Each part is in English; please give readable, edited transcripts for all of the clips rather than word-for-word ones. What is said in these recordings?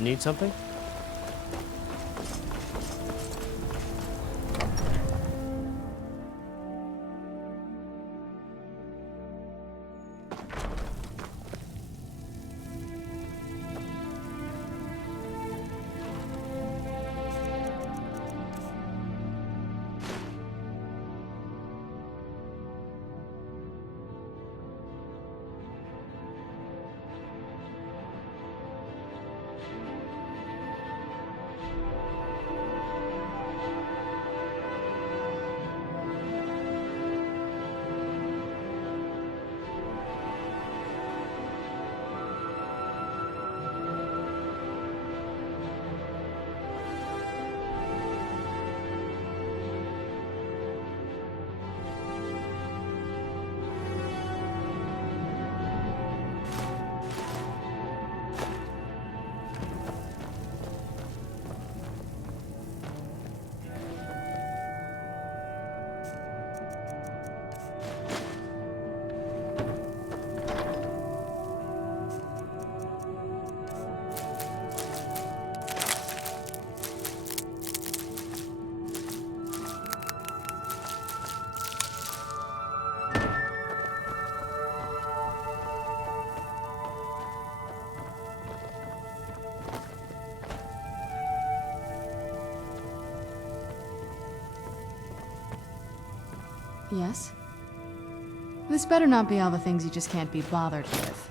Need something? Yes? This better not be all the things you just can't be bothered with.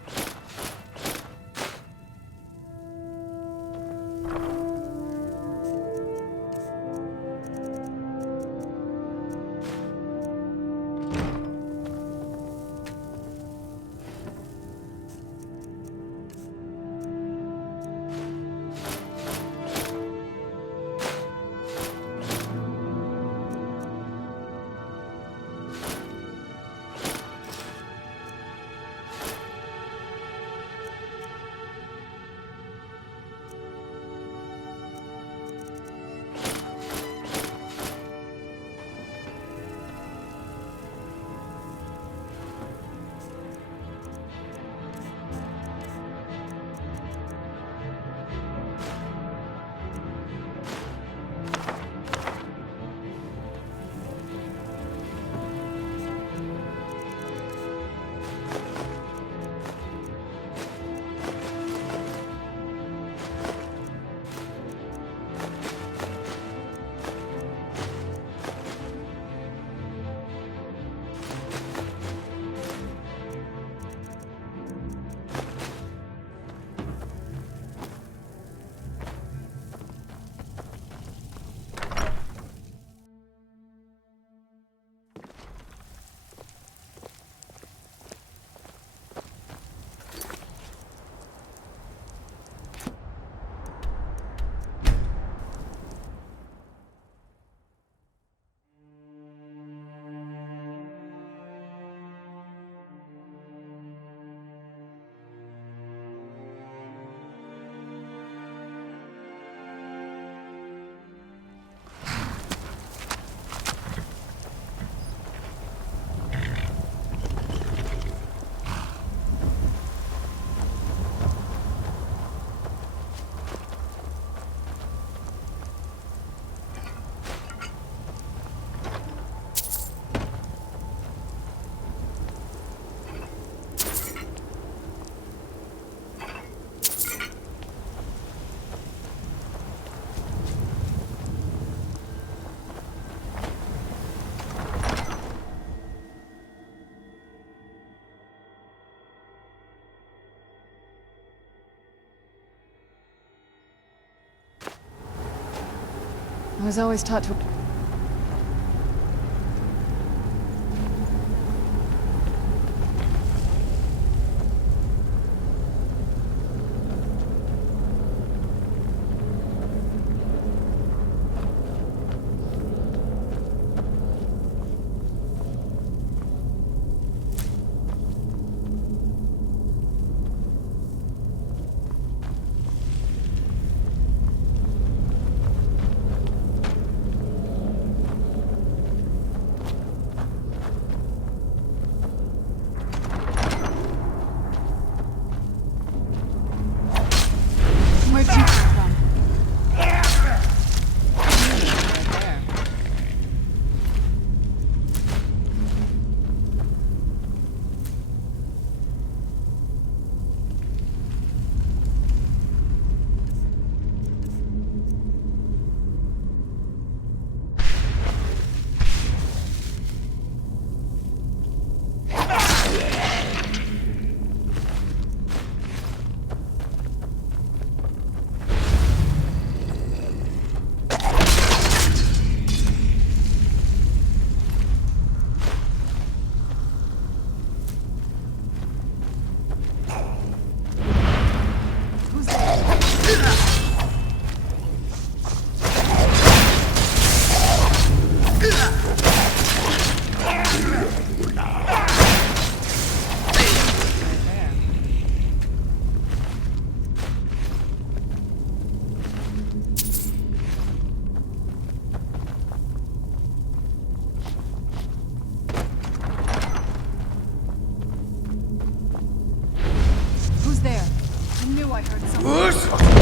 I was always taught to... Who's there? I knew I heard something.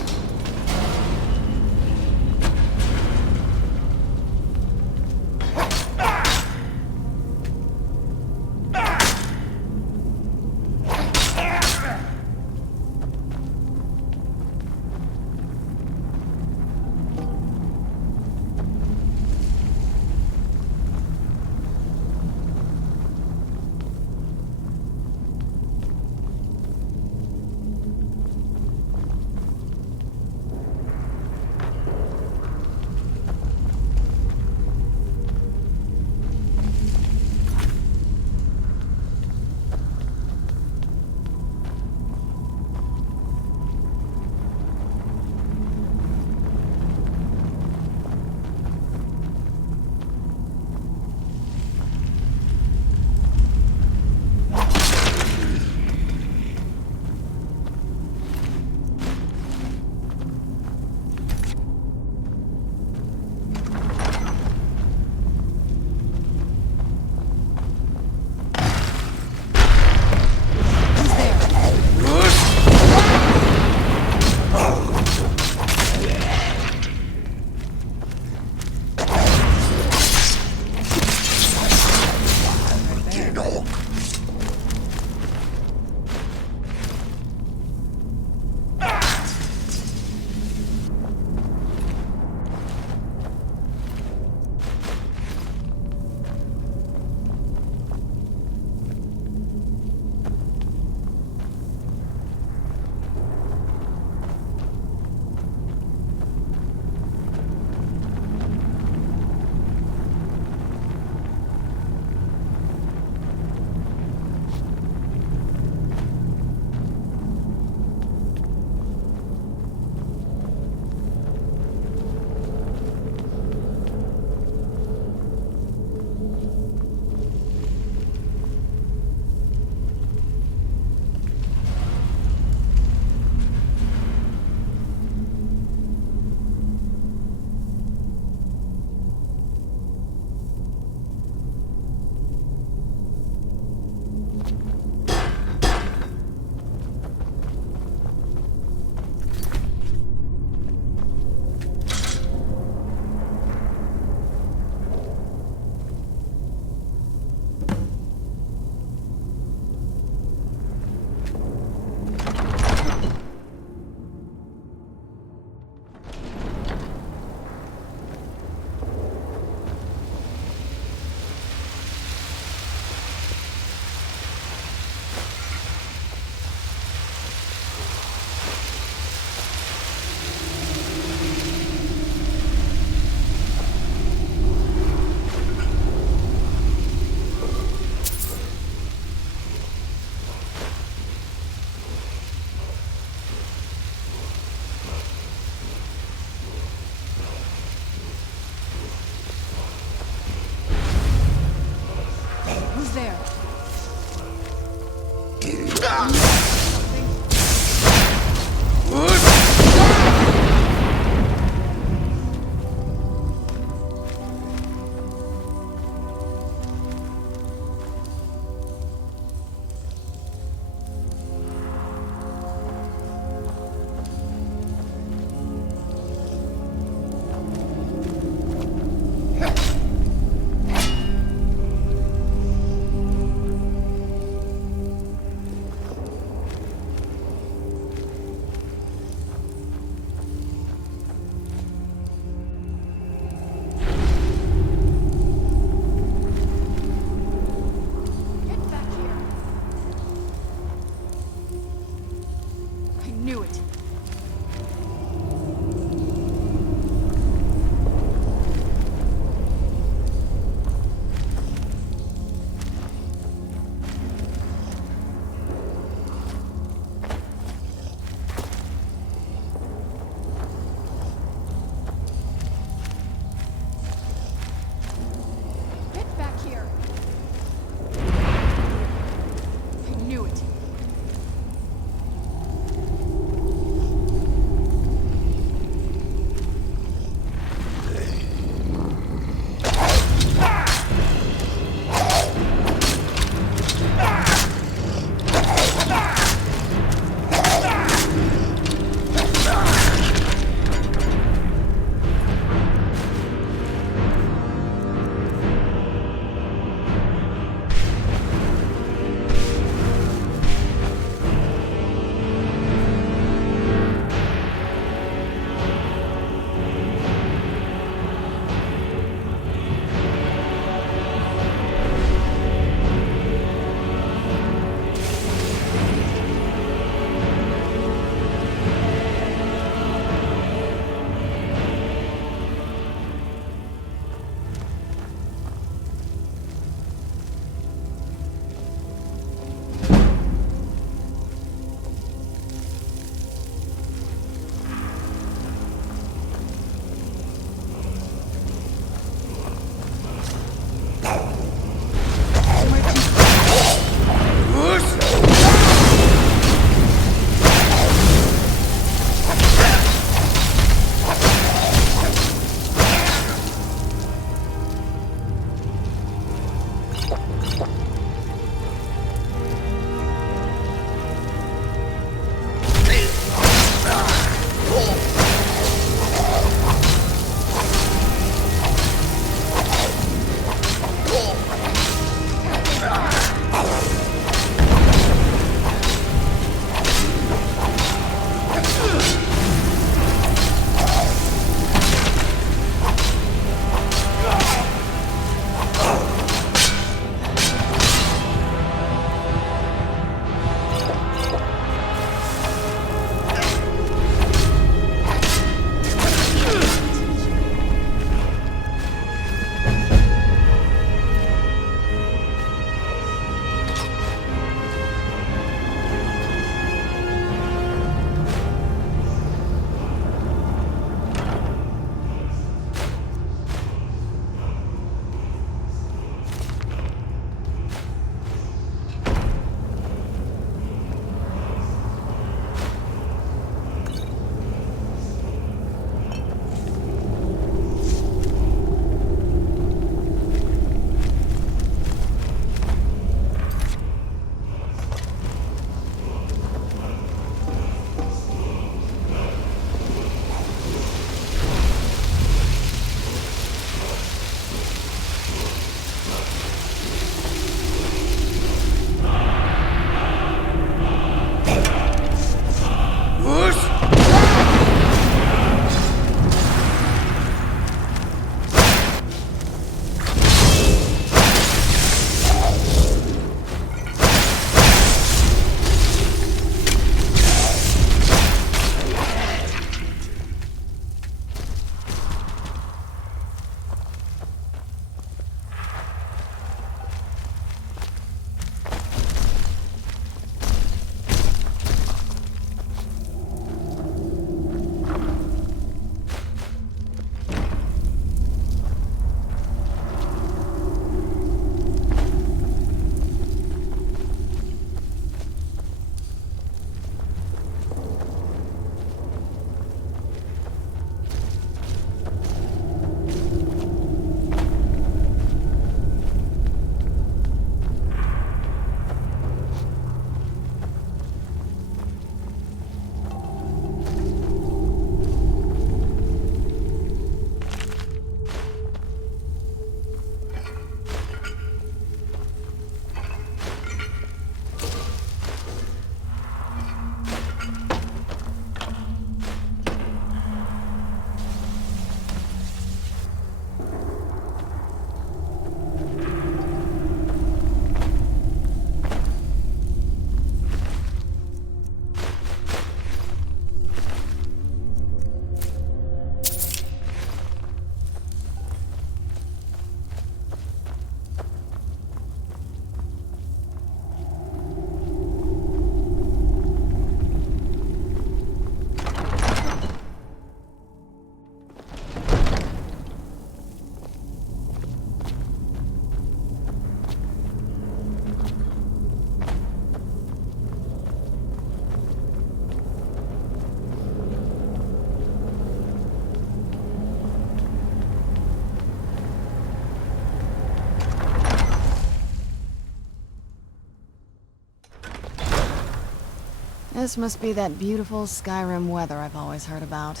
This must be that beautiful Skyrim weather I've always heard about.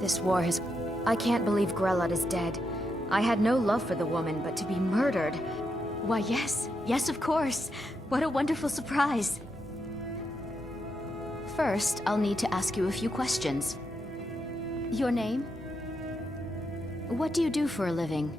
This war has... I can't believe Grelot is dead. I had no love for the woman, but to be murdered... Why, yes. Yes, of course. What a wonderful surprise. First, I'll need to ask you a few questions. Your name? What do you do for a living?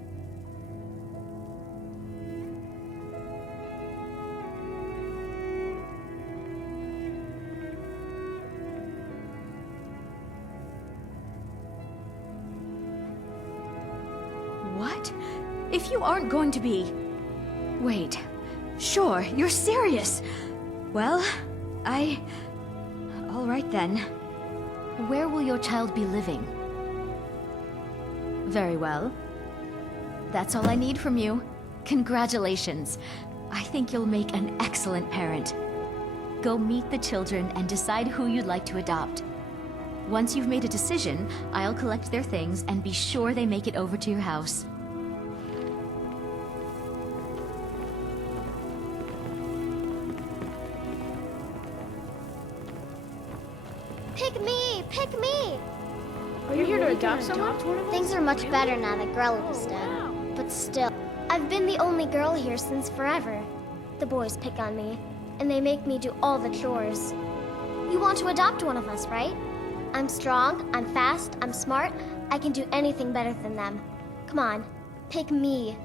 What? If you aren't going to be... Wait. Sure, you're serious. Well, all right then. Where will your child be living? Very well. That's all I need from you. Congratulations. I think you'll make an excellent parent. Go meet the children and decide who you'd like to adopt. Once you've made a decision, I'll collect their things and be sure they make it over to your house. Pick me! Pick me! Are you here to adopt someone? Things are much better now that Grelot is dead. But still, I've been the only girl here since forever. The boys pick on me, and they make me do all the chores. You want to adopt one of us, right? I'm strong, I'm fast, I'm smart. I can do anything better than them. Come on, pick me.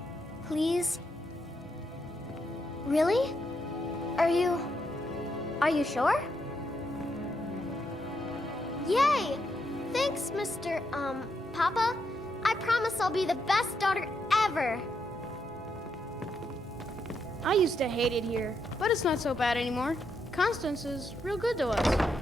Please? Really? Are you sure? Yay! Thanks, Mr. Papa. I promise I'll be the best daughter ever. I used to hate it here, but it's not so bad anymore. Constance is real good to us.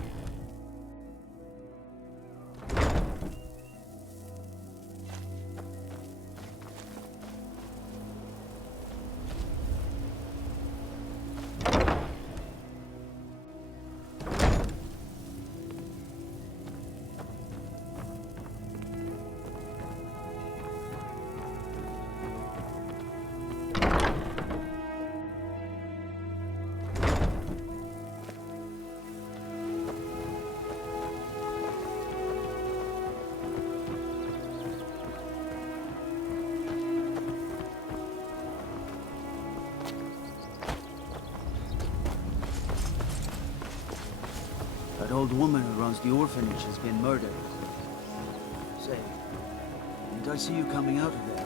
That old woman who runs the orphanage has been murdered. Say, didn't I see you coming out of there?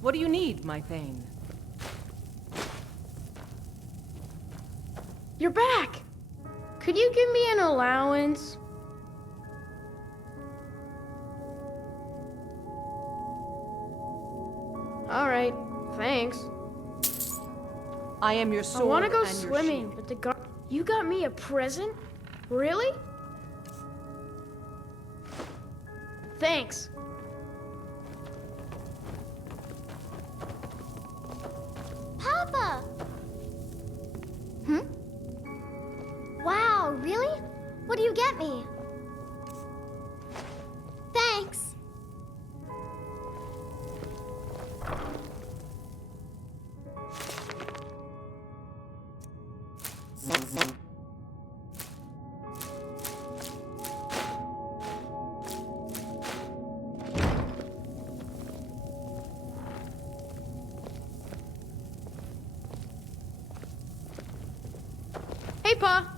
What do you need, my Thane? You're back! Could you give me an allowance? All right, thanks. I am your I sword want to go and your swimming, shield. but the guard... You got me a present? Really? Thanks. Papa! Wow, really? What do you get me? Thanks. Hey, Pa.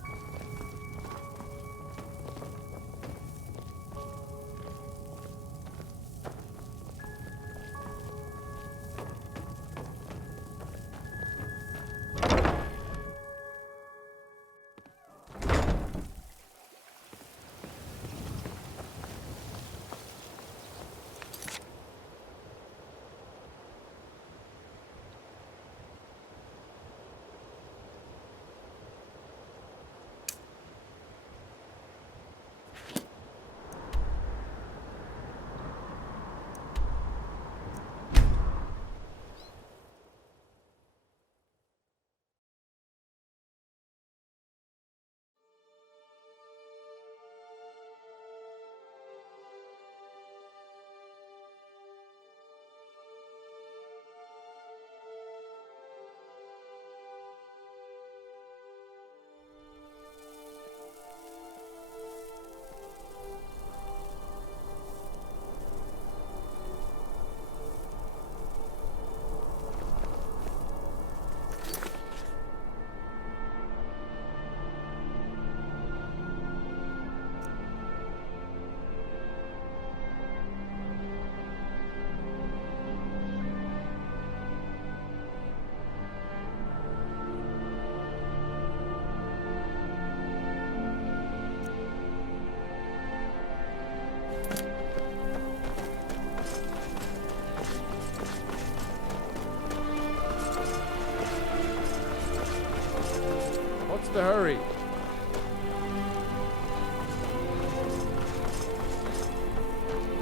What's the hurry?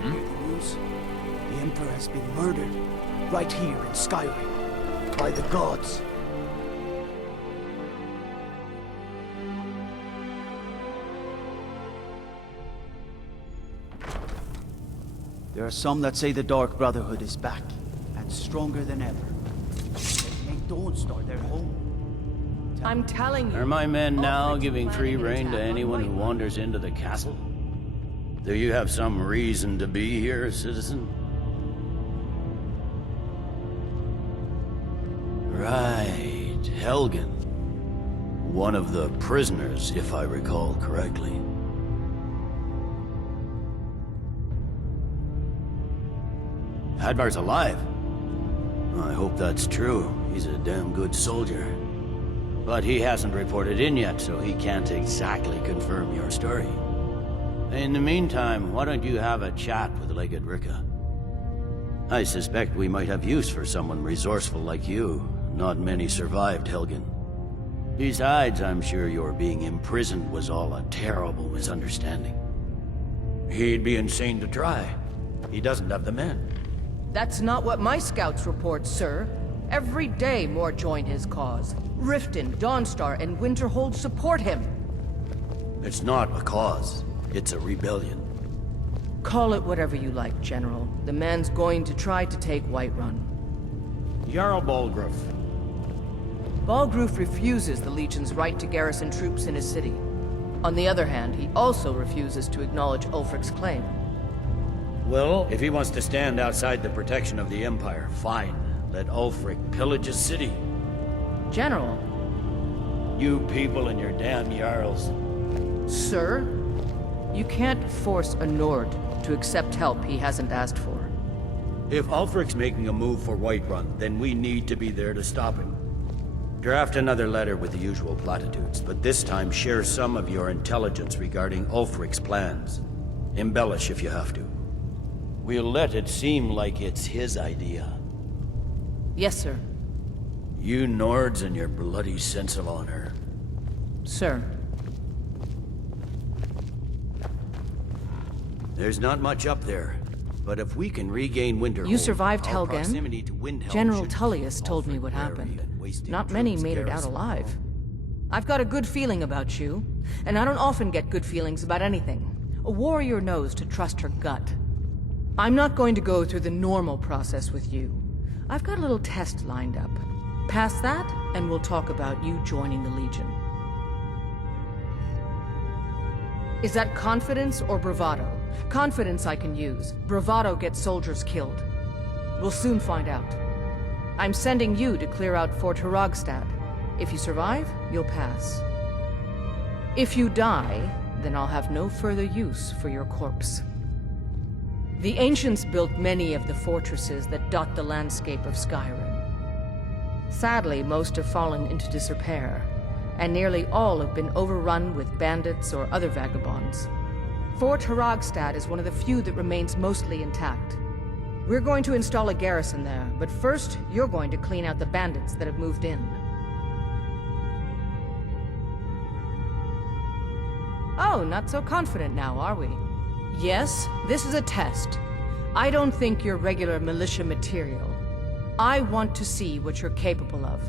Hear the news? The Emperor has been murdered. Right here in Skyrim. By the gods. There are some that say the Dark Brotherhood is back, and stronger than ever. They make Dawnstar their home. I'm telling you. Are my men now Ulfric's giving free planning an rein to attack on anyone who Whiterun. wanders into the castle? Do you have some reason to be here, citizen? Right, Helgen. One of the prisoners, if I recall correctly. Hadvar's alive. I hope that's true. He's a damn good soldier. But he hasn't reported in yet, so he can't exactly confirm your story. In the meantime, why don't you have a chat with Legate Ricka? I suspect we might have use for someone resourceful like you. Not many survived, Helgen. Besides, I'm sure your being imprisoned was all a terrible misunderstanding. He'd be insane to try. He doesn't have the men. That's not what my scouts report, sir. Every day more join his cause. Riften, Dawnstar, and Winterhold support him. It's not a cause. It's a rebellion. Call it whatever you like, General. The man's going to try to take Whiterun. Jarl Balgruuf. Balgruuf refuses the Legion's right to garrison troops in his city. On the other hand, he also refuses to acknowledge Ulfric's claim. Well, if he wants to stand outside the protection of the Empire, fine. Let Ulfric pillage his city. General, You people and your damn Jarls. sir, you can't force a Nord to accept help he hasn't asked for. If Ulfric's making a move for Whiterun, then we need to be there to stop him. Draft another letter with the usual platitudes, but this time share some of your intelligence regarding Ulfric's plans. Embellish if you have to. We'll let it seem like it's his idea. Yes, sir. You Nords and your bloody sense of honor. Sir. There's not much up there, but if we can regain Winterhold... You survived our Helgen? proximity to Windhelm General should Tullius keep told me Ulfric what wary happened. and wasting Not many troops made it out garrison. alive. I've got a good feeling about you, and I don't often get good feelings about anything. A warrior knows to trust her gut. I'm not going to go through the normal process with you. I've got a little test lined up. Pass that, and we'll talk about you joining the Legion. Is that confidence or bravado? Confidence I can use. Bravado gets soldiers killed. We'll soon find out. I'm sending you to clear out Fort Hrogstad. If you survive, you'll pass. If you die, then I'll have no further use for your corpse. The ancients built many of the fortresses that dot the landscape of Skyrim. Sadly, most have fallen into disrepair, and nearly all have been overrun with bandits or other vagabonds. Fort Hrogstad is one of the few that remains mostly intact. We're going to install a garrison there, but first, you're going to clean out the bandits that have moved in. Oh, not so confident now, are we? Yes, this is a test. I don't think you're regular militia material. I want to see what you're capable of.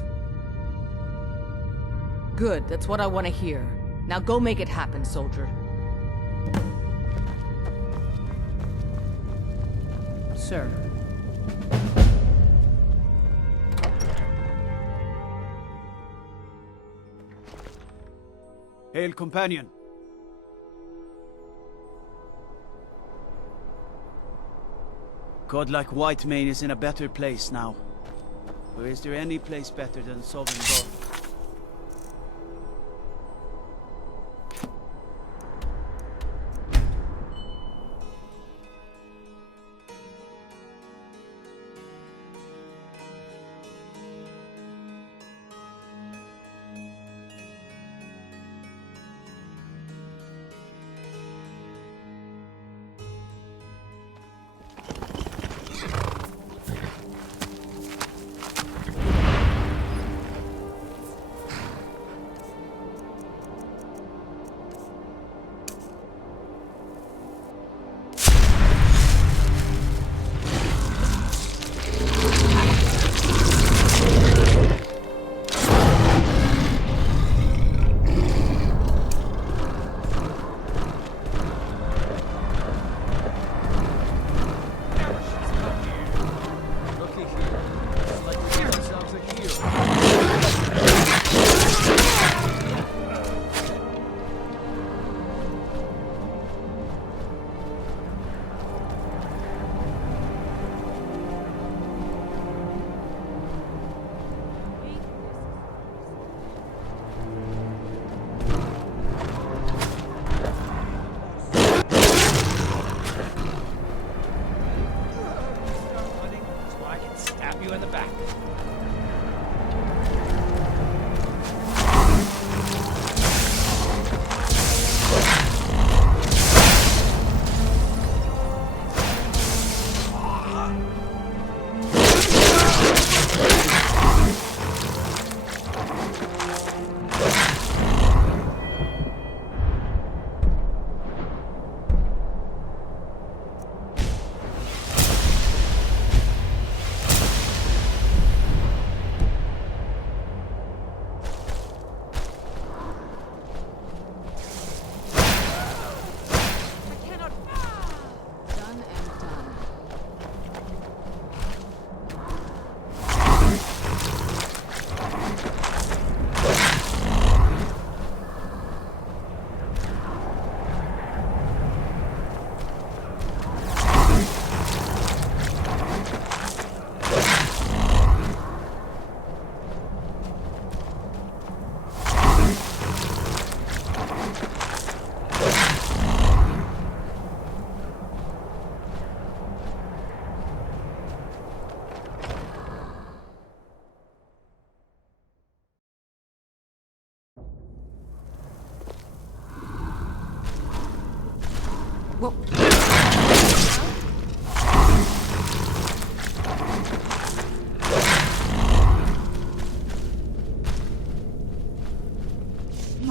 Good, that's what I want to hear. Now go make it happen, soldier. Sir. Hail, companion. Godlike Whitemane is in a better place now. Or is there any place better than Sovereign God?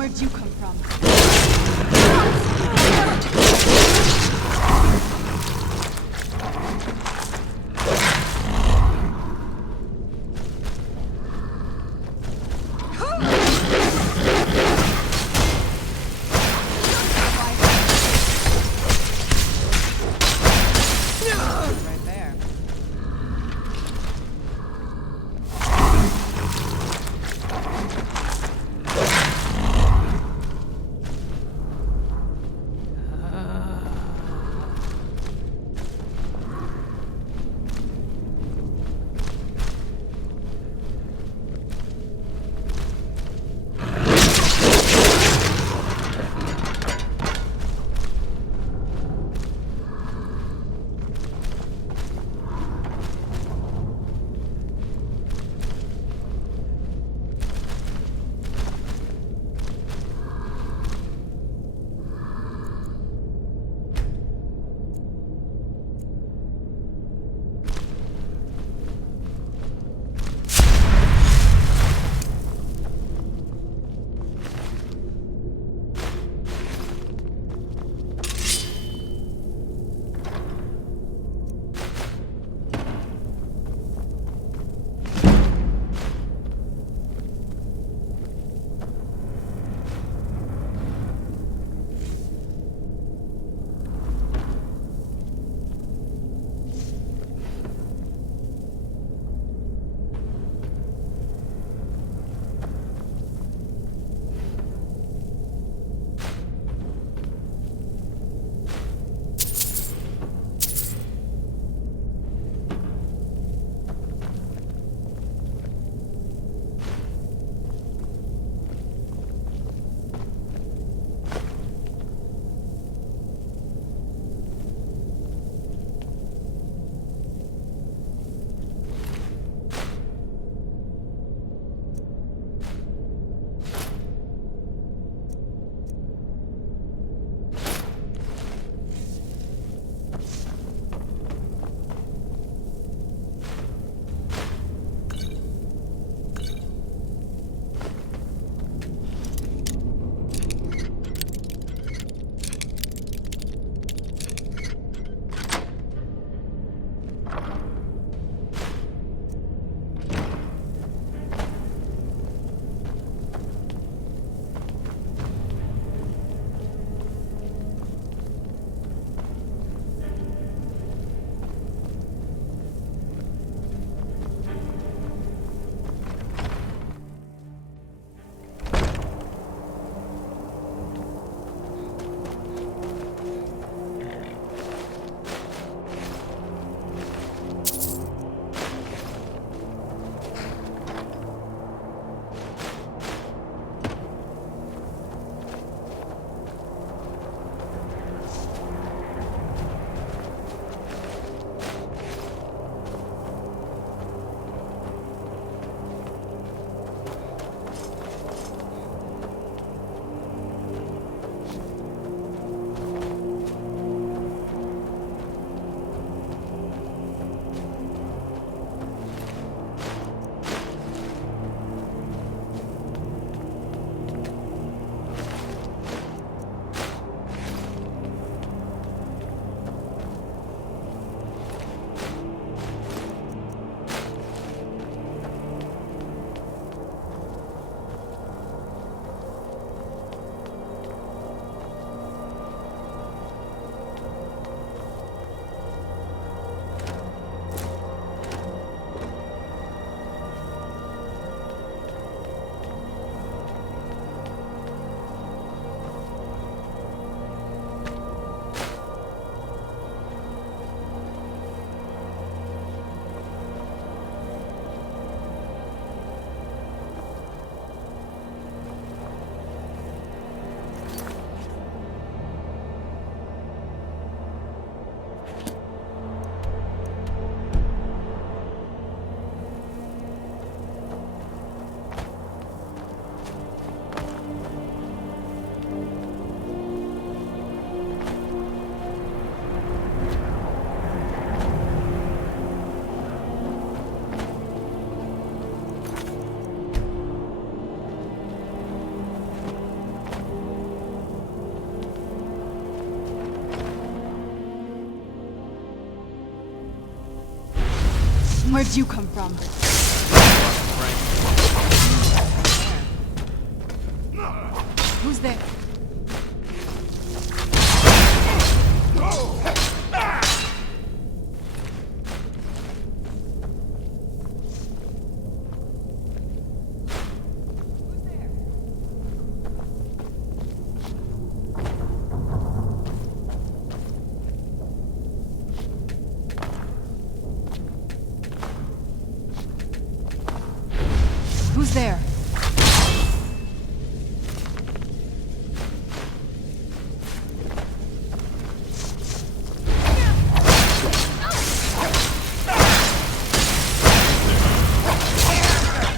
Where'd you come from? Right there. Where'd you come from? Who's there? Who's there?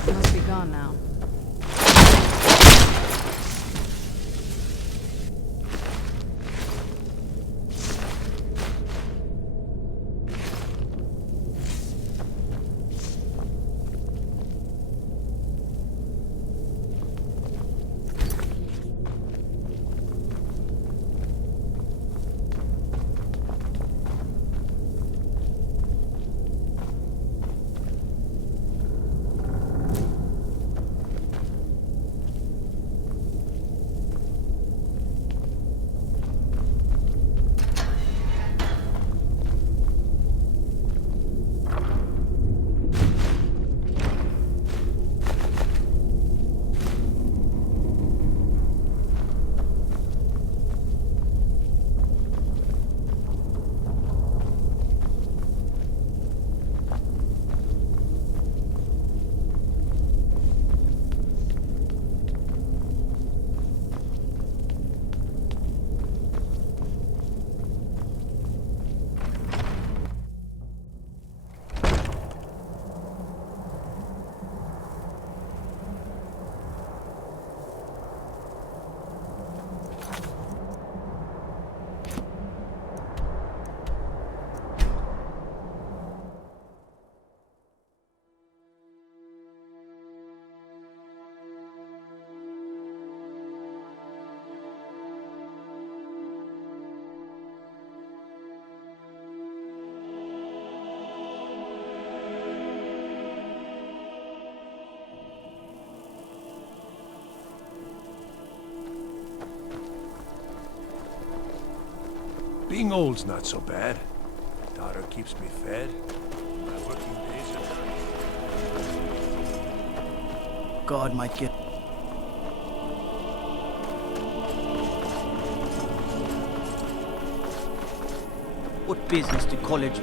Must be gone now. Being old's not so bad. Daughter keeps me fed. My working days are done. God might get... What business do college...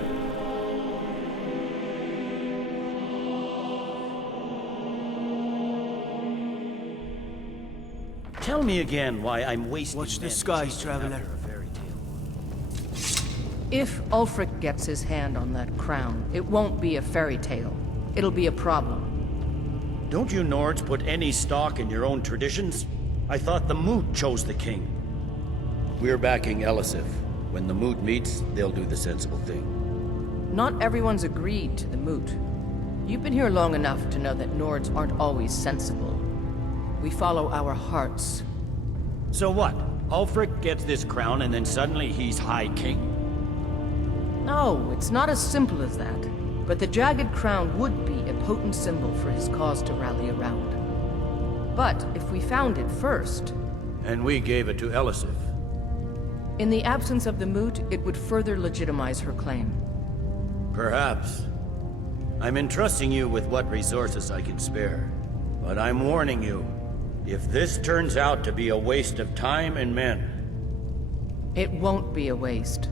Tell me again why I'm wasting... Watch the men skies, chasing traveler. after a fairy tale. If Ulfric gets his hand on that crown, it won't be a fairy tale. It'll be a problem. Don't you Nords put any stock in your own traditions? I thought the Moot chose the king. We're backing Elisif. When the Moot meets, they'll do the sensible thing. Not everyone's agreed to the moot. You've been here long enough to know that Nords aren't always sensible. We follow our hearts. So what? Ulfric gets this crown and then suddenly he's High King? No, it's not as simple as that. But the jagged crown would be a potent symbol for his cause to rally around. But if we found it first... And we gave it to Elisif. In the absence of the moot, it would further legitimize her claim. Perhaps. I'm entrusting you with what resources I can spare. But I'm warning you, if this turns out to be a waste of time and men... It won't be a waste.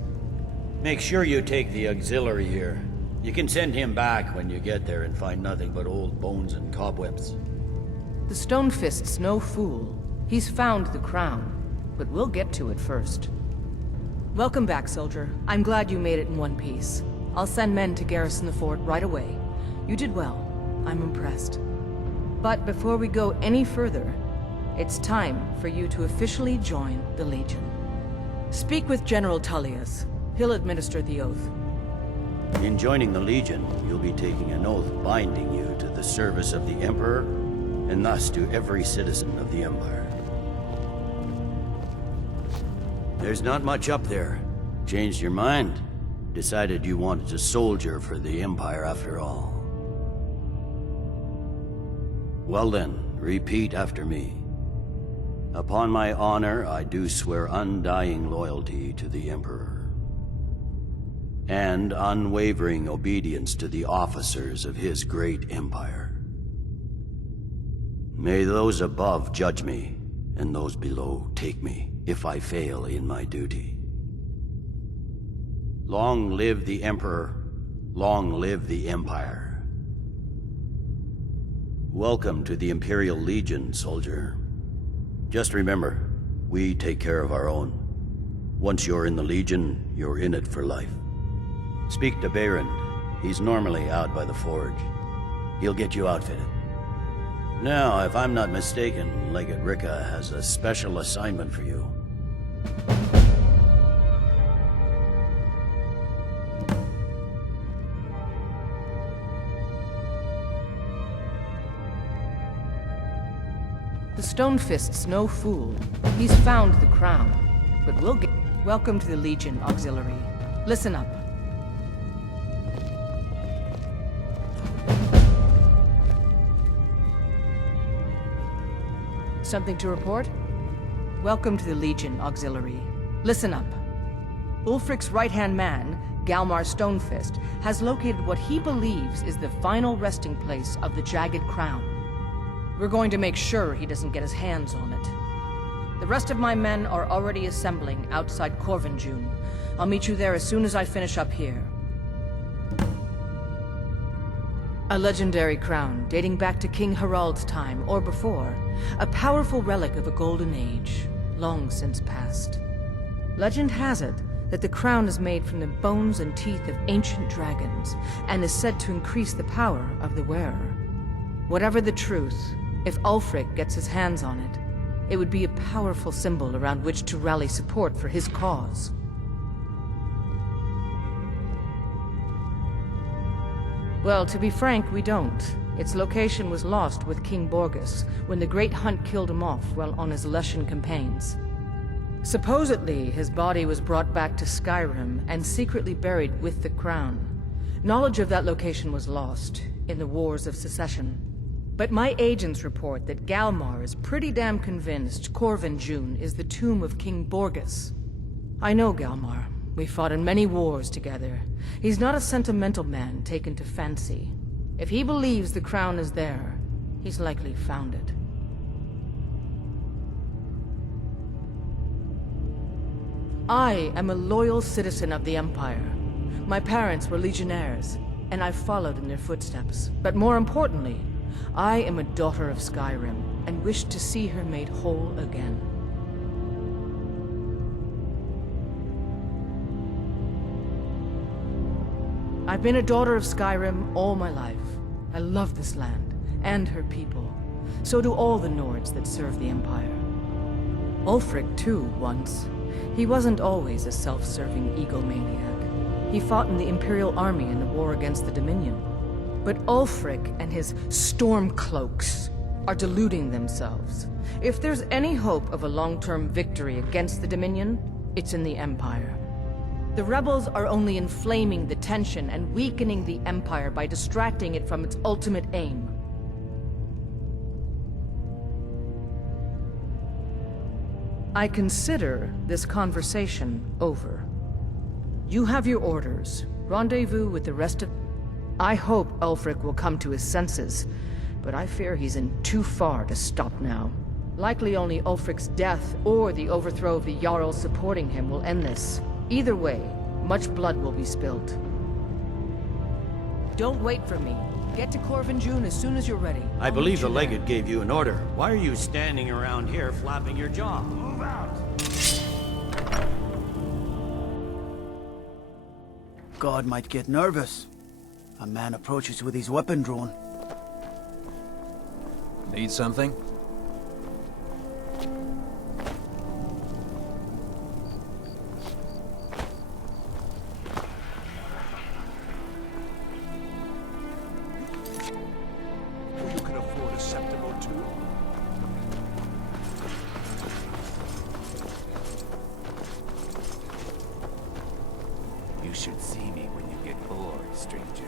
Make sure you take the auxiliary here. You can send him back when you get there and find nothing but old bones and cobwebs. The Stonefist's no fool. He's found the crown, but we'll get to it first. Welcome back, soldier. I'm glad you made it in one piece. I'll send men to garrison the fort right away. You did well. I'm impressed. But before we go any further, it's time for you to officially join the Legion. Speak with General Tullius. He'll administer the oath. In joining the Legion, you'll be taking an oath binding you to the service of the Emperor, and thus to every citizen of the Empire. There's not much up there. Changed your mind? Decided you wanted to soldier for the Empire after all. Well then, repeat after me. Upon my honor, I do swear undying loyalty to the Emperor, and unwavering obedience to the officers of his great empire. May those above judge me, and those below take me, if I fail in my duty. Long live the Emperor, long live the Empire. Welcome to the Imperial Legion, soldier. Just remember, we take care of our own. Once you're in the Legion, you're in it for life. Speak to Baron. He's normally out by the forge. He'll get you outfitted. Now, if I'm not mistaken, Legate Rika has a special assignment for you. The Stonefist's no fool. He's found the crown. But we'll get... Welcome to the Legion, Auxiliary. Listen up. Something to report? Welcome to the Legion, Auxiliary. Listen up. Ulfric's right-hand man, Galmar Stonefist, has located what he believes is the final resting place of the Jagged Crown. We're going to make sure he doesn't get his hands on it. The rest of my men are already assembling outside Corvinjune. I'll meet you there as soon as I finish up here. A legendary crown dating back to King Harald's time, or before. A powerful relic of a golden age, long since past. Legend has it that the crown is made from the bones and teeth of ancient dragons, and is said to increase the power of the wearer. Whatever the truth, if Ulfric gets his hands on it, it would be a powerful symbol around which to rally support for his cause. Well, to be frank, we don't. Its location was lost with King Borgus when the Great Hunt killed him off while on his Lushan campaigns. Supposedly, his body was brought back to SKYRIM and secretly buried with the crown. Knowledge of that location was lost in the Wars of Secession. But my agents report that Galmar is pretty damn convinced Corvinjune is the tomb of King Borgus. I know Galmar. We fought in many wars together. He's not a sentimental man taken to fancy. If he believes the crown is there, he's likely found it. I am a loyal citizen of the Empire. My parents were legionnaires, and I've followed in their footsteps. But more importantly, I am a daughter of SKYRIM, and wish to see her made whole again. I've been a daughter of SKYRIM all my life. I love this land, and her people. So do all the Nords that serve the Empire. Ulfric, too, once. He wasn't always a self-serving egomaniac. He fought in the Imperial Army in the war against the Dominion. But Ulfric and his Stormcloaks are deluding themselves. If there's any hope of a long-term victory against the Dominion, it's in the Empire. The rebels are only inflaming the tension and weakening the Empire by distracting it from its ultimate aim. I consider this conversation over. You have your orders. Rendezvous with the rest of... I hope Ulfric will come to his senses, but I fear he's in too far to stop now. Likely only Ulfric's death or the overthrow of the Jarls supporting him will end this. Either way, much blood will be spilled. Don't wait for me. Get to Corvinjune as soon as you're ready. I believe the Legate gave you an order. Why are you standing around here flapping your jaw? Move out! God might get nervous. A man approaches with his weapon drawn. Need something? You can afford a septim or two. You should see me when you get bored, stranger.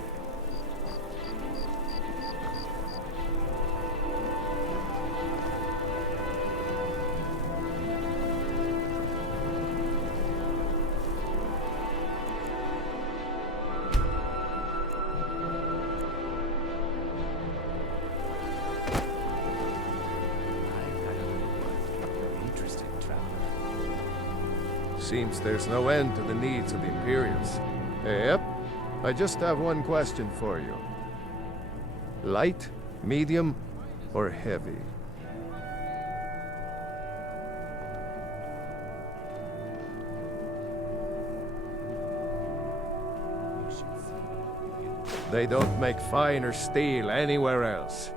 Seems there's no end to the needs of the Imperials. Yep. I just have one question for you. Light, medium, or heavy? They don't make finer steel anywhere else.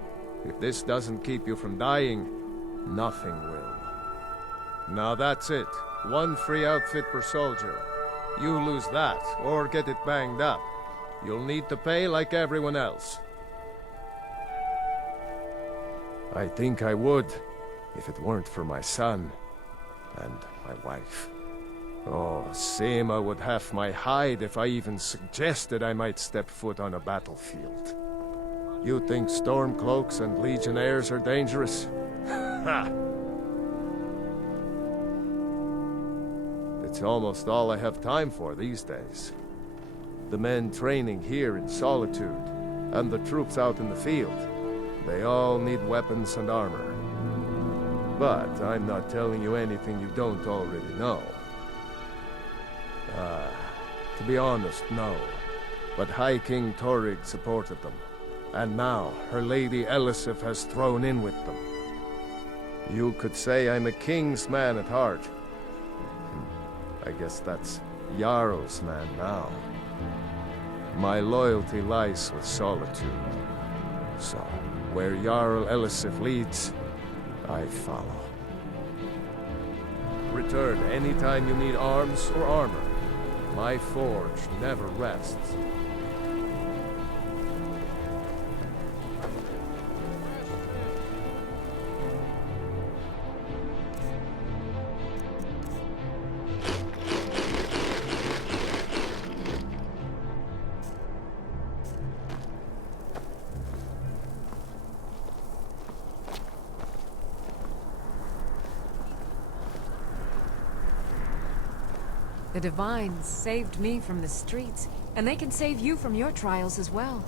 If this doesn't keep you from dying, nothing will. Now that's it. One free outfit per soldier. You lose that, or get it banged up. You'll need to pay like everyone else. I think I would, if it weren't for my son and my wife. Oh, Seema would have my hide if I even suggested I might step foot on a battlefield. You think Stormcloaks and Legionnaires are dangerous? Ha! It's almost all I have time for these days. The men training here in Solitude, and the troops out in the field, they all need weapons and armor. But I'm not telling you anything you don't already know. To be honest, no. But High King Torrig supported them. And now, her Lady Elisif has thrown in with them. You could say I'm a king's man at heart. I guess that's Jarl's man now. My loyalty lies with Solitude. So, where Jarl Elisif leads, I follow. Return anytime you need arms or armor. My forge never rests. The Divines saved me from the streets, and they can save you from your trials as well.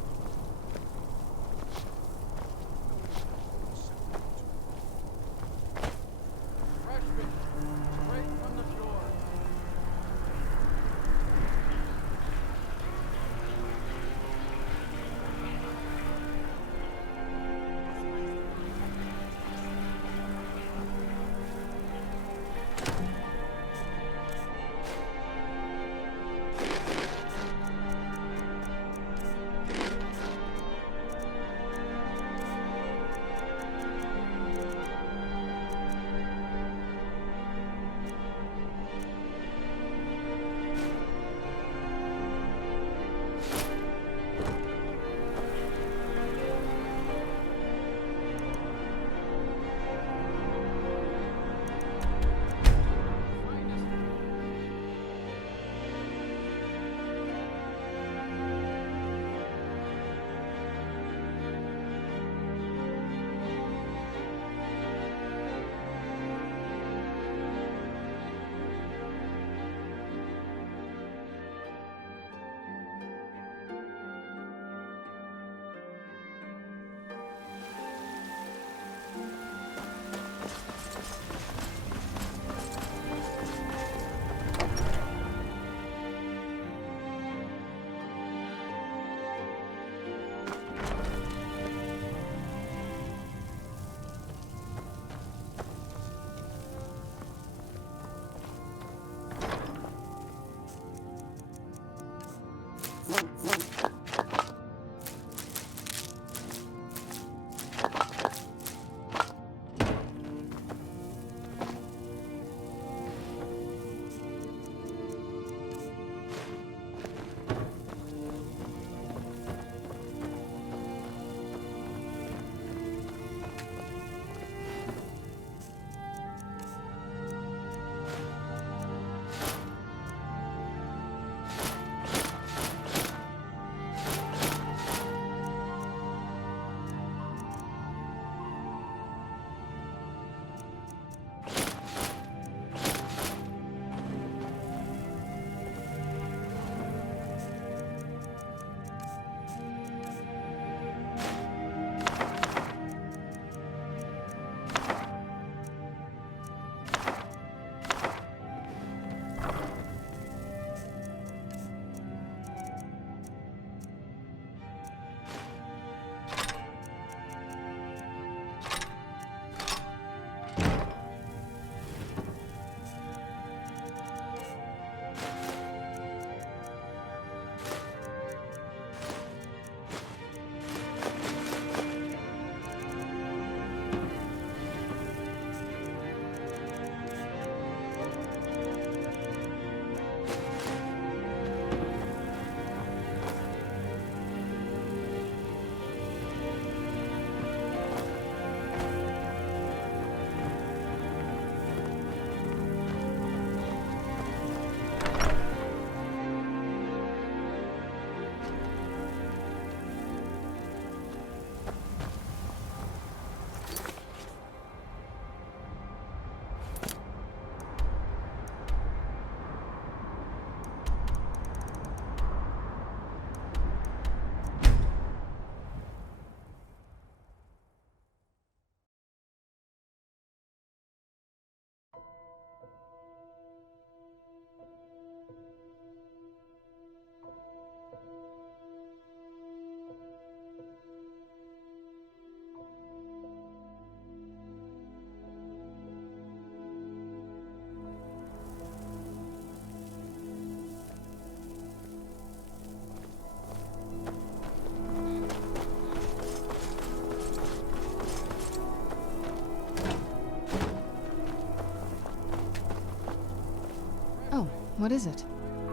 What is it?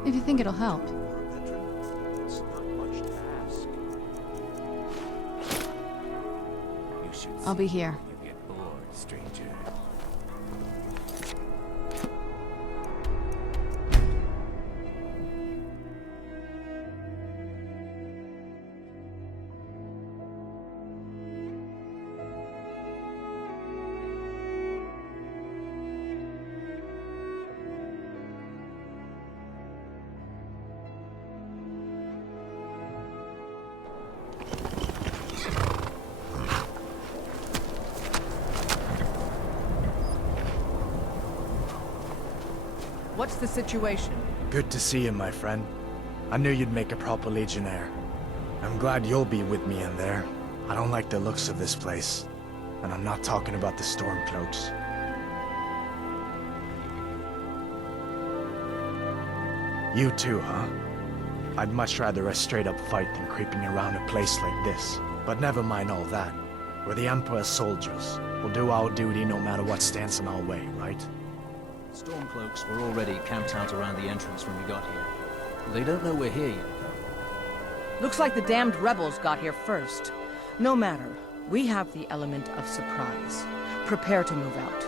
If you think it'll help. It's not much to ask. You should I'll be see here. when you get bored, stranger. What's the situation? Good to see you, my friend. I knew you'd make a proper legionnaire. I'm glad you'll be with me in there. I don't like the looks of this place. And I'm not talking about the Stormcloaks. You too, huh? I'd much rather a straight-up fight than creeping around a place like this. But never mind all that. We're the Emperor's soldiers. We'll do our duty no matter what stands in our way, right? Stormcloaks were already camped out around the entrance when we got here. They don't know we're here yet, though. Looks like the damned rebels got here first. No matter. We have the element of surprise. Prepare to move out.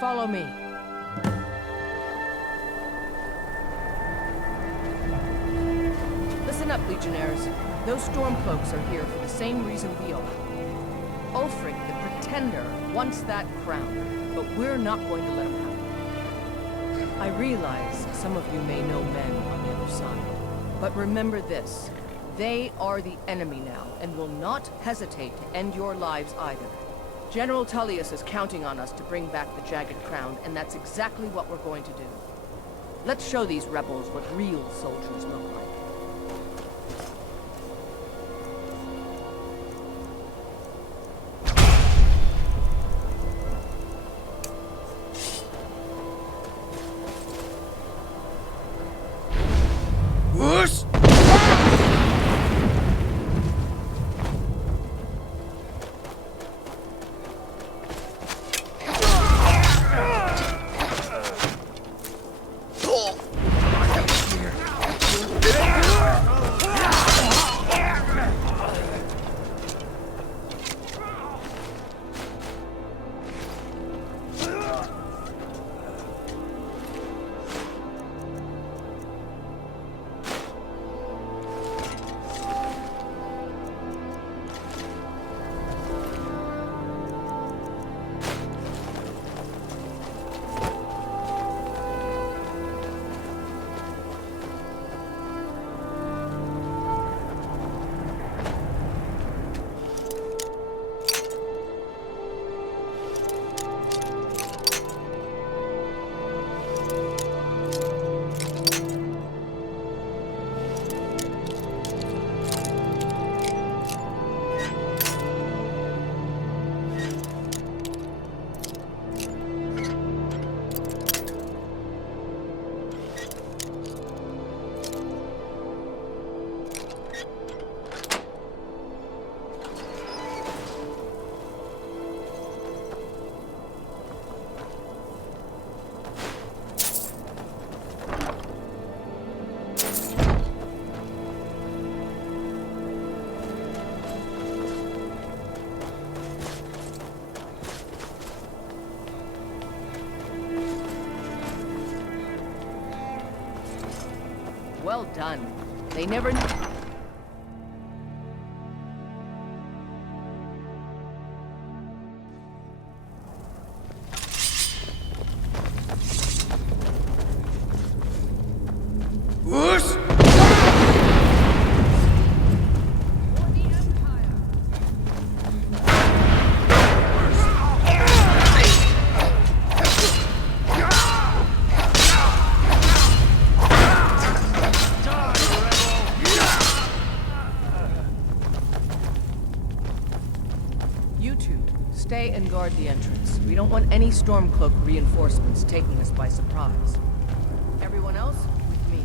Follow me. Listen up, Legionnaires. Those Stormcloaks are here for the same reason we are. Ulfric, the Pretender, wants that crown, but we're not going to let him have it. I realize some of you may know men on the other side, but remember this. They are the enemy now, and will not hesitate to end your lives either. General Tullius is counting on us to bring back the Jagged Crown, and that's exactly what we're going to do. Let's show these rebels what real soldiers look like. Well done. They never knew. You two, stay and guard the entrance. We don't want any Stormcloak reinforcements taking us by surprise. Everyone else, with me.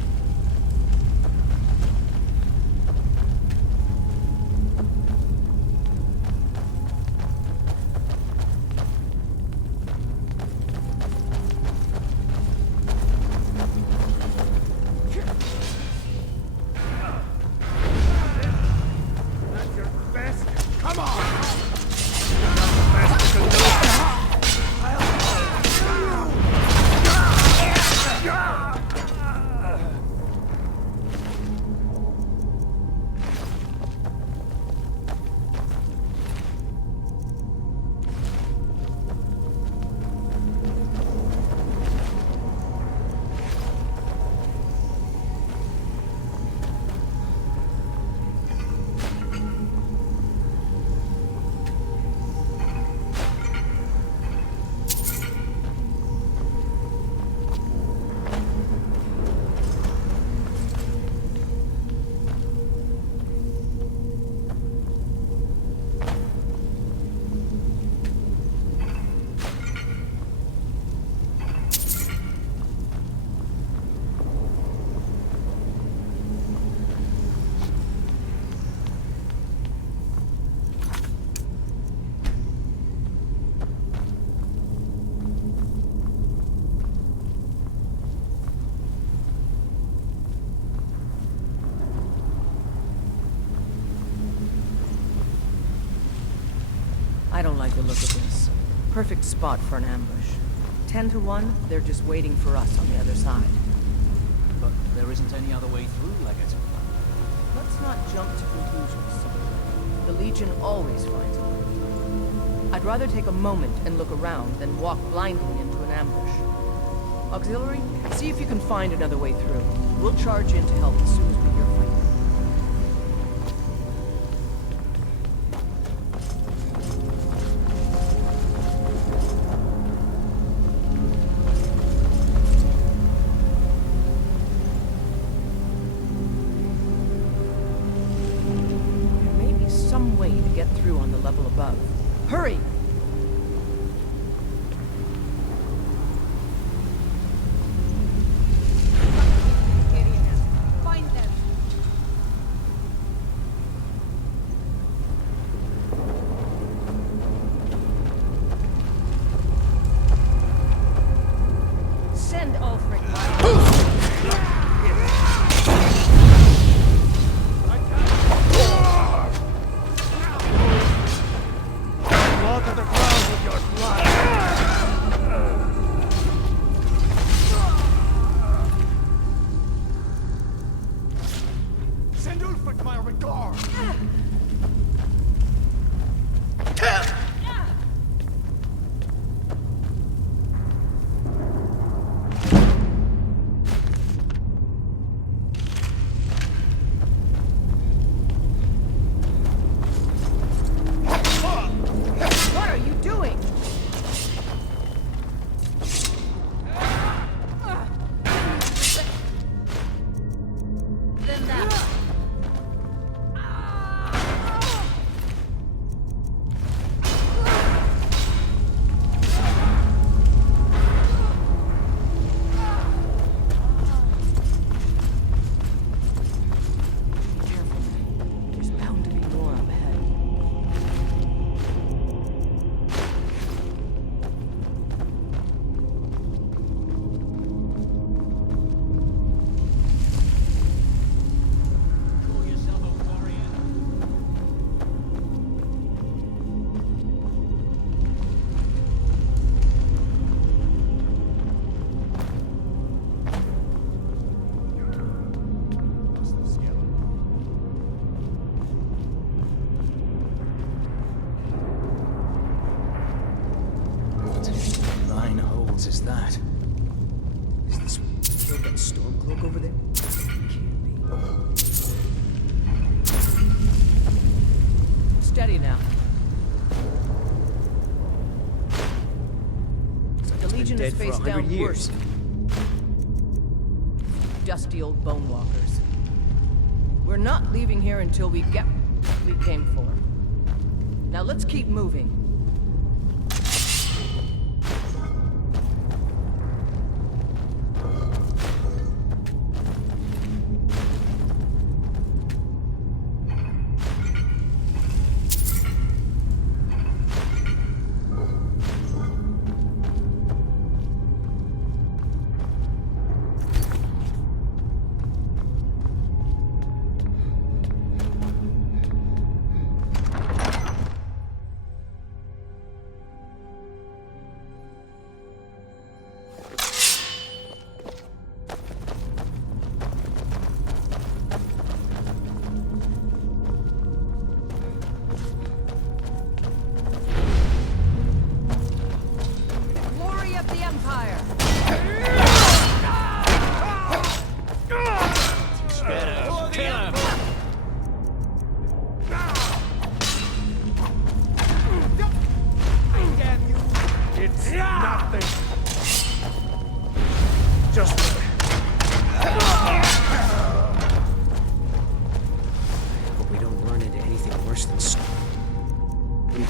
I don't like the look of this. Perfect spot for an ambush. 10 to 1, they're just waiting for us on the other side. But there isn't any other way through, Legate. Let's not jump to conclusions. The Legion always finds a way. I'd rather take a moment and look around than walk blindly into an ambush. Auxiliary, see if you can find another way through. We'll charge in to help as soon as we hear fighting. There may be some way to get through on the level above. Hurry! Is that? Is this still that Stormcloak over there? Can't be. Steady now. The Legion is face down worse. Dusty old bone walkers. We're not leaving here until we get what we came for. Now let's keep moving.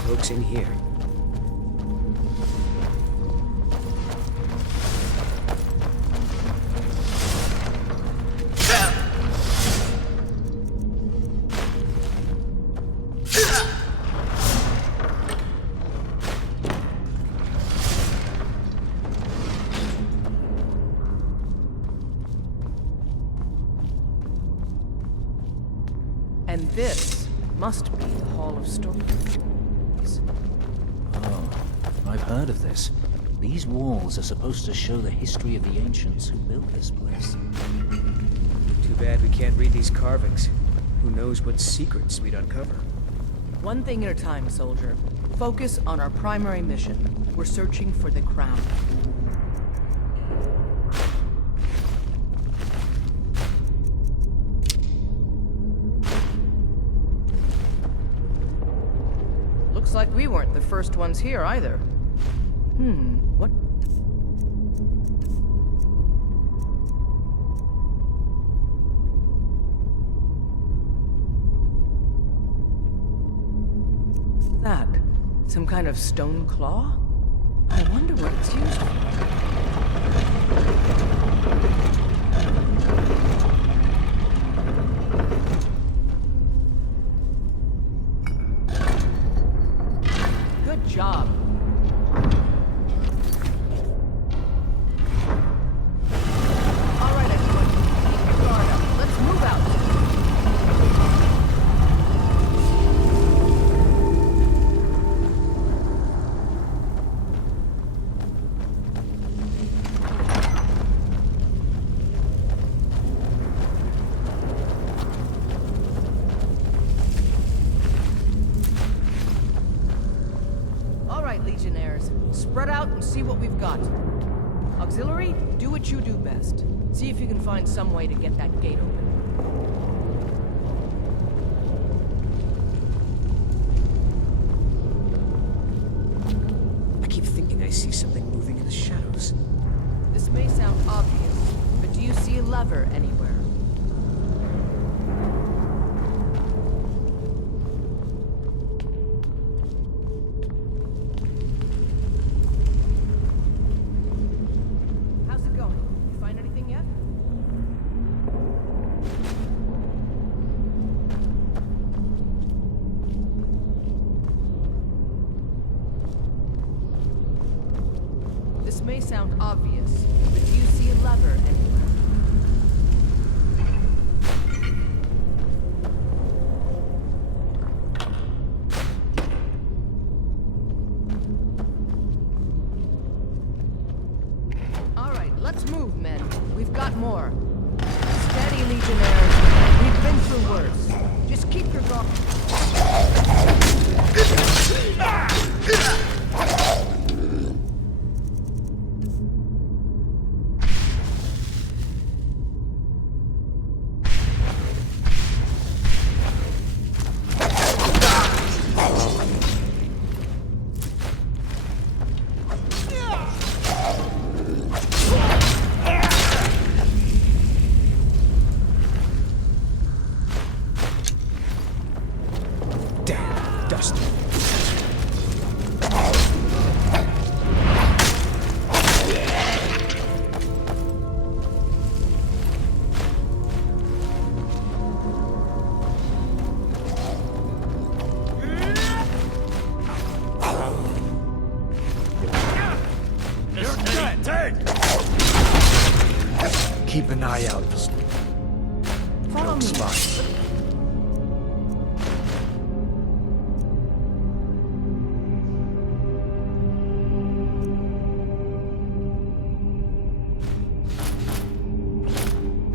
Folks in here. And this must be the Hall of Storms. I've heard of this. These walls are supposed to show the history of the ancients who built this place. Too bad we can't read these carvings. Who knows what secrets we'd uncover. One thing at a time, soldier. Focus on our primary mission. We're searching for the crown. Looks like we weren't the first ones here either. What? That? Some kind of stone claw? I wonder what it's used for. Good job. All right, everyone. Keep your guard up. Let's move out. Legionnaires, spread out and see what we've got. Auxiliary, do what you do best. See if you can find some way to get that gate open. I keep thinking I see something moving in the shadows. This may sound obvious, but do you see a lever anywhere? This may sound obvious, but do you see a lever anywhere? All right, let's move, men. We've got more. Steady, Legionnaires. We've been through worse. Just keep your guard. Keep an eye out for Follow me. spots.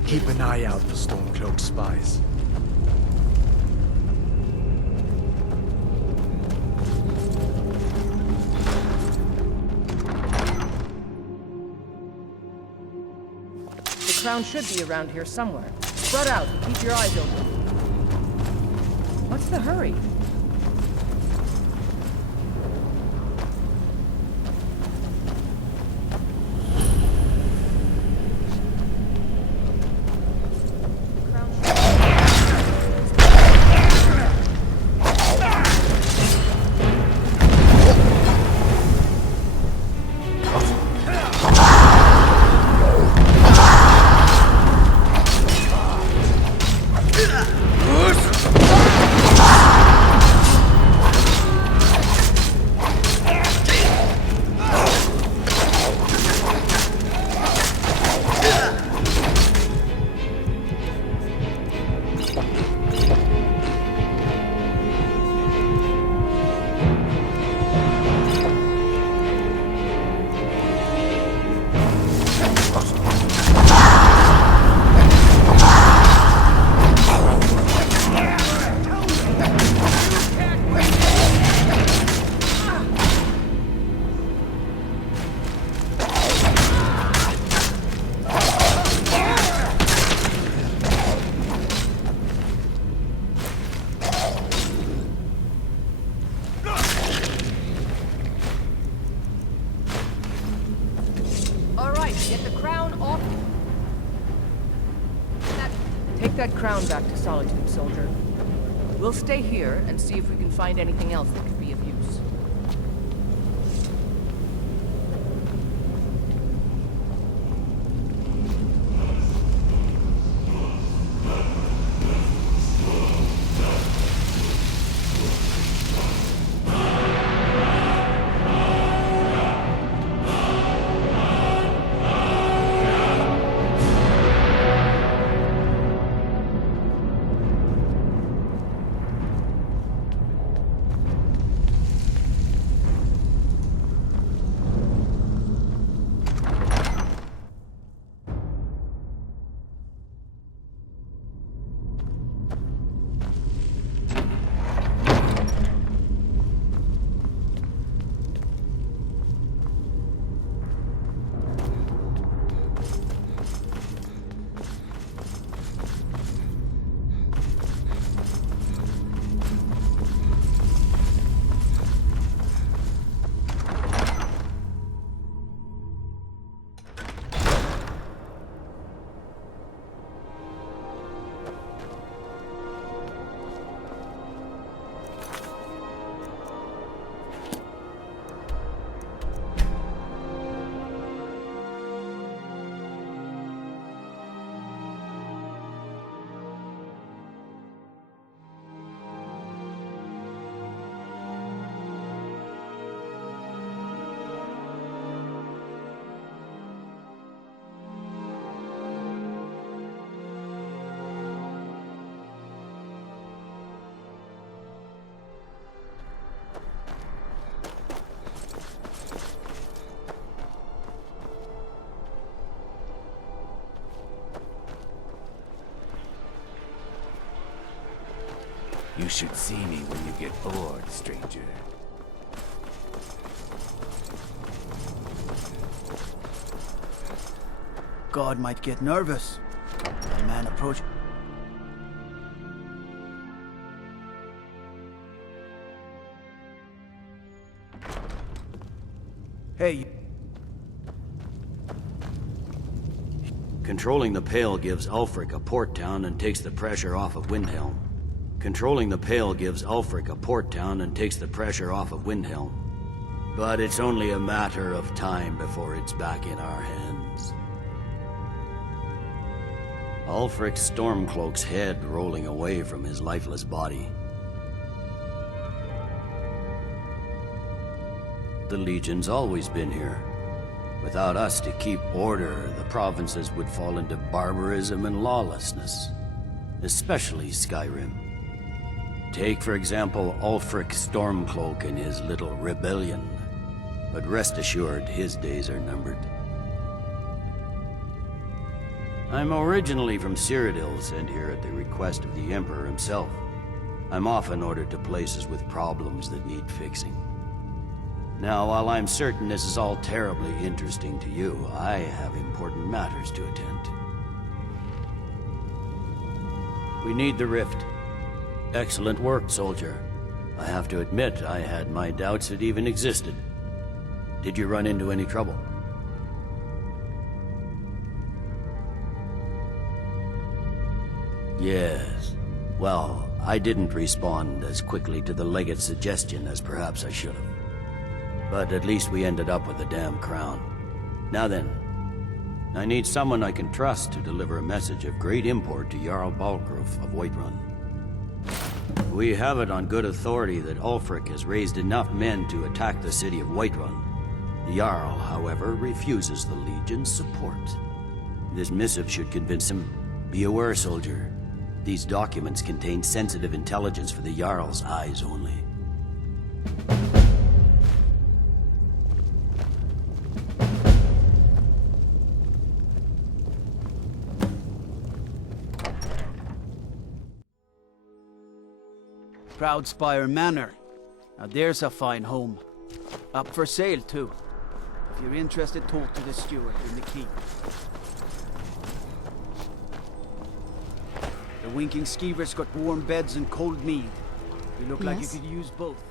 Keep an eye out for Stormcloaked spies. The crown should be around here somewhere. Spread out and keep your eyes open. What's the hurry? that crown back to Solitude, soldier. We'll stay here and see if we can find anything else that could be of use. You should see me when you get bored, stranger. God might get nervous. The man approached. Hey. Controlling the Pale gives Ulfric a port town and takes the pressure off of Windhelm. Controlling the Pale gives Ulfric a port town and takes the pressure off of Windhelm. But it's only a matter of time before it's back in our hands. Ulfric's Stormcloak's head rolling away from his lifeless body. The Legion's always been here. Without us to keep order, the provinces would fall into barbarism and lawlessness. Especially Skyrim. Take, for example, Ulfric Stormcloak and his little rebellion. But rest assured, his days are numbered. I'm originally from Cyrodiil, sent here at the request of the Emperor himself. I'm often ordered to places with problems that need fixing. Now, while I'm certain this is all terribly interesting to you, I have important matters to attend to. We need the rift. Excellent work, soldier. I have to admit, I had my doubts it even existed. Did you run into any trouble? Yes. Well, I didn't respond as quickly to the legate's suggestion as perhaps I should have. But at least we ended up with the damn crown. Now then, I need someone I can trust to deliver a message of great import to Jarl Balgruf of Whiterun. We have it on good authority that Ulfric has raised enough men to attack the city of Whiterun. The Jarl, however, refuses the Legion's support. This missive should convince him. Be aware, soldier. These documents contain sensitive intelligence for the Jarl's eyes only. Proudspire Manor. Now there's a fine home. Up for sale, too. If you're interested, talk to the steward in the keep. The Winking Skeever's got warm beds and cold mead. You look like you Yes? could use both.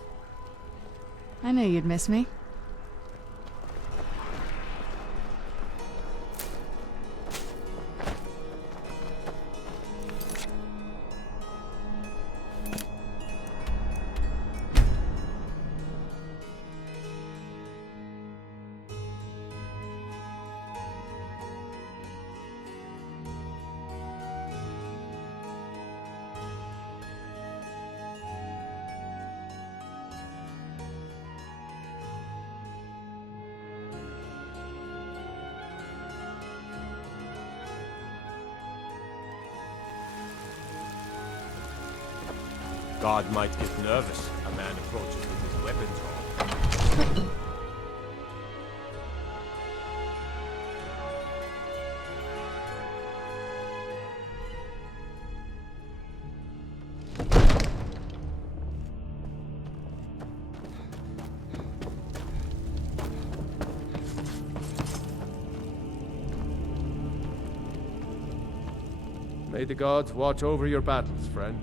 I knew you'd miss me. God might get nervous. A man approaches with his weapons drawn. May the gods watch over your battles, friend.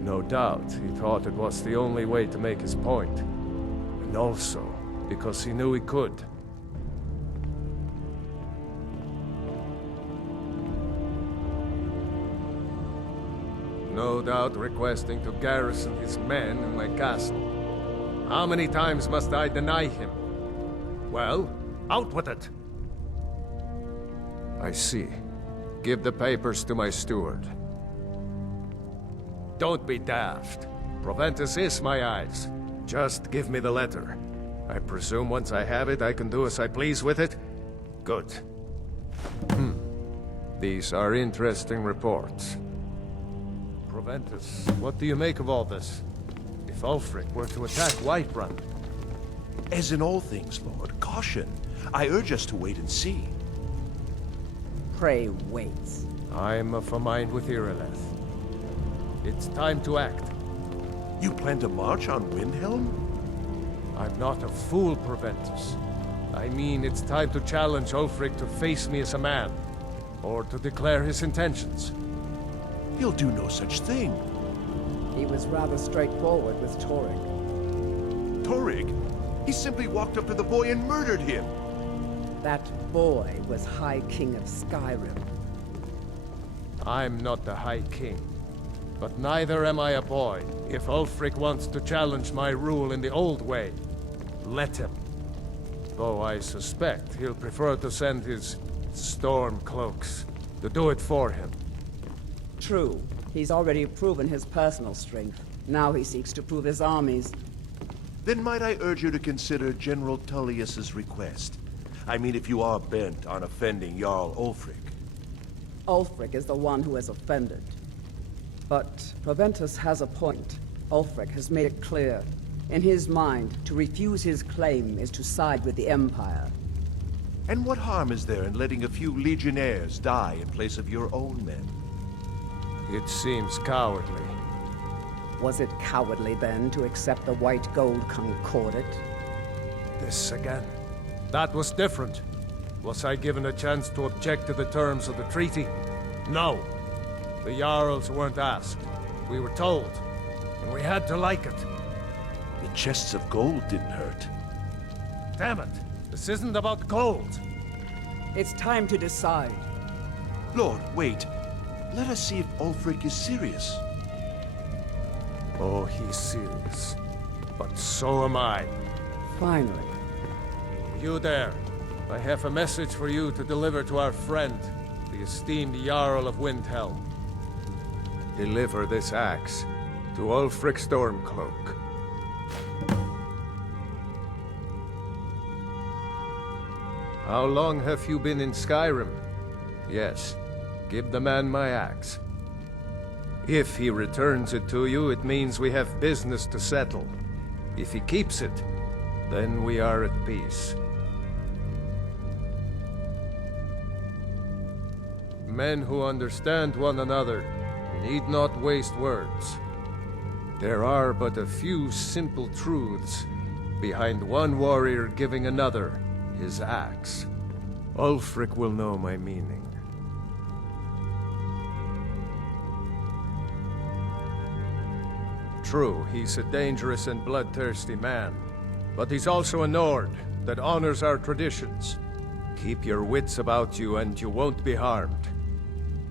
No doubt, he thought it was the only way to make his point. And also, because he knew he could. No doubt requesting to garrison his men in my castle. How many times must I deny him? Well, out with it! I see. Give the papers to my steward. Don't be daft. Proventus is my eyes. Just give me the letter. I presume once I have it, I can do as I please with it? Good. These are interesting reports. Proventus, what do you make of all this? If Ulfric were to attack Whiterun... As in all things, Lord, caution. I urge us to wait and see. Pray wait. I'm of a mind with Irileth. It's time to act. You plan to march on Windhelm? I'm not a fool, Proventus. I mean, it's time to challenge Ulfric to face me as a man. Or to declare his intentions. He'll do no such thing. He was rather straightforward with Torrig. Torrig? He simply walked up to the boy and murdered him. That boy was High King of Skyrim. I'm not the High King. But neither am I a boy. If Ulfric wants to challenge my rule in the old way, let him. Though I suspect he'll prefer to send his storm cloaks to do it for him. True. He's already proven his personal strength. Now he seeks to prove his armies. Then might I urge you to consider General Tullius's request? I mean, if you are bent on offending Jarl Ulfric. Ulfric is the one who has offended. But Proventus has a point. Ulfric has made it clear. In his mind, to refuse his claim is to side with the Empire. And what harm is there in letting a few legionnaires die in place of your own men? It seems cowardly. Was it cowardly, then, to accept the White Gold Concordat? This again. That was different. Was I given a chance to object to the terms of the treaty? No. The Jarls weren't asked. We were told. And we had to like it. The chests of gold didn't hurt. Damn it! This isn't about gold! It's time to decide. Lord, wait. Let us see if Ulfric is serious. Oh, he's serious. But so am I. Finally. You there. I have a message for you to deliver to our friend, the esteemed Jarl of Windhelm. Deliver this axe to Ulfric Stormcloak. How long have you been in Skyrim? Yes. Give the man my axe. If he returns it to you, it means we have business to settle. If he keeps it, then we are at peace. Men who understand one another need not waste words. There are but a few simple truths behind one warrior giving another his axe. Ulfric will know my meaning. True, he's a dangerous and bloodthirsty man, but he's also a Nord that honors our traditions. Keep your wits about you and you won't be harmed.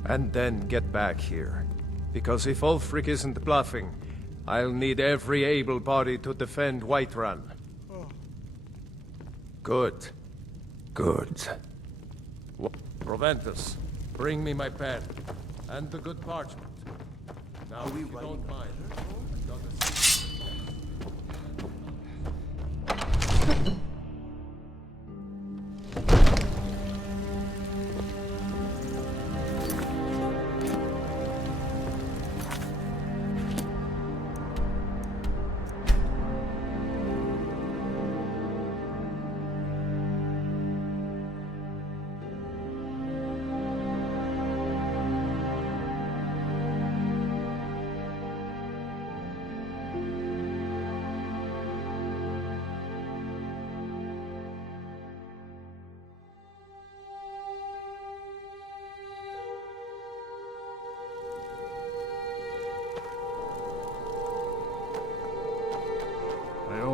And then get back here. Because if Ulfric isn't bluffing, I'll need every able body to defend Whiterun. Good. Good. Proventus, bring me my pen. And the good parchment. Now, if you don't mind, I've got a...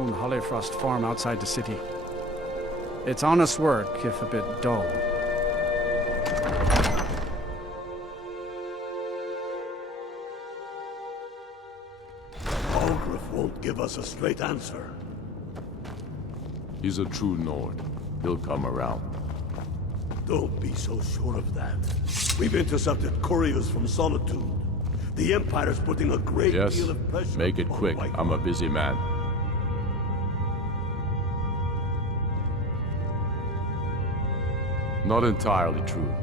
own Hollifrost farm outside the city. It's honest work, if a bit dull. Algrif won't give us a straight answer. He's a true Nord. He'll come around. Don't be so sure of that. We've intercepted couriers from Solitude. The Empire's putting a great deal of pressure. Make it quick. I'm a busy man. Not entirely true,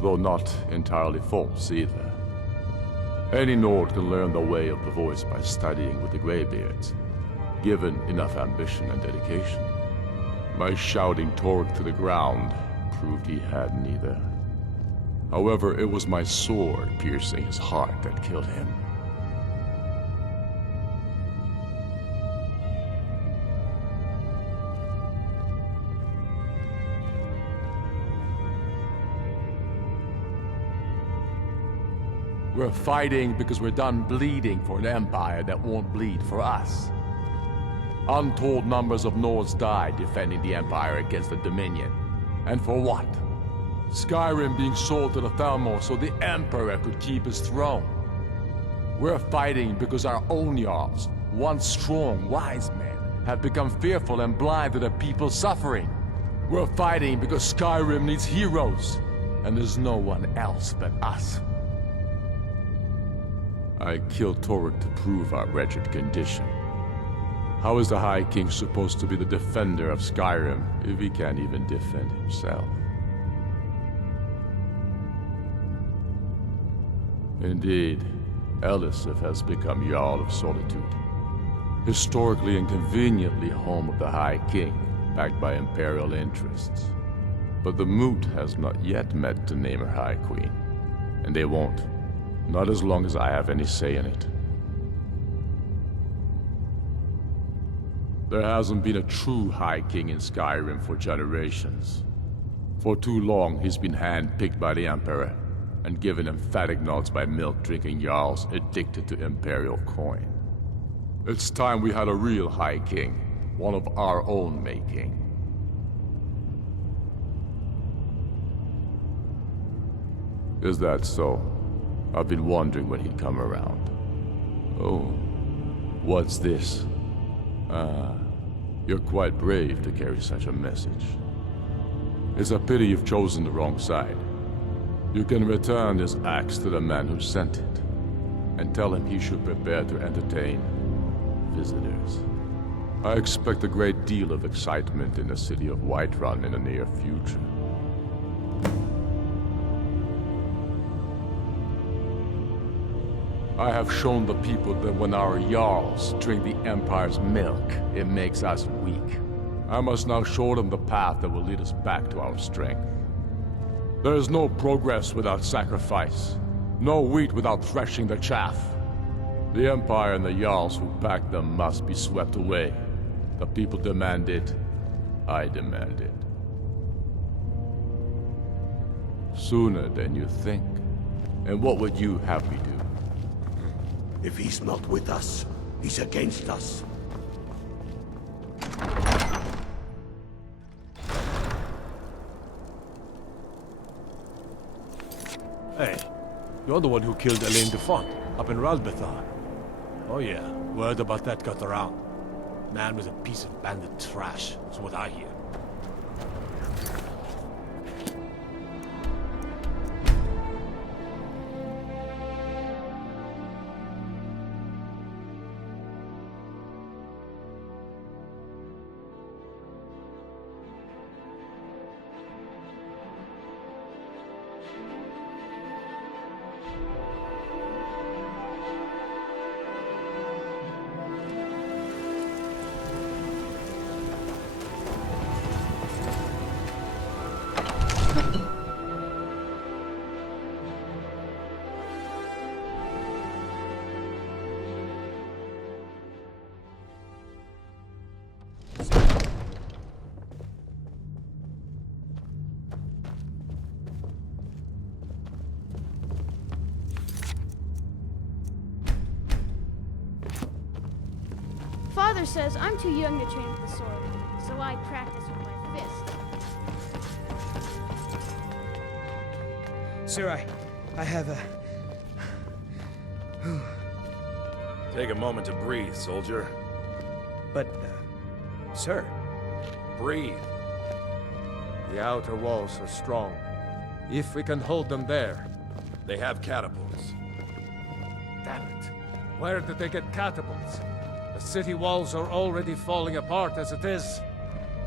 though not entirely false either. Any Nord can learn the way of the voice by studying with the Greybeards, given enough ambition and dedication. My shouting Torg to the ground proved he had neither. However, it was my sword piercing his heart that killed him. We're fighting because we're done bleeding for an empire that won't bleed for us. Untold numbers of Nords died defending the empire against the Dominion. And for what? SKYRIM being sold to the Thalmor so the Emperor could keep his throne. We're fighting because our own Jarls, once strong, wise men, have become fearful and blind to the people's suffering. We're fighting because SKYRIM needs heroes, and there's no one else but us. I killed Torg to prove our wretched condition. How is the High King supposed to be the defender of SKYRIM if he can't even defend himself? Indeed, Elisif has become Jarl of Solitude. Historically and conveniently home of the High King, backed by Imperial interests. But the Moot has not yet met to name her High Queen. And they won't. Not as long as I have any say in it. There hasn't been a true High King in SKYRIM for generations. For too long, he's been hand-picked by the Emperor, and given emphatic nods by milk-drinking Jarls addicted to Imperial coin. It's time we had a real High King, one of our own making. Is that so? I've been wondering when he'd come around. Oh, what's this? You're quite brave to carry such a message. It's a pity you've chosen the wrong side. You can return this axe to the man who sent it, and tell him he should prepare to entertain visitors. I expect a great deal of excitement in the city of Whiterun in the near future. I have shown the people that when our Jarls drink the Empire's milk, it makes us weak. I must now show them the path that will lead us back to our strength. There is no progress without sacrifice, no wheat without threshing the chaff. The Empire and the Jarls who back them must be swept away. The people demand it, I demand it. Sooner than you think. And what would you have me do? If he's not with us, he's against us. Hey, you're the one who killed Elaine Defont up in Ralbethar. Oh yeah, word about that got around. Man was a piece of bandit trash, is what I hear. Father says I'm too young to train with the sword, so I practice with my fist. Sir, I have a... Take a moment to breathe, soldier. But, sir... Breathe. The outer walls are strong. If we can hold them there. They have catapults. Damn it. Where did they get catapults? The city walls are already falling apart as it is.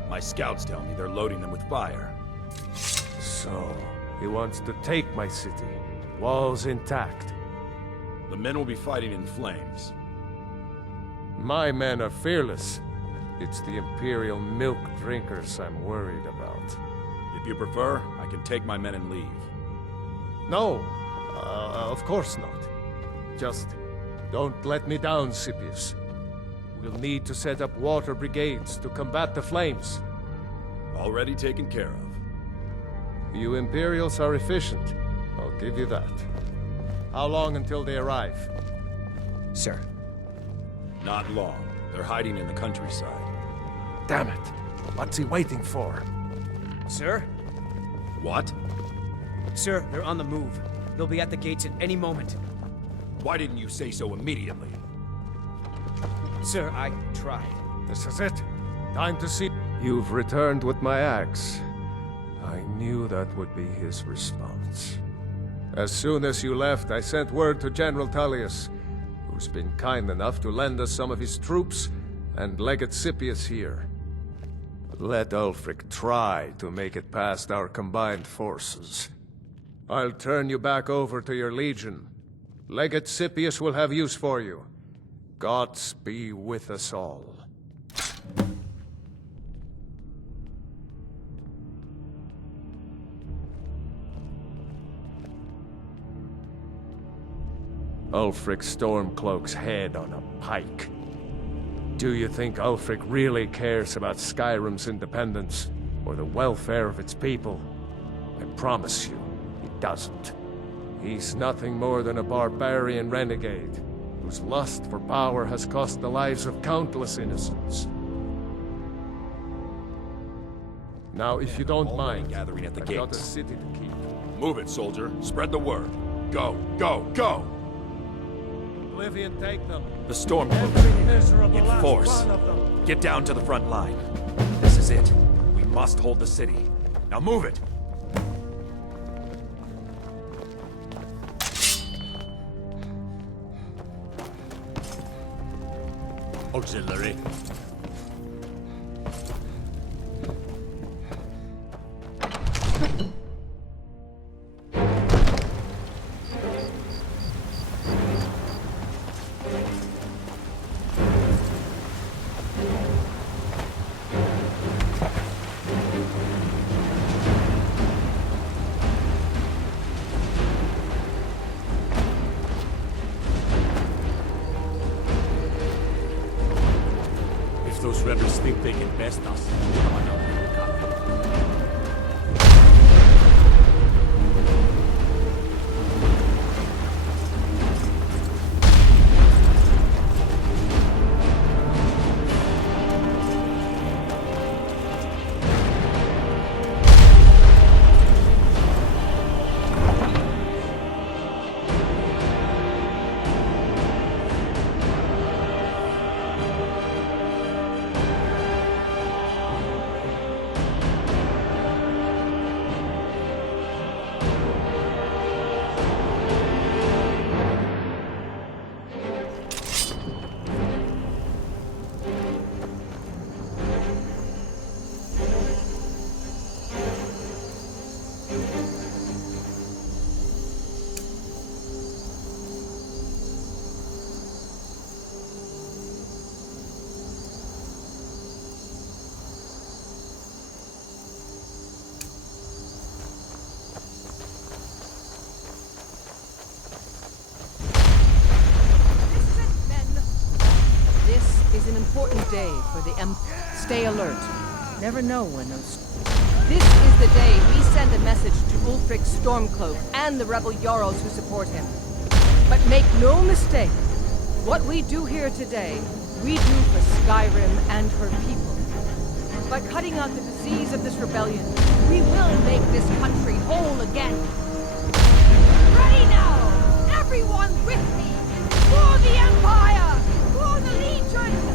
My scouts tell me they're loading them with fire. So, he wants to take my city. Walls intact. The men will be fighting in flames. My men are fearless. It's the Imperial milk drinkers I'm worried about. If you prefer, I can take my men and leave. No, of course not. Just don't let me down, Scipius. We'll need to set up water brigades to combat the flames. Already taken care of. You Imperials are efficient. I'll give you that. How long until they arrive? Sir. Not long. They're hiding in the countryside. Damn it. What's he waiting for? Sir? What? Sir, they're on the move. They'll be at the gates at any moment. Why didn't you say so immediately? Sir, I tried. This is it. Time to see. You've returned with my axe. I knew that would be his response. As soon as you left, I sent word to General Tullius, who's been kind enough to lend us some of his troops, and Legate Scipius here. Let Ulfric try to make it past our combined forces. I'll turn you back over to your legion. Legate Scipius will have use for you. Gods be with us all. Ulfric Stormcloak's head on a pike. Do you think Ulfric really cares about Skyrim's independence, or the welfare of its people? I promise you, he doesn't. He's nothing more than a barbarian renegade, whose lust for power has cost the lives of countless innocents. Now, if you don't mind, gathering at the I've gates. got a city to keep. Move it, soldier. Spread the word. Go, go, go! Oblivion, take them. The Stormcloaks in force. Get down to the front line. This is it. We must hold the city. Now move it! Auxiliary. Those rebels think they can best us. Is an important day for the Stay alert. Never know when those... This is the day we send a message to Ulfric Stormcloak and the rebel Jarls who support him. But make no mistake, what we do here today we do for Skyrim and her people. By cutting out the disease of this rebellion, we will make this country whole again. Ready now! Everyone with me! For the Empire! For the Legion!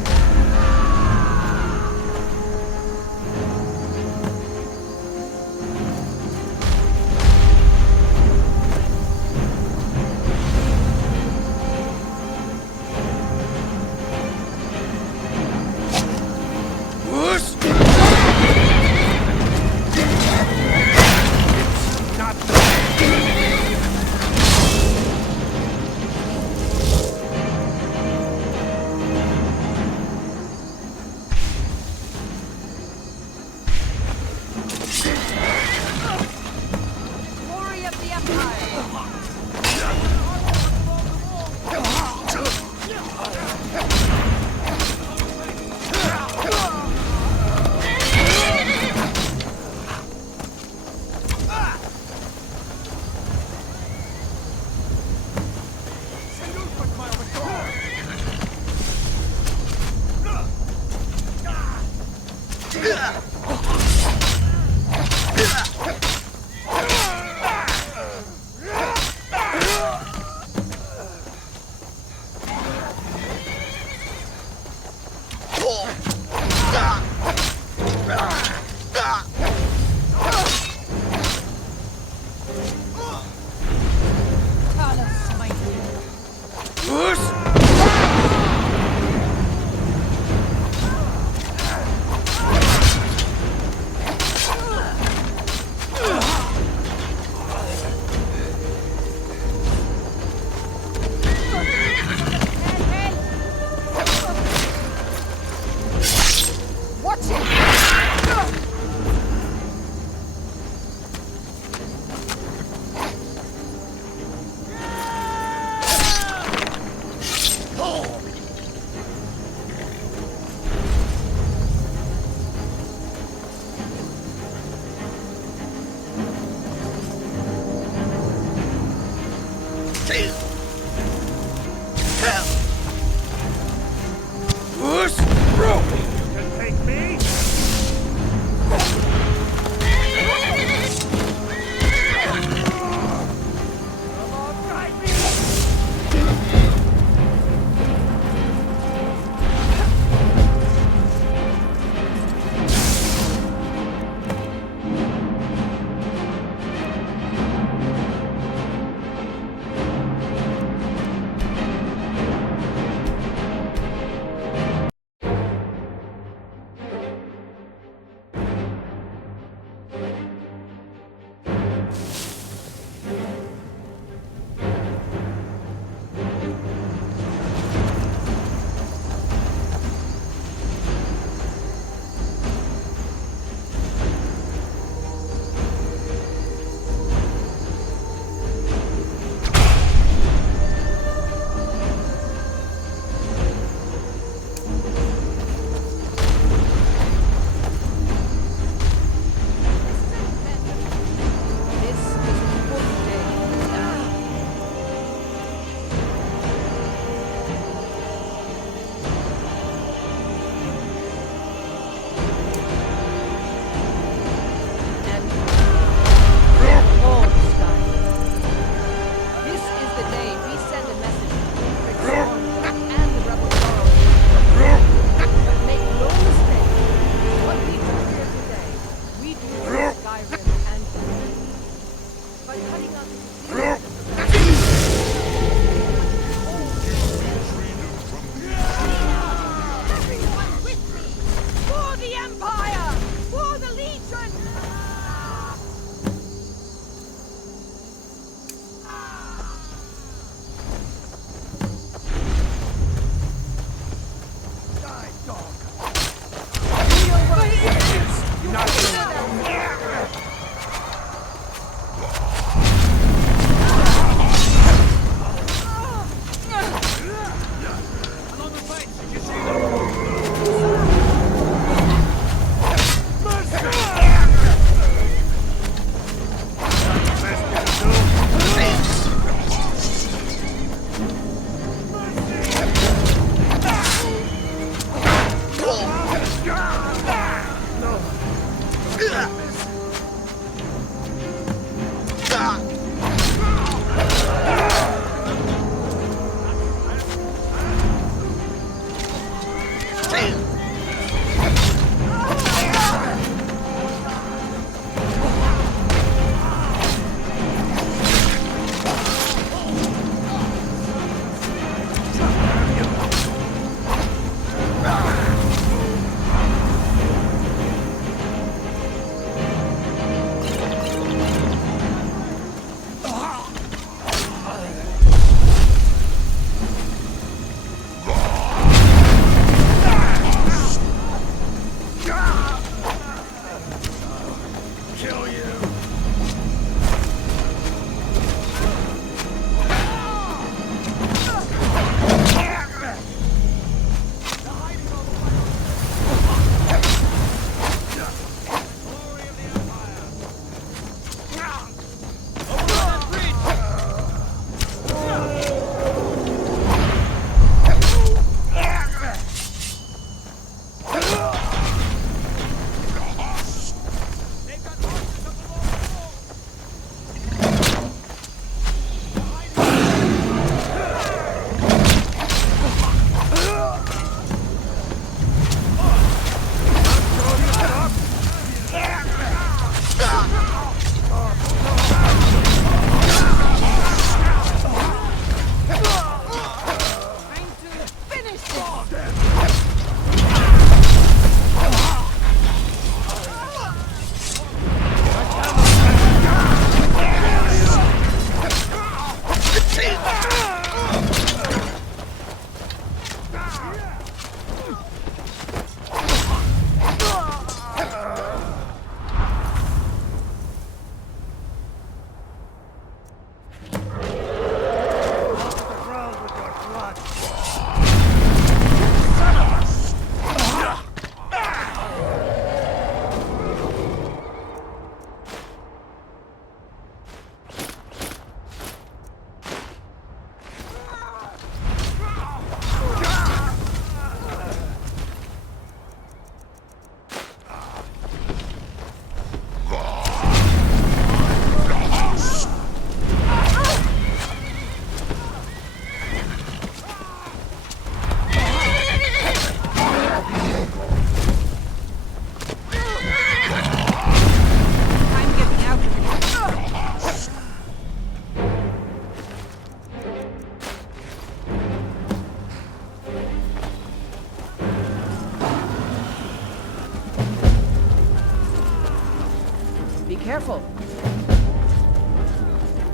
careful.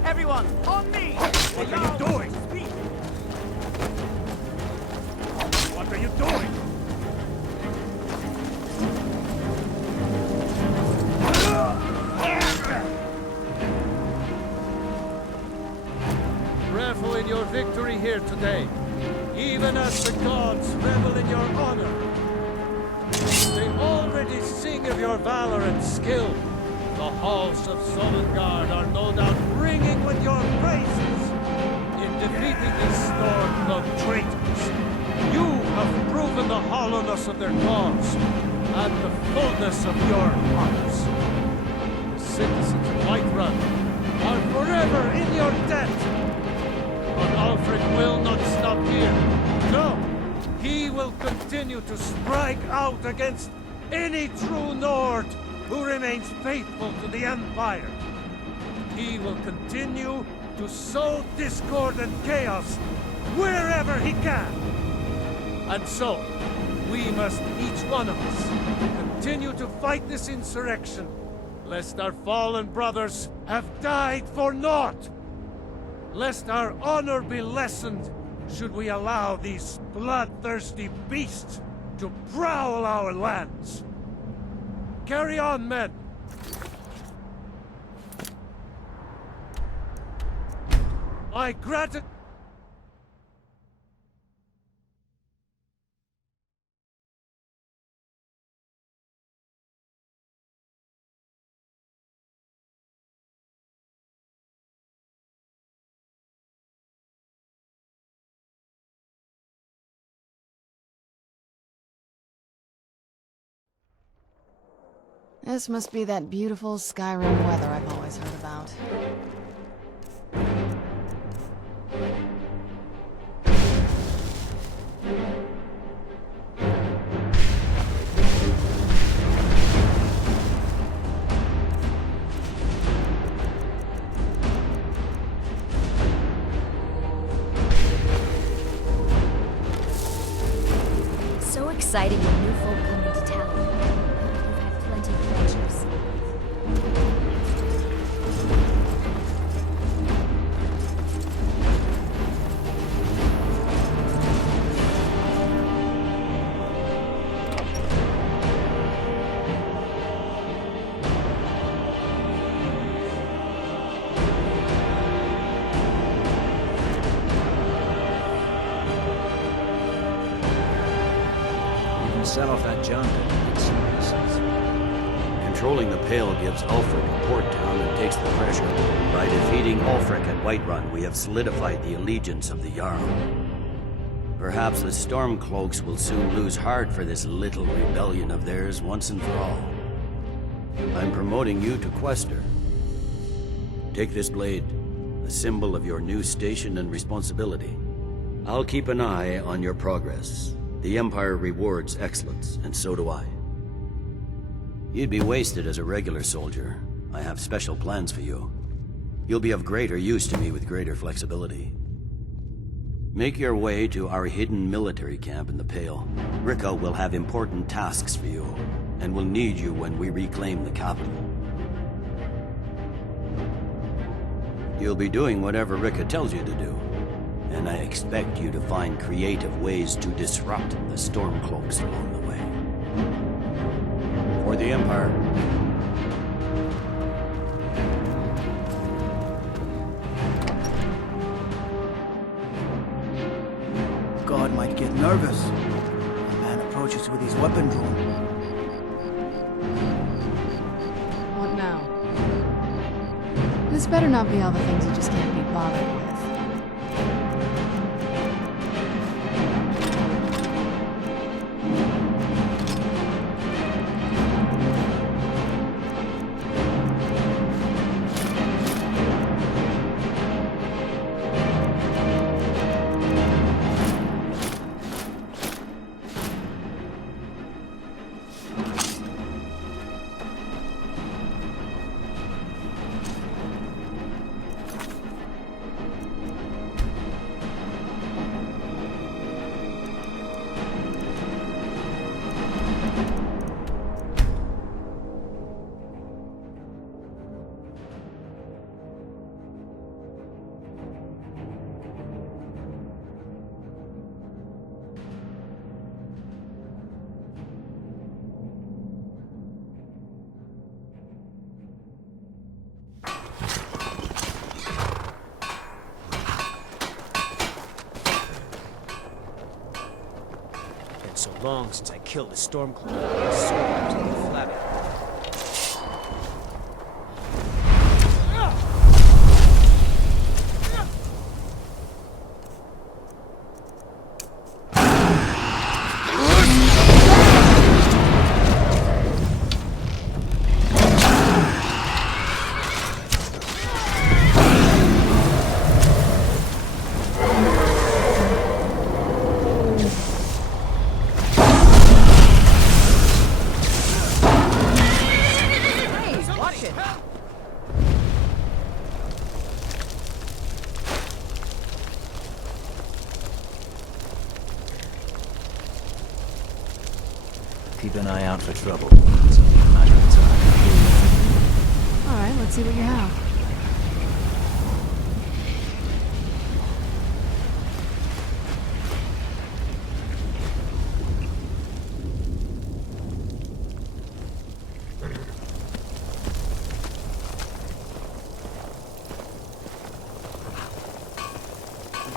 Everyone, on me! What are you doing? What are you doing? Revel in your victory here today, even as the gods revel in your honor. They already sing of your valor and skill. The halls of Sovngarde are no doubt ringing with your praises. In defeating these storm-cloaked traitors, you have proven the hollowness of their cause and the fullness of your hearts. The citizens of Whiterun are forever in your debt. But Alfred will not stop here. No! He will continue to strike out against any true Nord who remains faithful to the Empire. He will continue to sow discord and chaos wherever he can. And so, we must, each one of us, continue to fight this insurrection, lest our fallen brothers have died for naught. Lest our honor be lessened, should we allow these bloodthirsty beasts to prowl our lands. Carry on, men! My gratitude... This must be that beautiful Skyrim weather I've always heard about. So exciting when new folk come into town. You've had plenty of adventures. Set off that junk. Controlling the Pale gives Ulfric a port town and takes the pressure. By defeating Ulfric at Whiterun, we have solidified the allegiance of the Jarl. Perhaps the Stormcloaks will soon lose heart for this little rebellion of theirs once and for all. I'm promoting you to Quester. Take this blade, a symbol of your new station and responsibility. I'll keep an eye on your progress. The Empire rewards excellence, and so do I. You'd be wasted as a regular soldier. I have special plans for you. You'll be of greater use to me with greater flexibility. Make your way to our hidden military camp in the Pale. Rika will have important tasks for you, and will need you when we reclaim the capital. You'll be doing whatever Rika tells you to do. And I expect you to find creative ways to disrupt the Stormcloaks along the way. For the Empire. God might get nervous. A man approaches with his weapon drawn. What now? This better not be all the things you just can't be bothered with. so long since I killed a Stormcloak. My sword was getting flabby. Keep an eye out for trouble. It's only a matter of time. Alright, let's see what you have.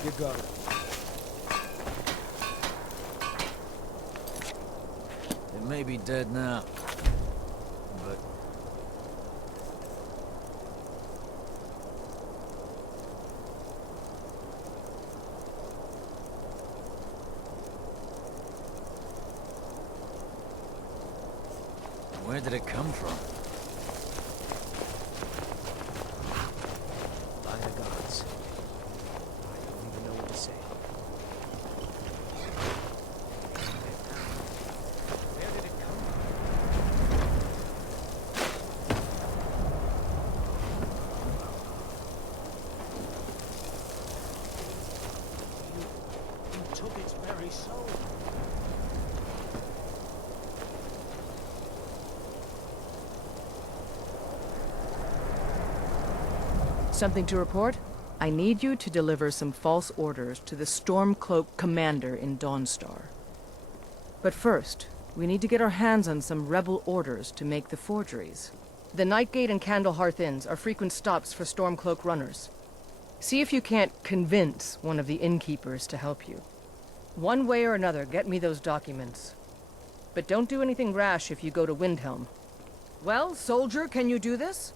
You got it. It may be dead now, but... Where did it come from? By the gods. I don't even know what to say. Where did it come from? You took its very soul. Something to report? I need you to deliver some false orders to the Stormcloak commander in Dawnstar. But first, we need to get our hands on some rebel orders to make the forgeries. The Nightgate and Candlehearth Inns are frequent stops for Stormcloak runners. See if you can't convince one of the innkeepers to help you. One way or another, get me those documents. But don't do anything rash if you go to Windhelm. Well, soldier, can you do this?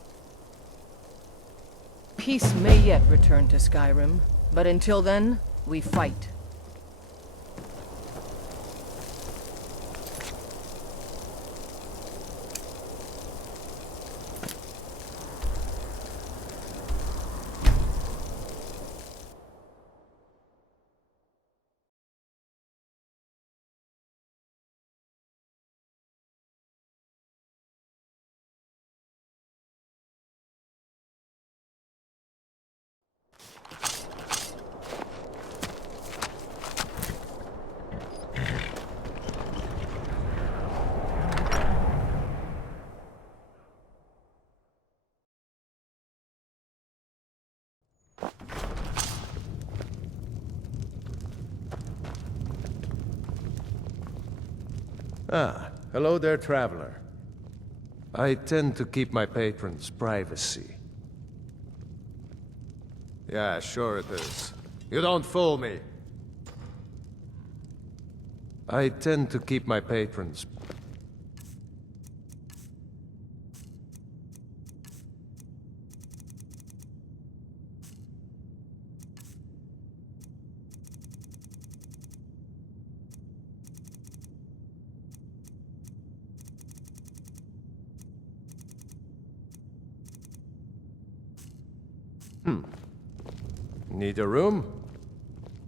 Peace may yet return to Skyrim, but until then, we fight. Ah, hello there, traveler. I tend to keep my patrons' privacy. Yeah, sure it is. You don't fool me. I tend to keep my patrons... Need a room?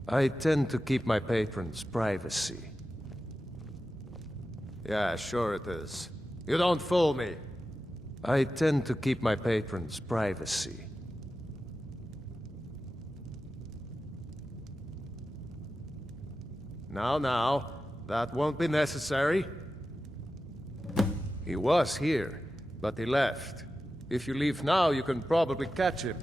I tend to keep my patrons' privacy. Yeah, sure it is. You don't fool me. I tend to keep my patrons' privacy. Now, that won't be necessary. He was here, but he left. If you leave now, you can probably catch him.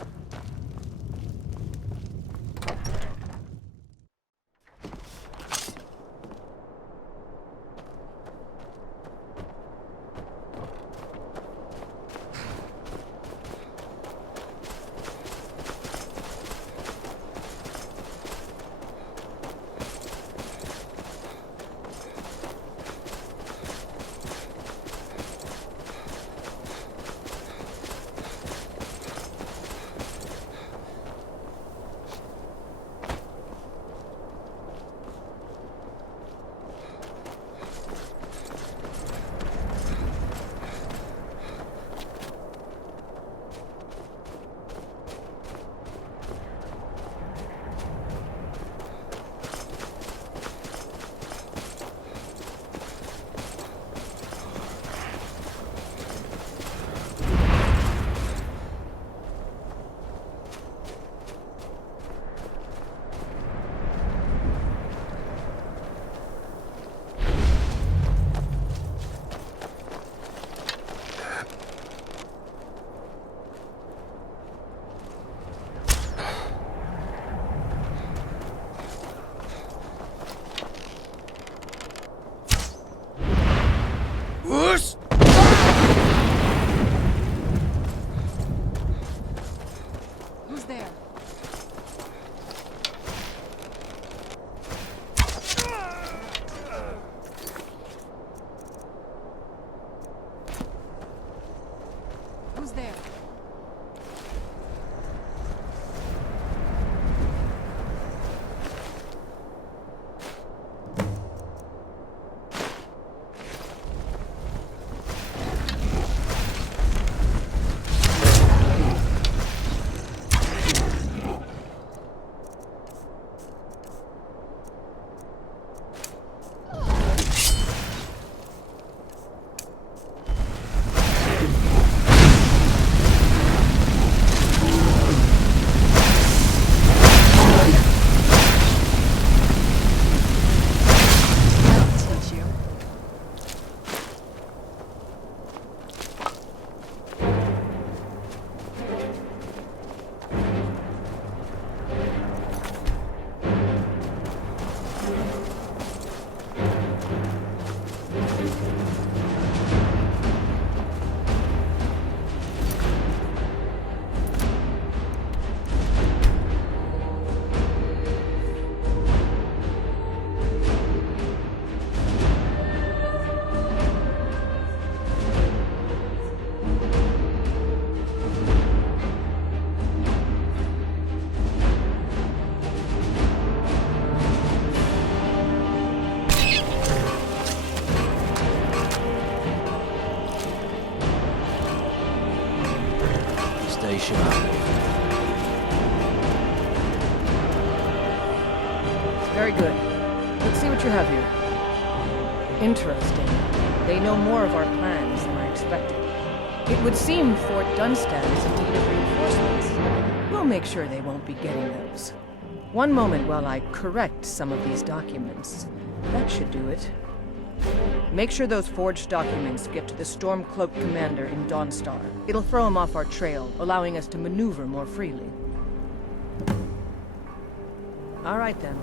Very good. Let's see what you have here. Interesting. They know more of our plans than I expected. It would seem Fort Dunstad is in need of reinforcements. We'll make sure they won't be getting those. One moment while I correct some of these documents. That should do it. Make sure those forged documents get to the Stormcloak commander in Dawnstar. It'll throw him off our trail, allowing us to maneuver more freely. All right then.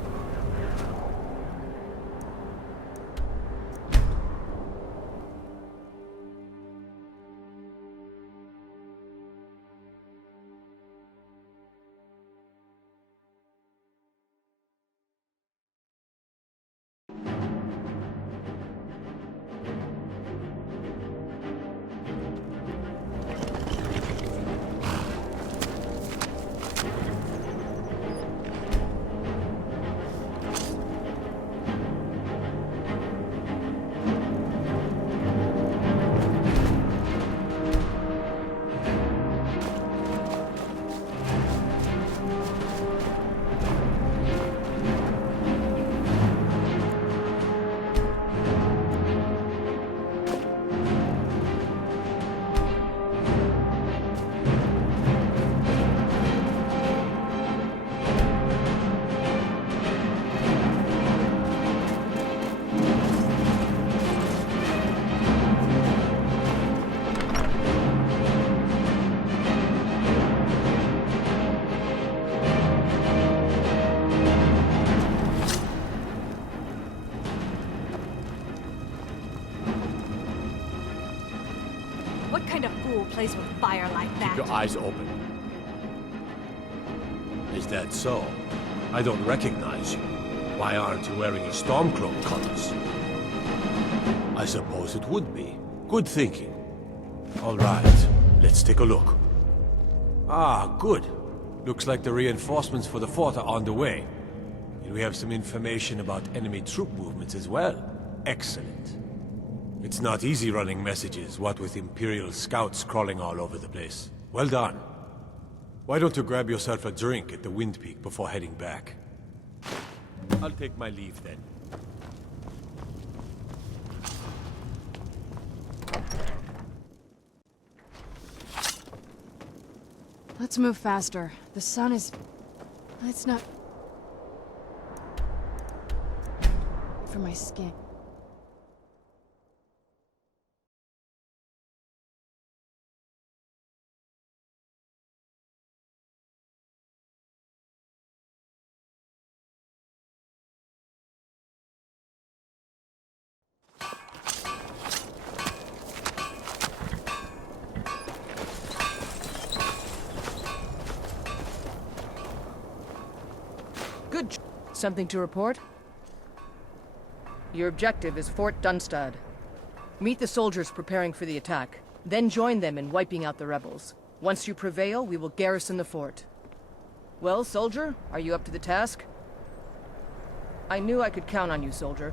What kind of fool plays with fire like that? Your eyes open. Is that so? I don't recognize you. Why aren't you wearing your Stormcloak colors? I suppose it would be. Good thinking. All right, let's take a look. Ah, good. Looks like the reinforcements for the fort are on the way. And we have some information about enemy troop movements as well. Excellent. It's not easy running messages, what with Imperial scouts crawling all over the place. Well done. Why don't you grab yourself a drink at the Wind Peak before heading back? I'll take my leave then. Let's move faster. The sun is... It's not... for my skin. Good. Something to report? Your objective is Fort Dunstad. Meet the soldiers preparing for the attack, then join them in wiping out the rebels. Once you prevail, we will garrison the fort. Well, soldier, are you up to the task? I knew I could count on you, soldier.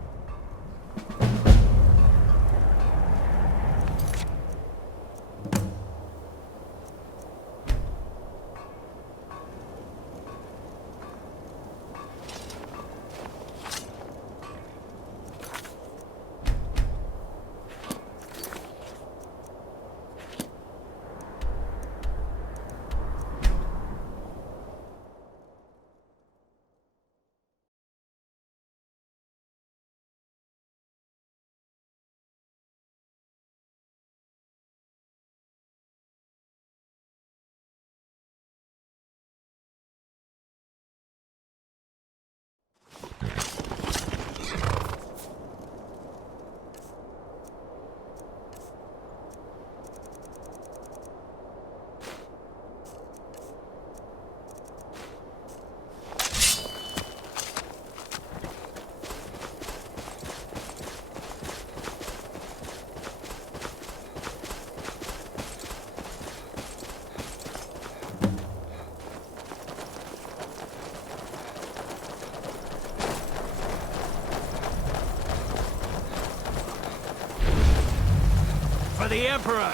For the Emperor!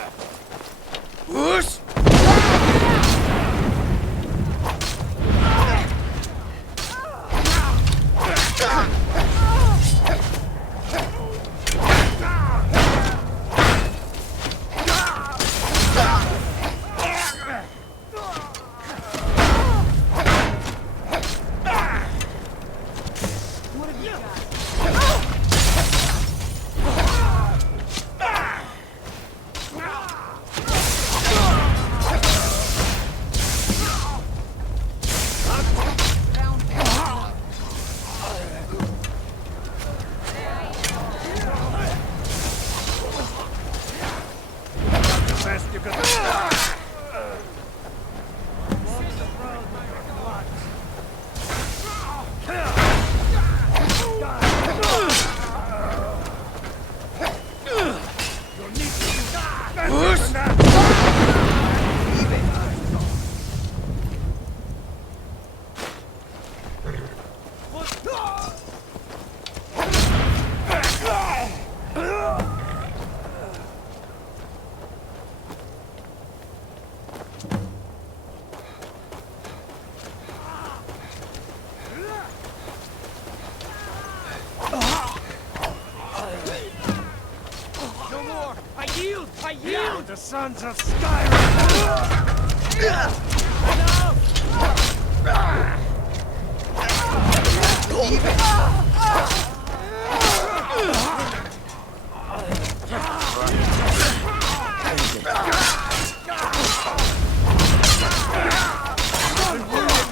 Whoosh! No more! I yield! I yield! Now the sons of Skyrim!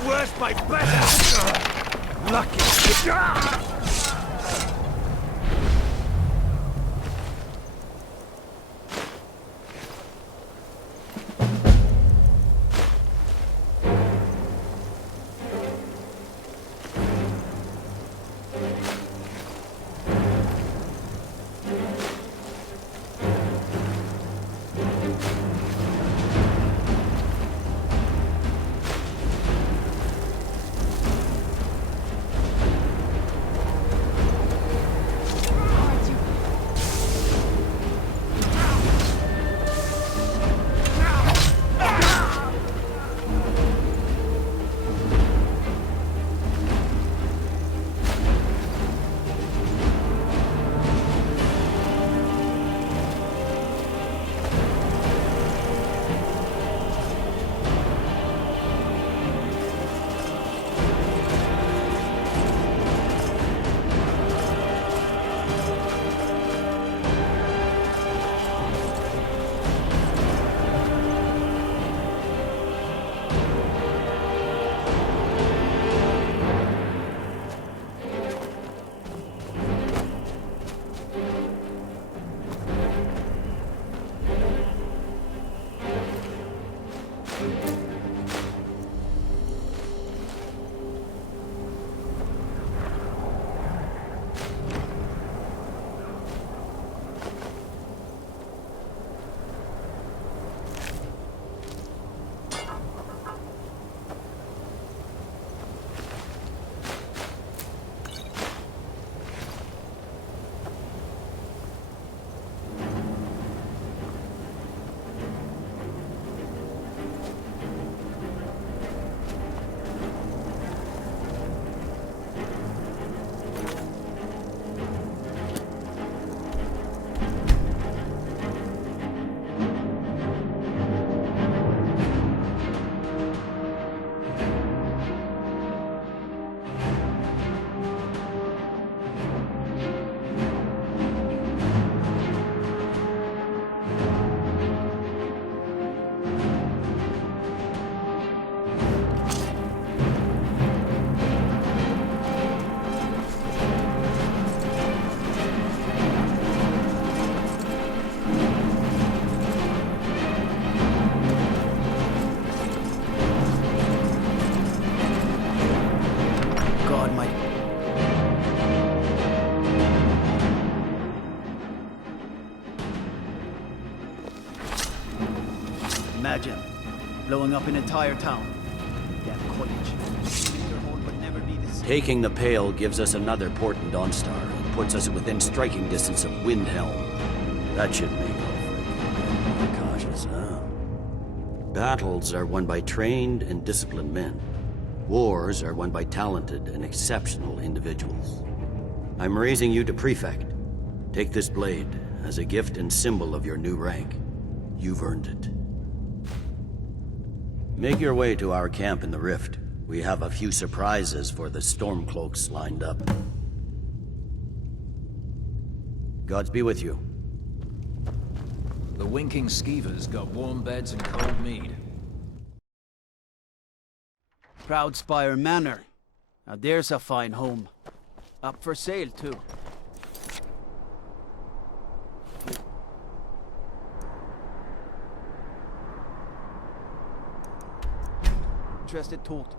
Worse by better! Lucky! Imagine blowing up an entire town. Damn college. Winterhold would never be the same. Taking the Pale gives us another port in Dawnstar and puts us within striking distance of Windhelm. That should make Ulfric more cautious, huh? Battles are won by trained and disciplined men. Wars are won by talented and exceptional individuals. I'm raising you to Prefect. Take this blade as a gift and symbol of your new rank. You've earned it. Make your way to our camp in the Rift. We have a few surprises for the Stormcloaks lined up. Gods be with you. The winking skeevers got warm beds and cold mead. Proudspire Manor. Now there's a fine home. Up for sale, too. Interested talk.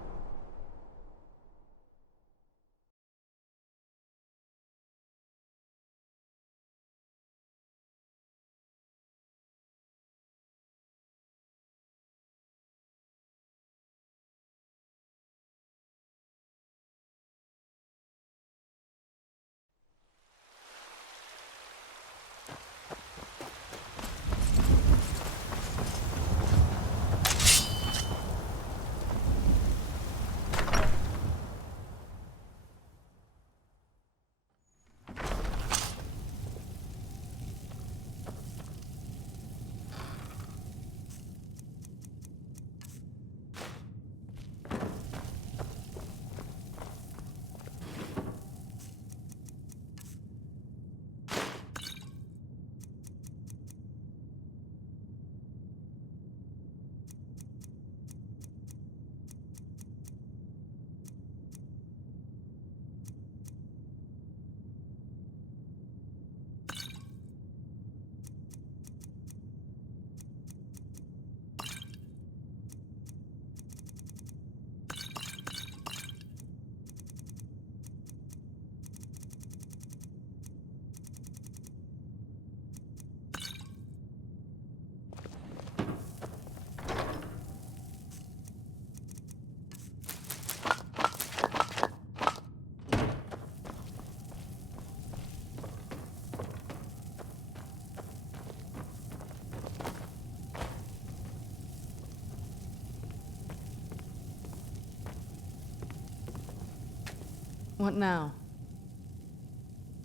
What now?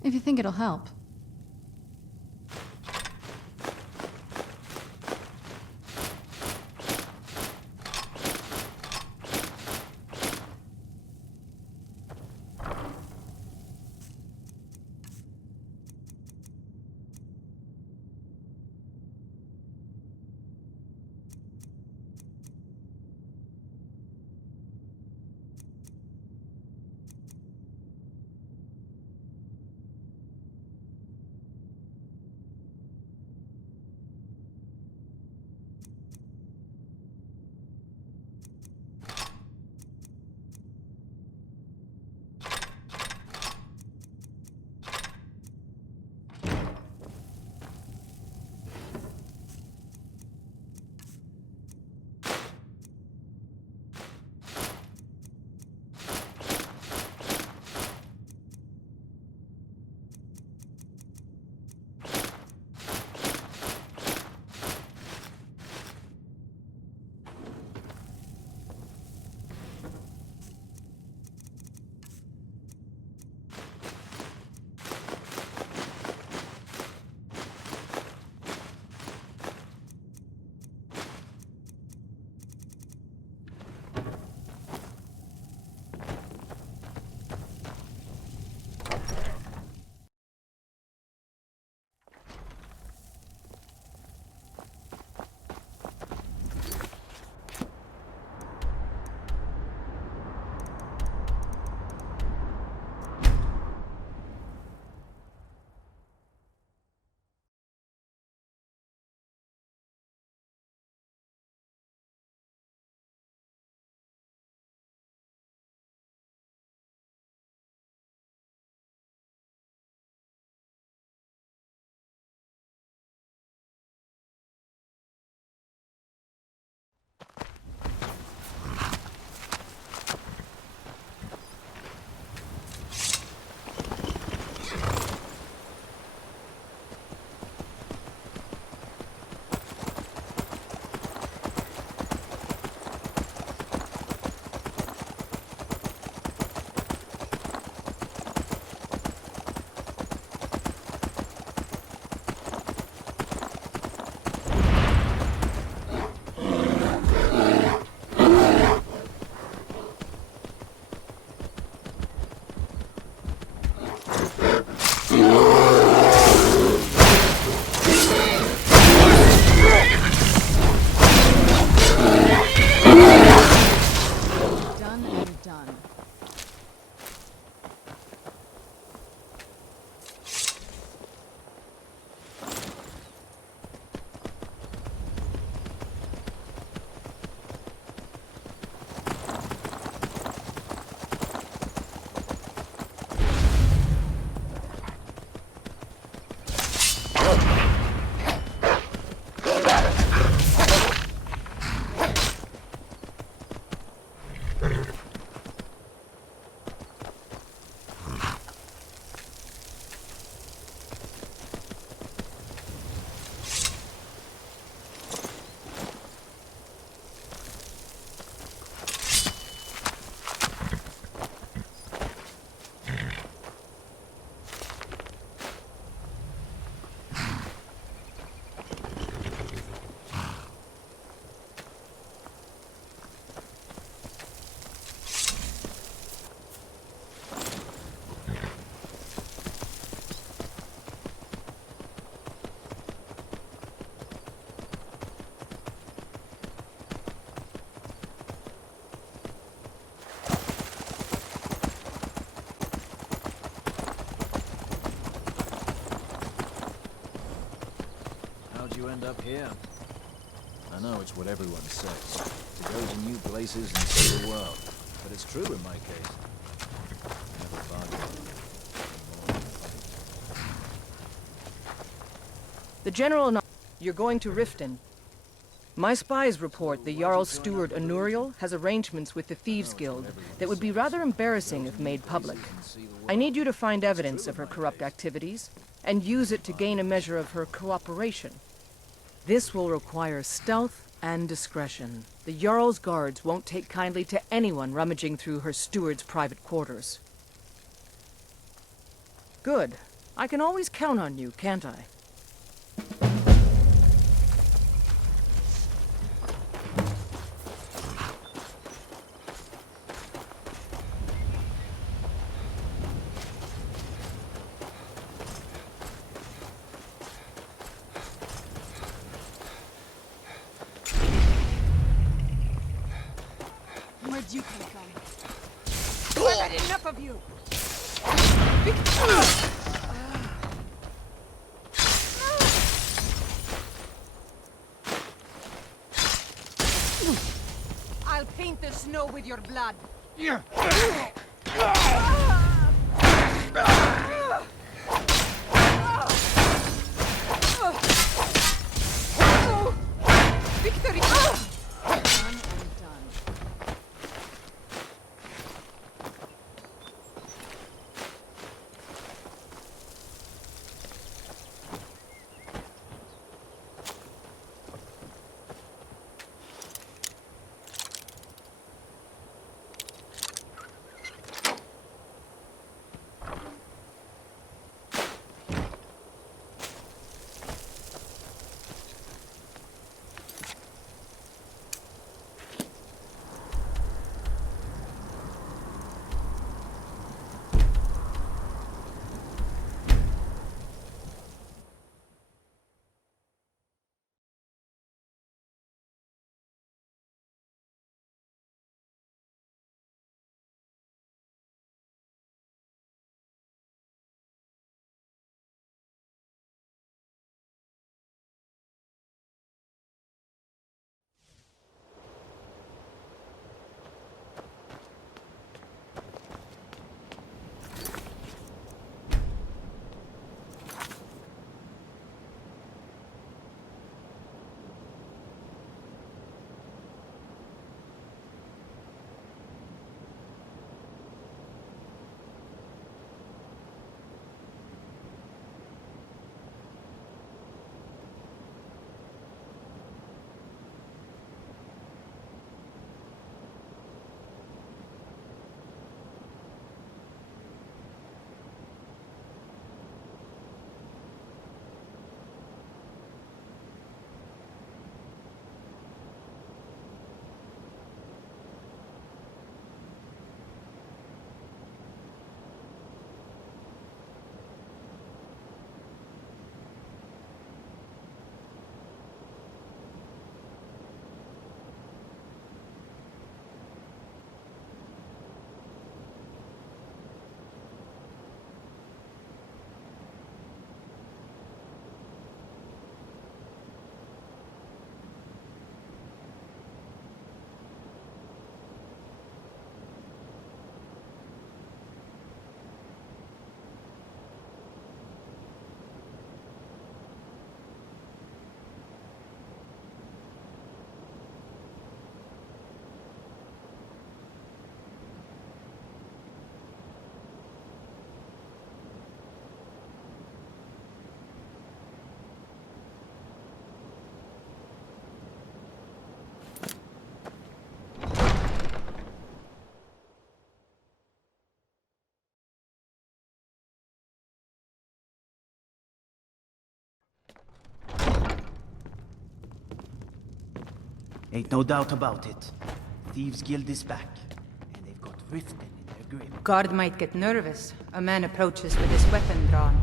If you think it'll help. How'd you end up here? I know it's what everyone says, to go to new places and see the world. But it's true in my case. Never bargained. The General... You're going to Riften. My spies report the Jarl's steward Anuriel has arrangements with the Thieves Guild that would be rather embarrassing if made public. I need you to find evidence of her corrupt activities and use it to gain a measure of her cooperation. This will require stealth and discretion. The Jarl's guards won't take kindly to anyone rummaging through her steward's private quarters. Good. I can always count on you, can't I? Where'd you come from? I've had enough of you! I'll paint the snow with your blood. Victory! Done and done. Ain't no doubt about it. Thieves' Guild is back, and they've got Riften in their grip. Guard might get nervous. A man approaches with his weapon drawn.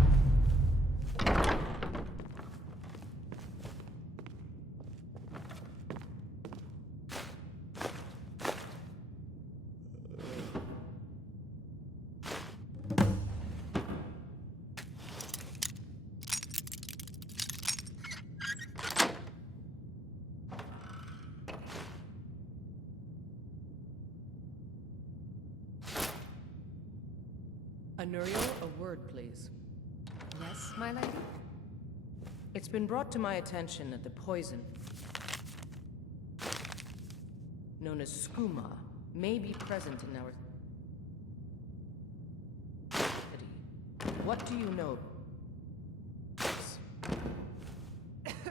Anuriel, a word, please. Yes, my lady? It's been brought to my attention that the poison, known as skooma, may be present in our city. What do you know?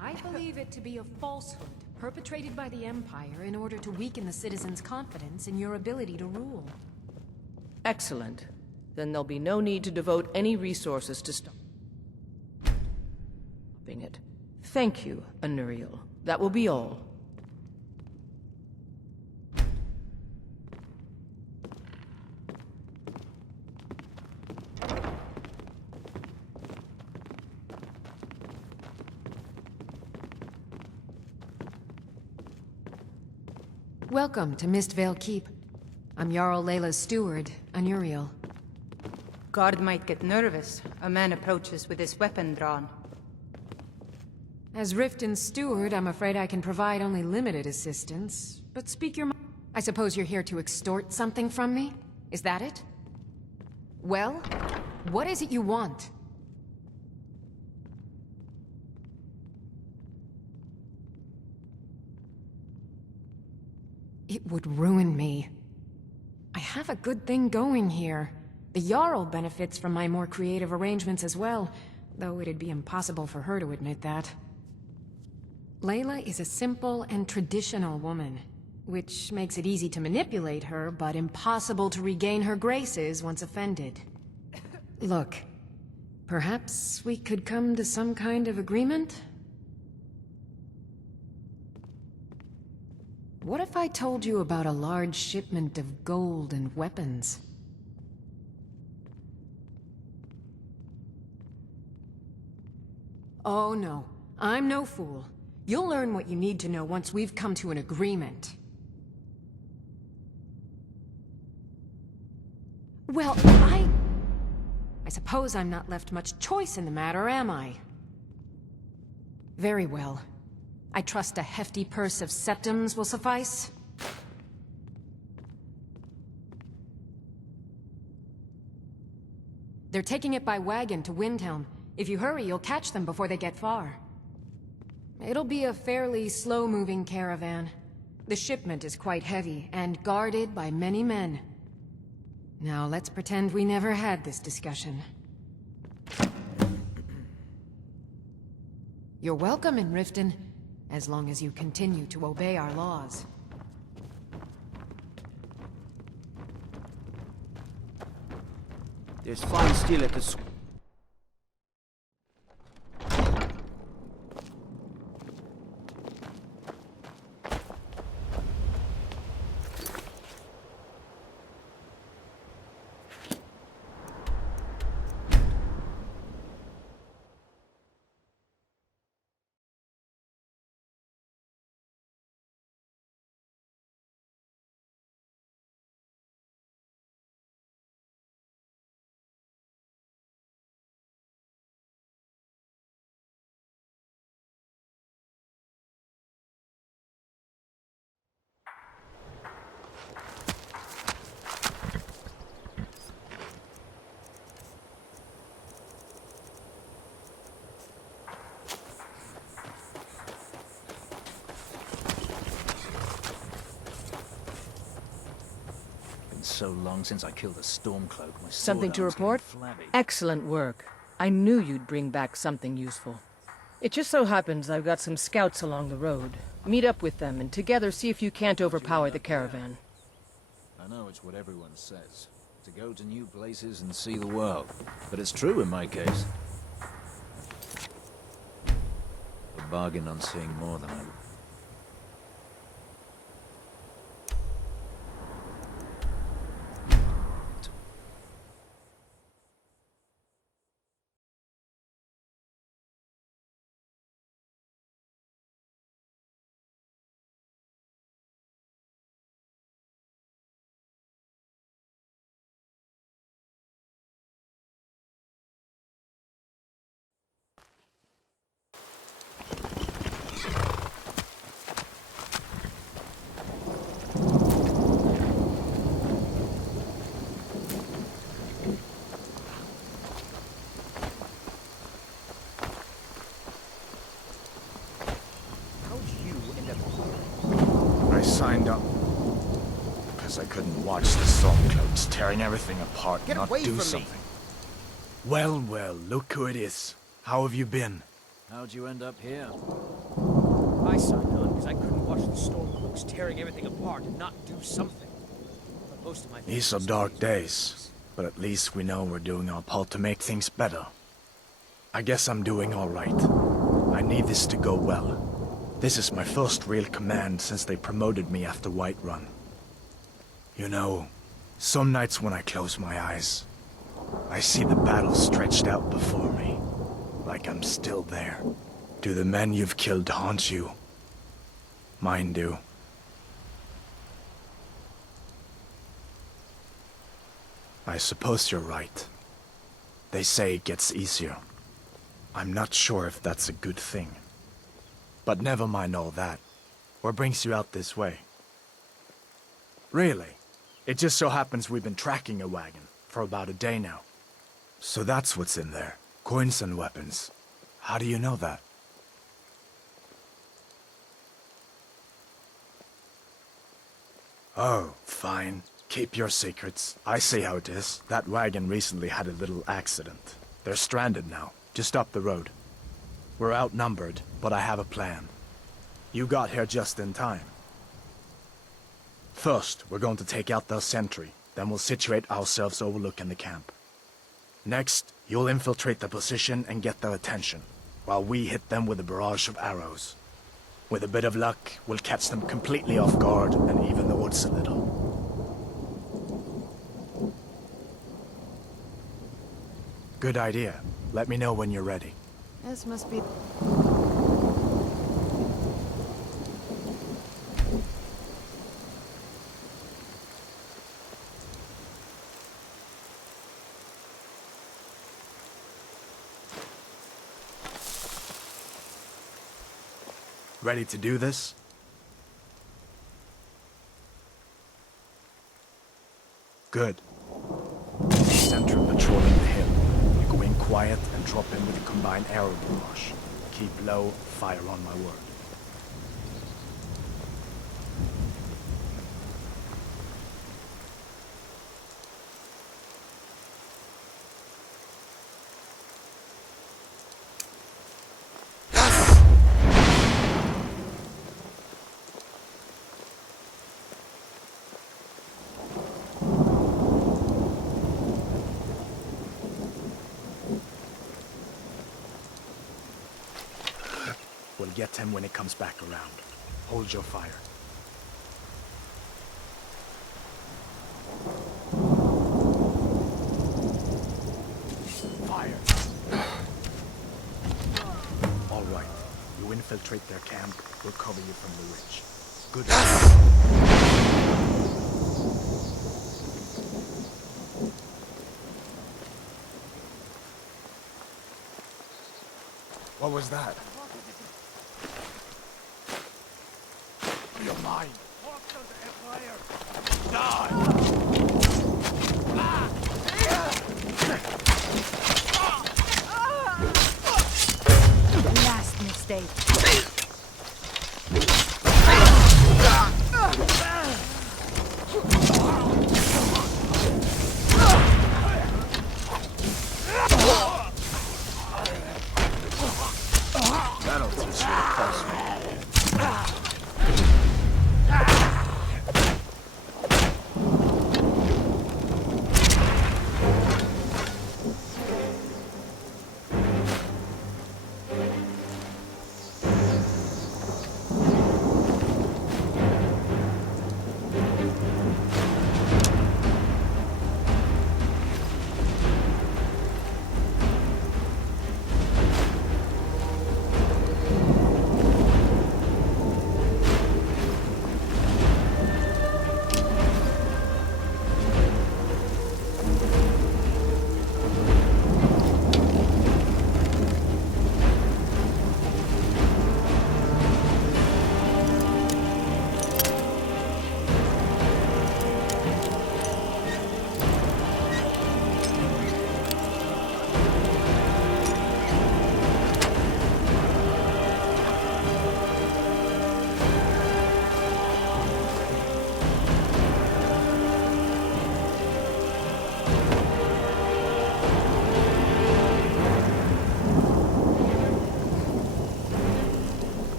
I believe it to be a falsehood perpetrated by the Empire in order to weaken the citizens' confidence in your ability to rule. Excellent. then there'll be no need to devote any resources to stopping it. Thank you, Anuriel. That will be all. Welcome to Mistvale Keep. I'm Jarl Layla's steward, Anuriel. Guard might get nervous. A man approaches with his weapon drawn. As Riften's steward, I'm afraid I can provide only limited assistance. But speak your mind. I suppose you're here to extort something from me? Is that it? Well, what is it you want? It would ruin me. I have a good thing going here. The Jarl benefits from my more creative arrangements as well, though it'd be impossible for her to admit that. Layla is a simple and traditional woman, which makes it easy to manipulate her, but impossible to regain her graces once offended. Look, perhaps we could come to some kind of agreement? What if I told you about a large shipment of gold and weapons? Oh no, I'm no fool. You'll learn what you need to know once we've come to an agreement. Well, I suppose I'm not left much choice in the matter, am I? Very well. I trust a hefty purse of septims will suffice. They're taking it by wagon to Windhelm. If you hurry, you'll catch them before they get far. It'll be a fairly slow-moving caravan. The shipment is quite heavy, and guarded by many men. Now let's pretend we never had this discussion. You're welcome in Riften, as long as you continue to obey our laws. There's fine steel at the so long since I killed a Stormcloak. My Something to sword arm's report? getting flabby. Excellent work. I knew you'd bring back something useful. It just so happens I've got some scouts along the road. Meet up with them and together see if you can't overpower the caravan. I know it's what everyone says. To go to new places and see the world. But it's true in my case. A bargain on seeing more than I... Signed up because I couldn't watch the Stormcloaks tearing everything apart and not do something. Well, well, look who it is. How have you been? How'd you end up here? I signed on because I couldn't watch the Stormcloaks tearing everything apart and not do something. But most of my These are dark days. but at least we know we're doing our part to make things better. I guess I'm doing all right. I need this to go well. This is my first real command since they promoted me after Whiterun. You know, some nights when I close my eyes, I see the battle stretched out before me, like I'm still there. Do the men you've killed haunt you? Mine do. I suppose you're right. They say it gets easier. I'm not sure if that's a good thing. But never mind all that. What brings you out this way? Really? It just so happens we've been tracking a wagon for about a day now. So that's what's in there. Coins and weapons. How do you know that? Oh, fine. Keep your secrets. I see how it is. That wagon recently had a little accident. They're stranded now, just up the road. We're outnumbered, but I have a plan. You got here just in time. First, we're going to take out their sentry. Then we'll situate ourselves overlooking the camp. Next, you'll infiltrate the position and get their attention, while we hit them with a barrage of arrows. With a bit of luck, we'll catch them completely off guard and even the odds a little. Good idea. Let me know when you're ready. This must be... Ready to do this? Good. Center patrolling the hill. You go in quiet and drop in with a combined arrow barrage. Keep low, fire on my word. We'll get him when it comes back around. Hold your fire. Fire! All right. You infiltrate their camp, we'll cover you from the ridge. Good. What was that? You're mine. Last mistake. That'll teach you to cross me.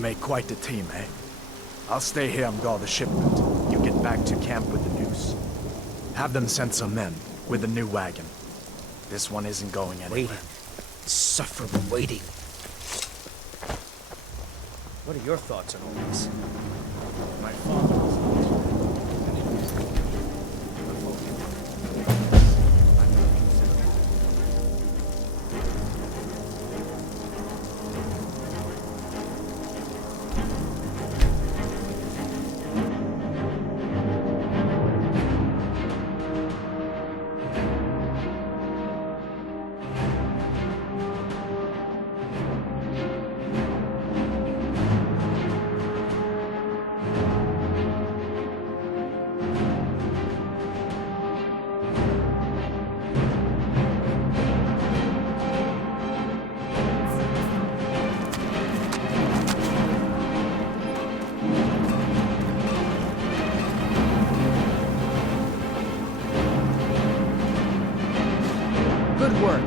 make quite the team, eh? I'll stay here and guard the shipment. You get back to camp with the news. Have them send some men with a new wagon. This one isn't going anywhere. Waiting. Insufferable waiting. What are your thoughts on all this? My father was Good work.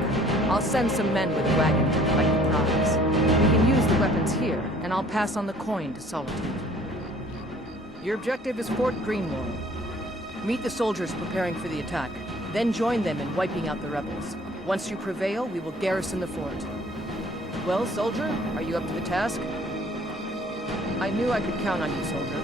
I'll send some men with a wagon to collect the prize. We can use the weapons here, and I'll pass on the coin to Solitude. Your objective is Fort Greenwall. Meet the soldiers preparing for the attack, then join them in wiping out the rebels. Once you prevail, we will garrison the fort. Well, soldier, are you up to the task? I knew I could count on you, soldier.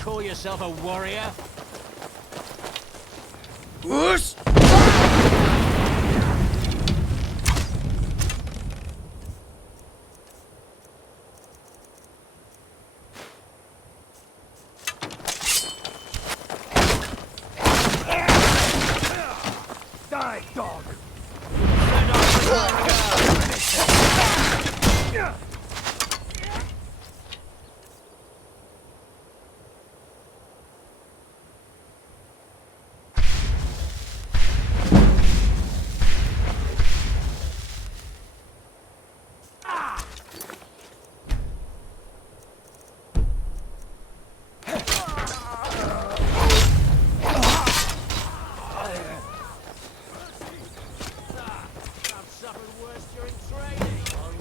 Call yourself a warrior? Whoosh! Die, dog!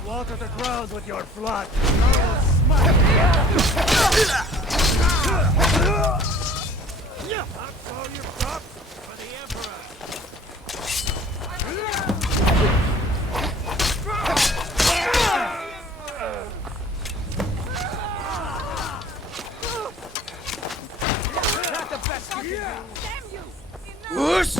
Water the ground with your blood! That's all you've got for the Emperor! Not the best you can do! Damn you! Whoosh!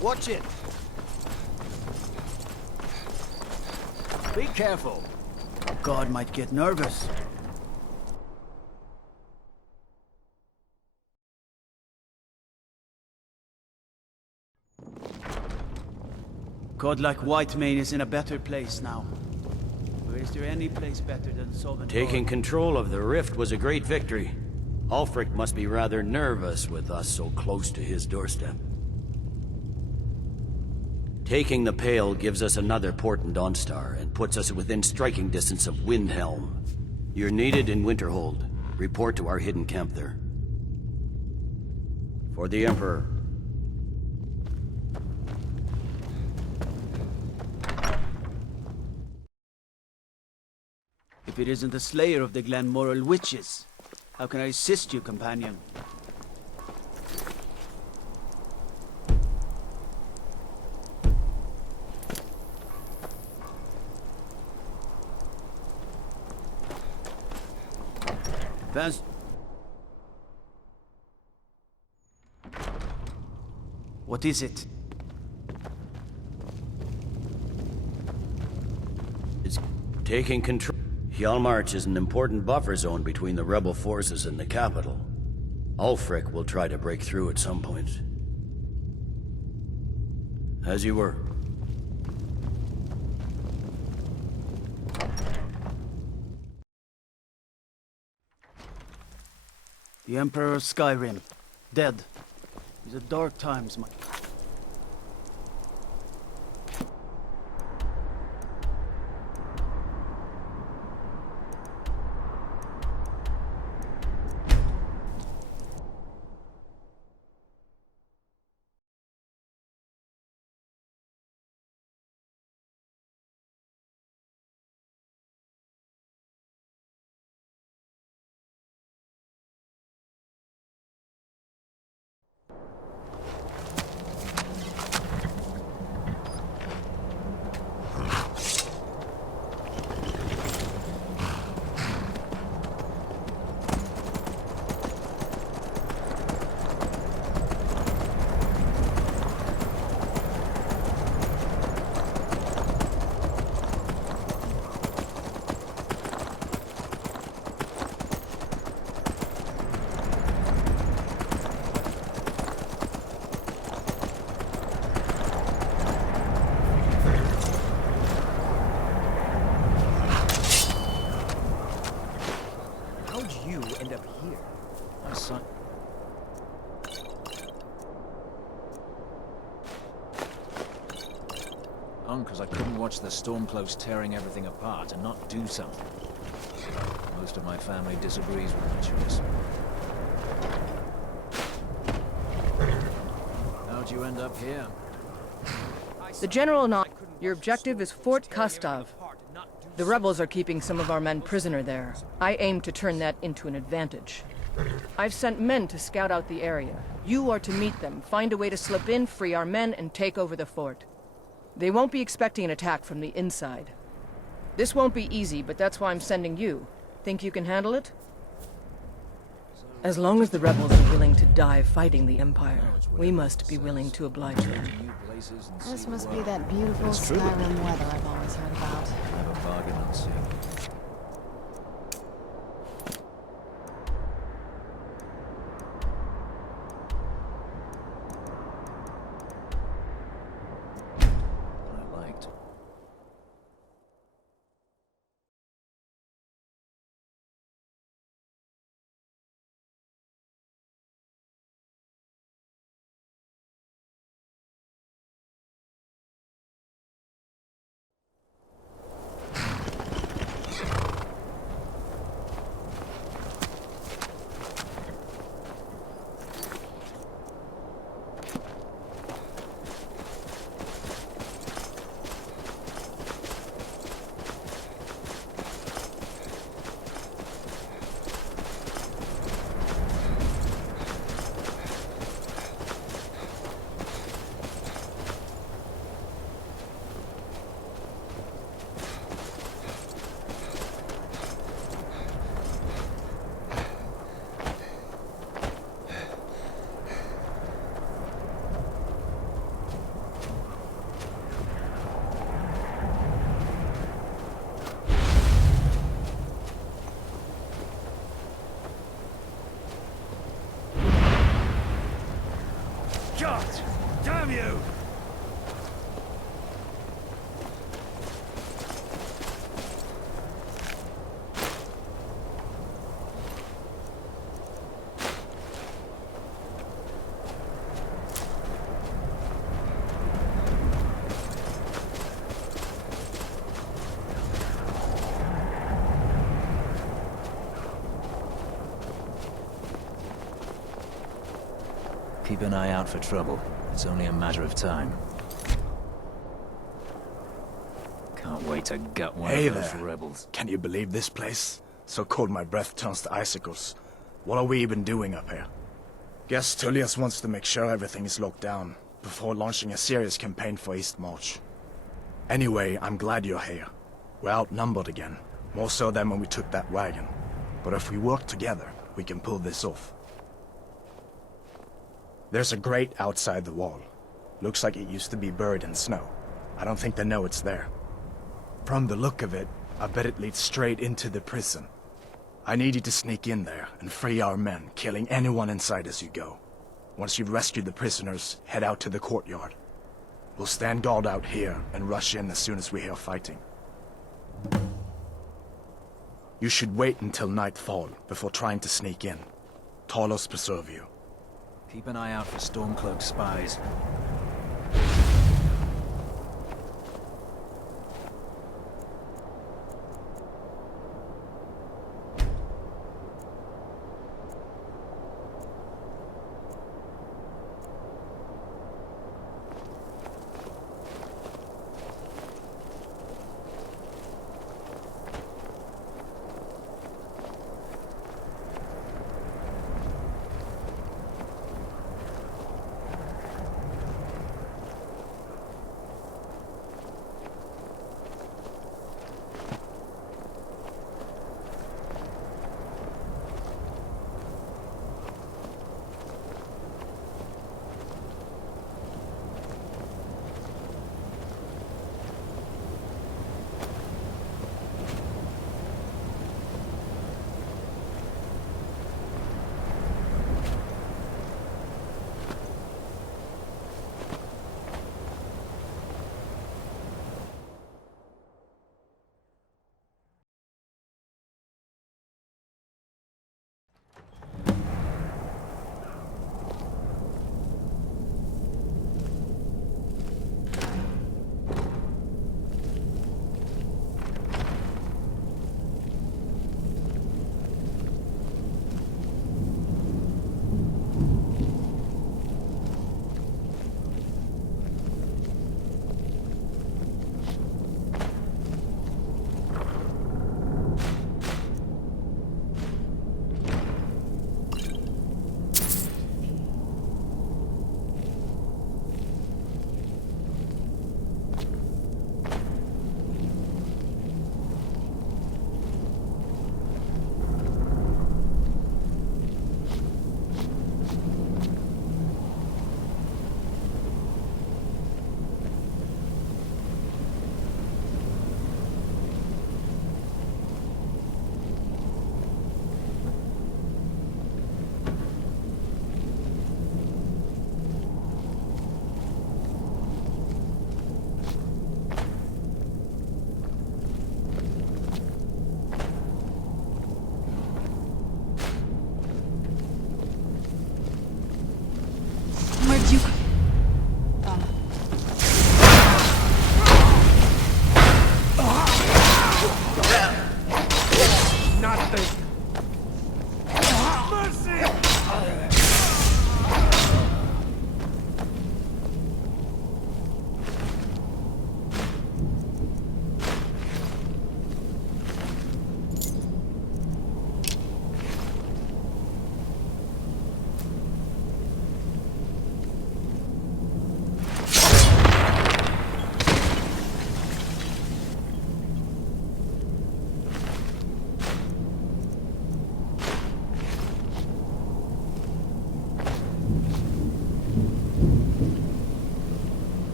watch it! Be careful. God might get nervous. Godlike Whitemane is in a better place now. Or is there any place better than Sovngarde? Taking control of the rift was a great victory. Ulfric must be rather nervous with us so close to his doorstep. Taking the Pale gives us another port in Dawnstar and puts us within striking distance of Windhelm. You're needed in Winterhold. Report to our hidden camp there. For the Emperor. If it isn't the slayer of the Glenmoral witches, how can I assist you, companion? Vance... What is it? It's taking control. Hjalmarch is an important buffer zone between the rebel forces and the capital. Ulfric will try to break through at some point. As you were. The Emperor of SKYRIM, dead. These are dark times, my... Because I couldn't watch the Stormcloaks tearing everything apart and not do something. Most of my family disagrees with my choice. How'd you end up here? The General and I... Your objective is Fort Kastov. The rebels are keeping some of our men prisoner there. I aim to turn that into an advantage. I've sent men to scout out the area. You are to meet them, find a way to slip in, free our men, and take over the fort. They won't be expecting an attack from the inside. This won't be easy, but that's why I'm sending you. Think you can handle it? As long as the rebels are willing to die fighting the Empire, we must be willing to oblige them. This must be that beautiful Skyrim weather I've always heard about. Have a bargain on sea. Damn you! Keep an eye out for trouble. It's only a matter of time. Can't wait to gut one Hey of those there. rebels. Can you believe this place? So cold my breath turns to icicles. What are we even doing up here? Guess Tullius wants to make sure everything is locked down before launching a serious campaign for East March. Anyway, I'm glad you're here. We're outnumbered again, more so than when we took that wagon. But if we work together, we can pull this off. There's a grate outside the wall. Looks like it used to be buried in snow. I don't think they know it's there. From the look of it, I bet it leads straight into the prison. I need you to sneak in there and free our men, killing anyone inside as you go. Once you've rescued the prisoners, head out to the courtyard. We'll stand guard out here and rush in as soon as we hear fighting. You should wait until nightfall before trying to sneak in. Talos preserve you. Keep an eye out for Stormcloak spies.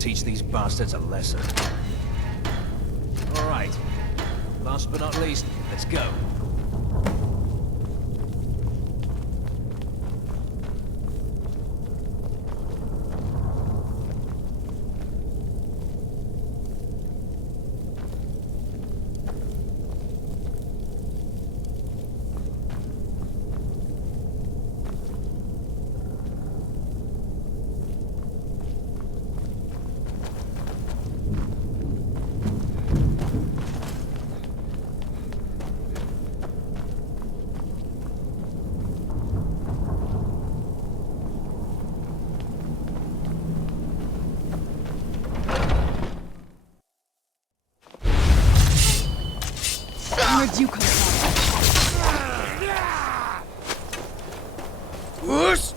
teach these bastards a lesson. All right. Last but not least, let's go. Where'd you come from? Whoosh!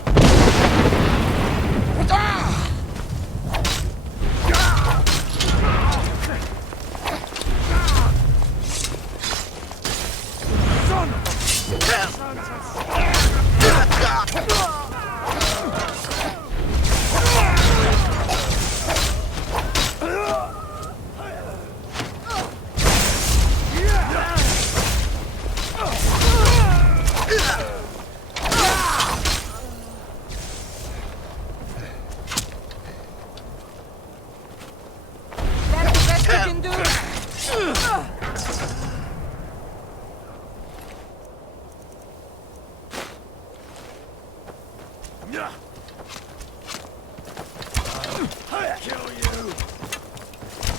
I'll kill you!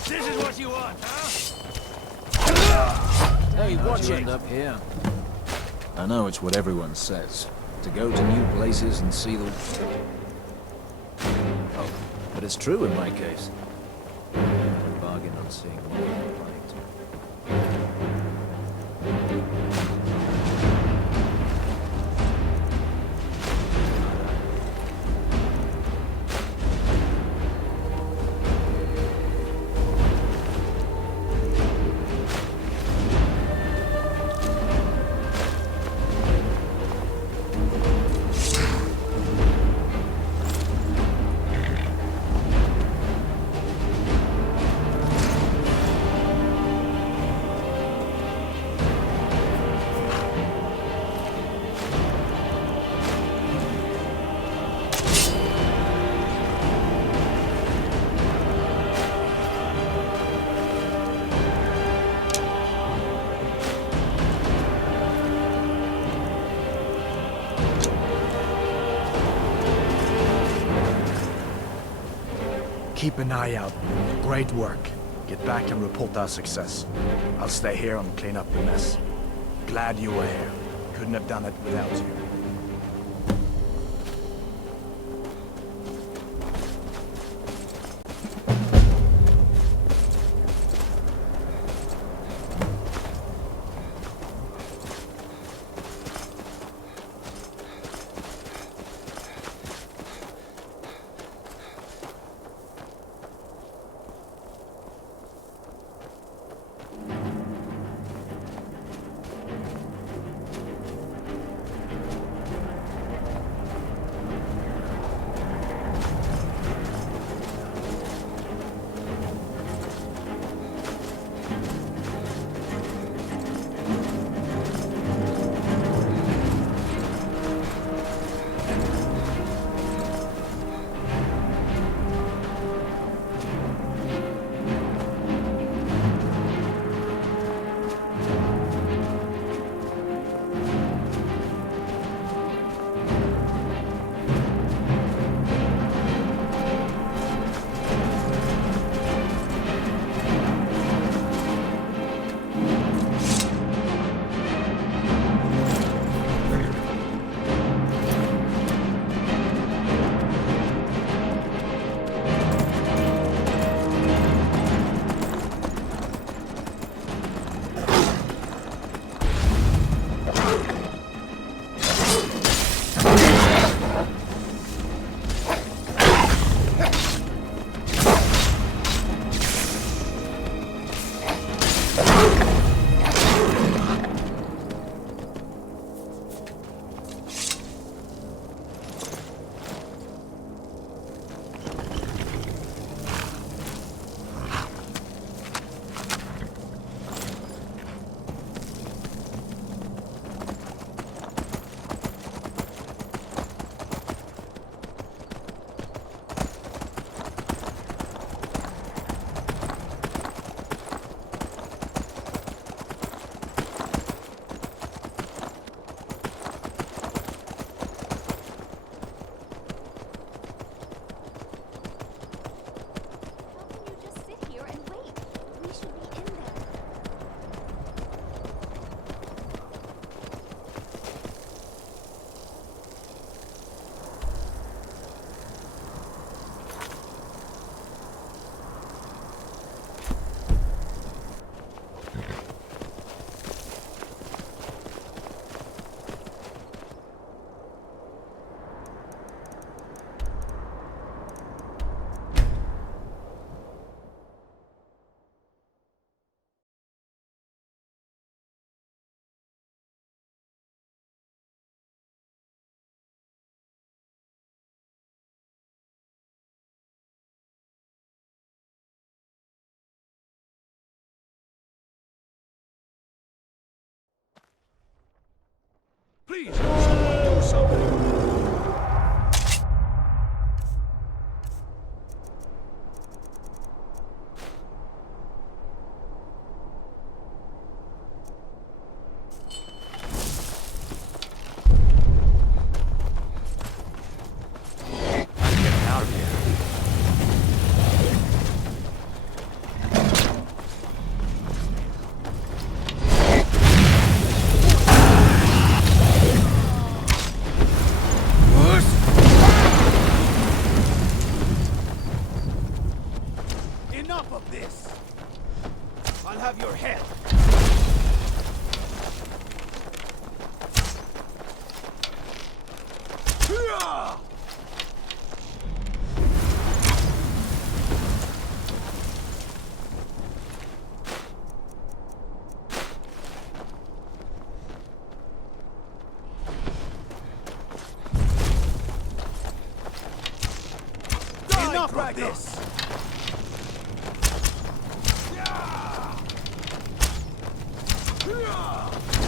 This is what you want, huh? Hey, watch it! End up here. I know it's what everyone says. To go to new places and see the... Oh, but it's true in my case. I bargain on seeing more than I liked. Keep an eye out. Great work. Get back and report our success. I'll stay here and clean up the mess. Glad you were here. Couldn't have done it without you. Please, someone do something. Enough of this! I'll have your head! Enough of this!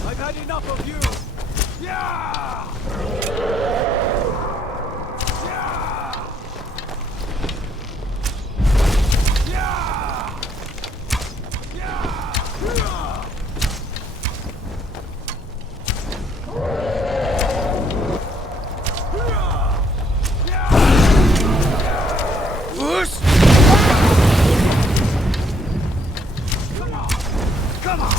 I've had enough of you! Yeah! Come on!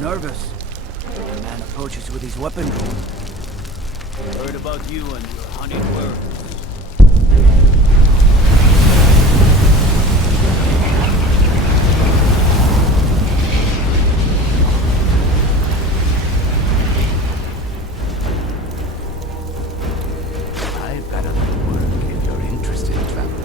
Nervous when a man approaches with his weapon drawn. Heard about you and your honeyed words. I've got a little work if you're interested, traveler.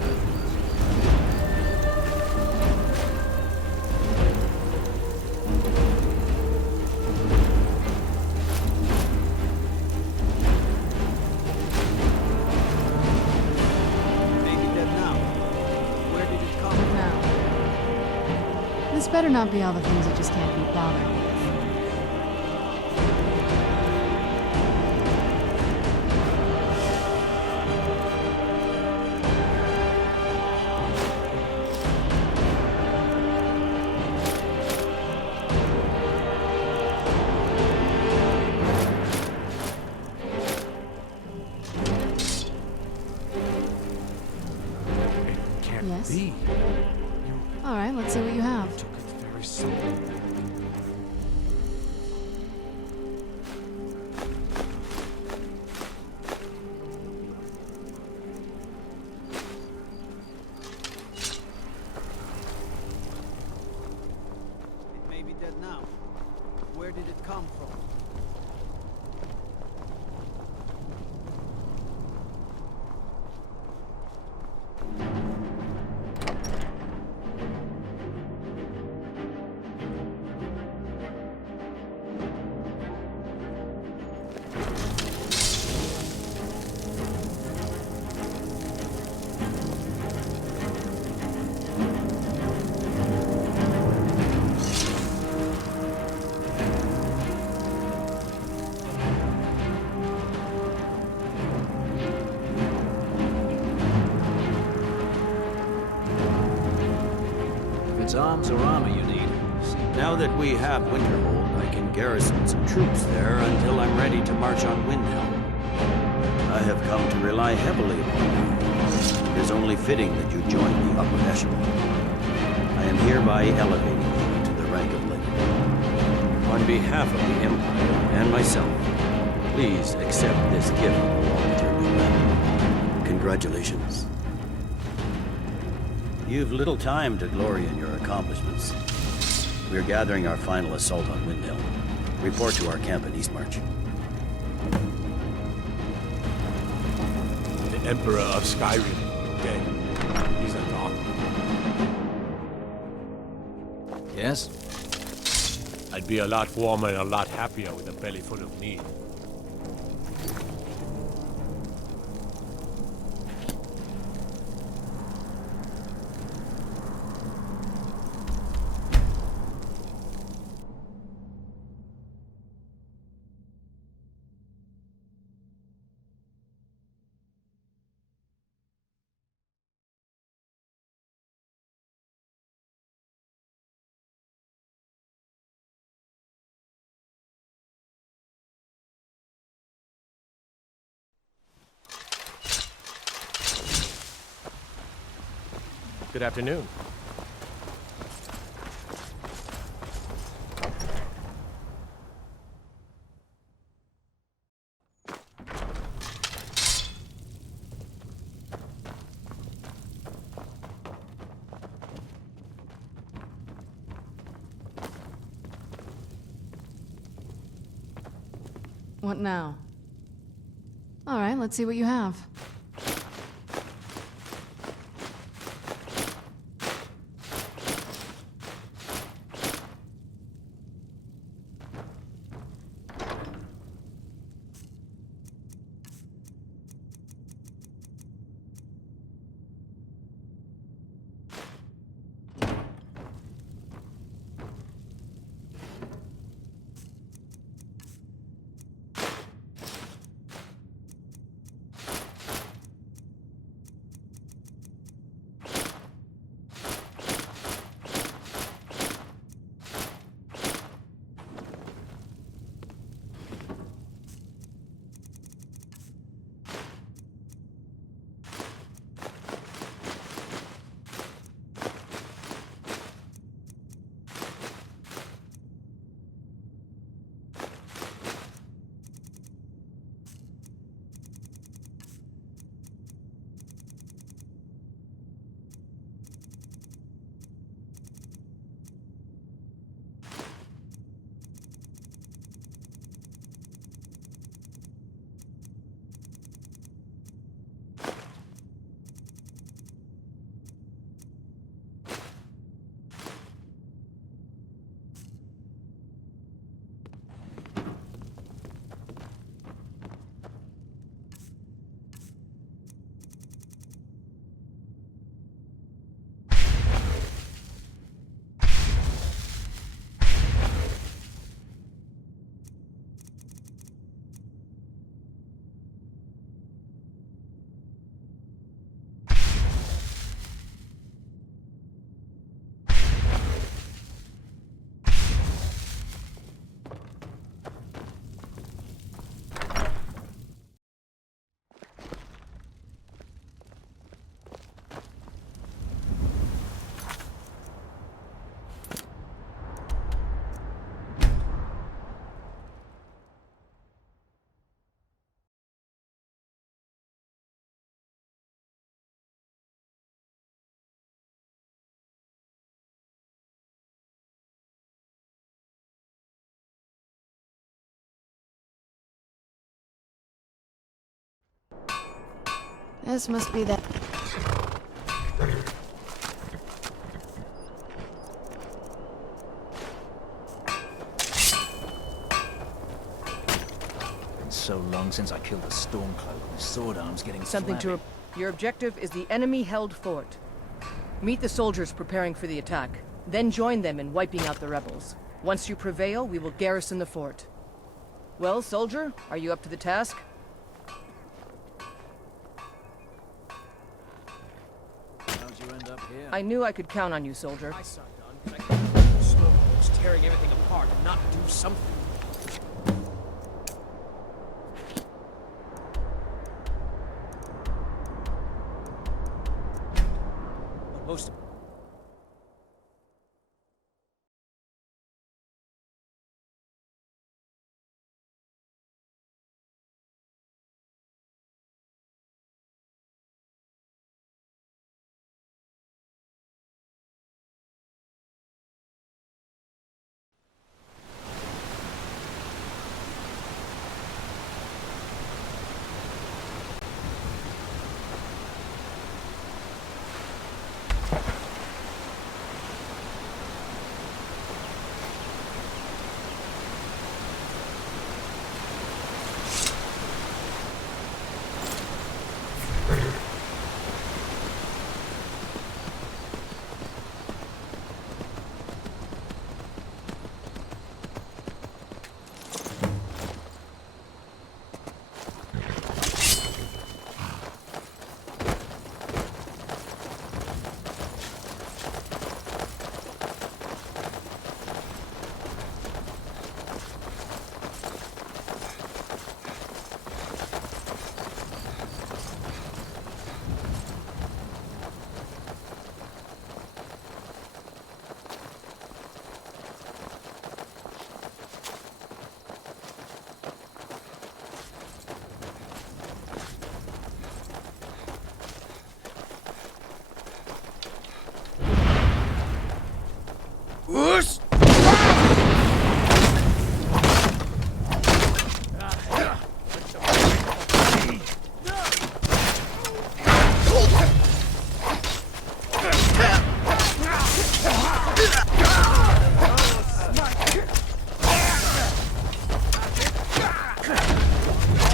This better not be all the things you just can't be bothered with. Yes? Be. Alright, let's see what you have. Very simple. It may be dead now. Where did it come from? It's arms or armor you need. Now that we have Winterhold, I can garrison some troops there until I'm ready to march on Windhelm. I have come to rely heavily upon you. It is only fitting that you join the upper echelon. I am hereby elevating you to the rank of Legate. On behalf of the Empire and myself, please accept this gift along with your new rank. Congratulations. You've little time to glory in your accomplishments. We're gathering our final assault on Windhelm. Report to our camp in Eastmarch. The Emperor of Skyrim, dead. He's a dog. Yes? I'd be a lot warmer and a lot happier with a belly full of meat. Good afternoon. What now? All right, let's see what you have. This must be that. Been so long since I killed a Stormcloak. My sword arm's getting Something flabby. Your objective is the enemy-held fort. Meet the soldiers preparing for the attack, then join them in wiping out the rebels. Once you prevail, we will garrison the fort. Well, soldier, are you up to the task? How'd you end up here? I knew I could count on you, soldier. I saw done, but I can't Stormcloaks tearing everything apart and not do something. Most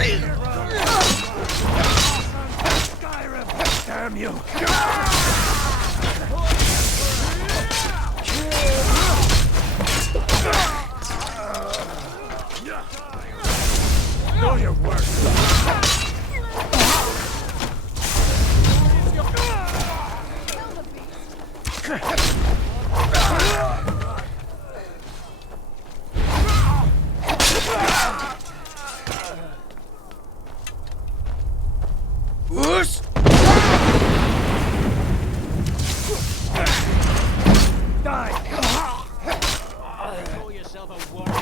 SKYRIM! Damn you! Know your worth! Whoosh! Call yourself a warrior?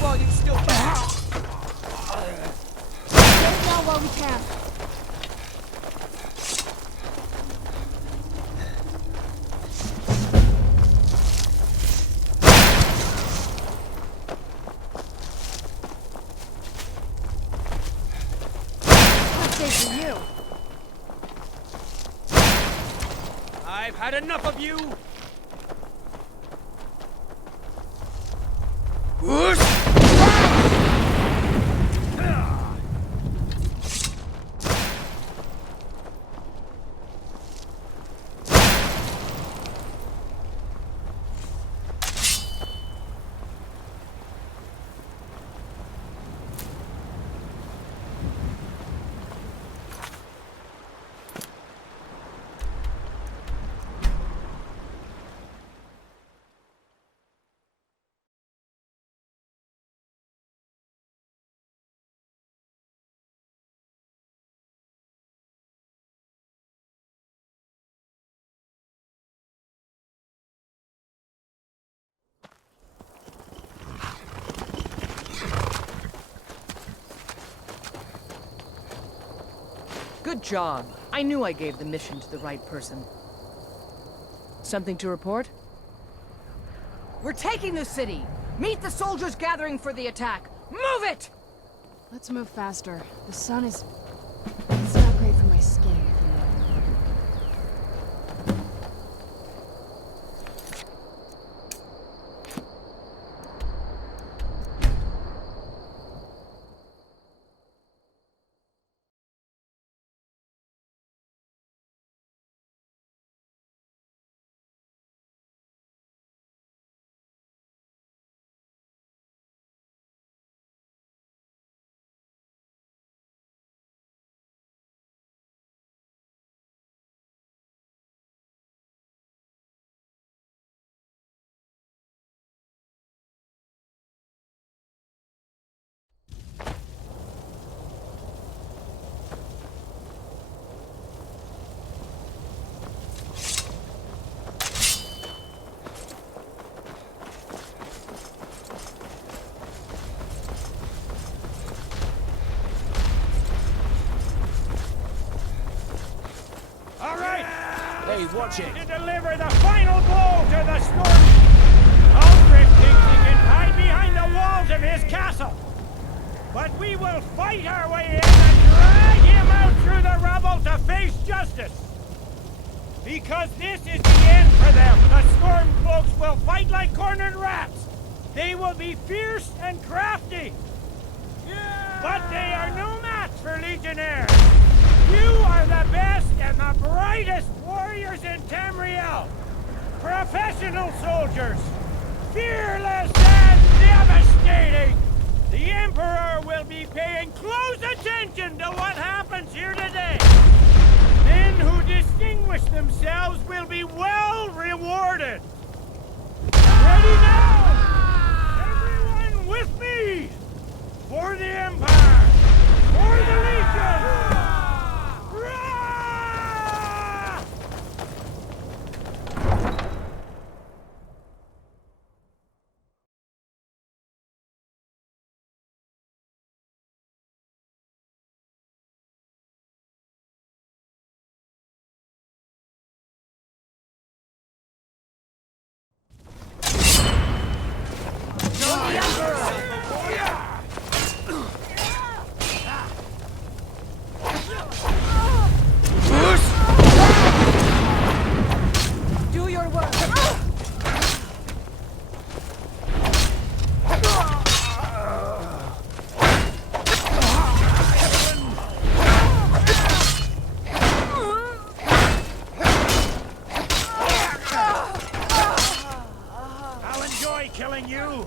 While you still can. Get it now while we can. That's for you. I've had enough of you! Whoosh! Good job. I knew I gave the mission to the right person. Something to report? We're taking the city! Meet the soldiers gathering for the attack! Move it! Let's move faster. The sun is... It's not great for my skin. Hey, watch it! To deliver the final blow to the storm! Ulfric thinks he can hide behind the walls of his castle! But we will fight our way in and drag him out through the rubble to face justice! Because this is the end for them! The Stormcloaks will fight like cornered rats! They will be fierce and crafty! But they are no match for Legionnaires! You are the best and the brightest warriors in Tamriel! Professional soldiers! Fearless and devastating! The Emperor will be paying close attention to what happens here today! Men who distinguish themselves will be well rewarded! Ready now! Everyone with me! For the Empire! For the Legion! enjoy killing you!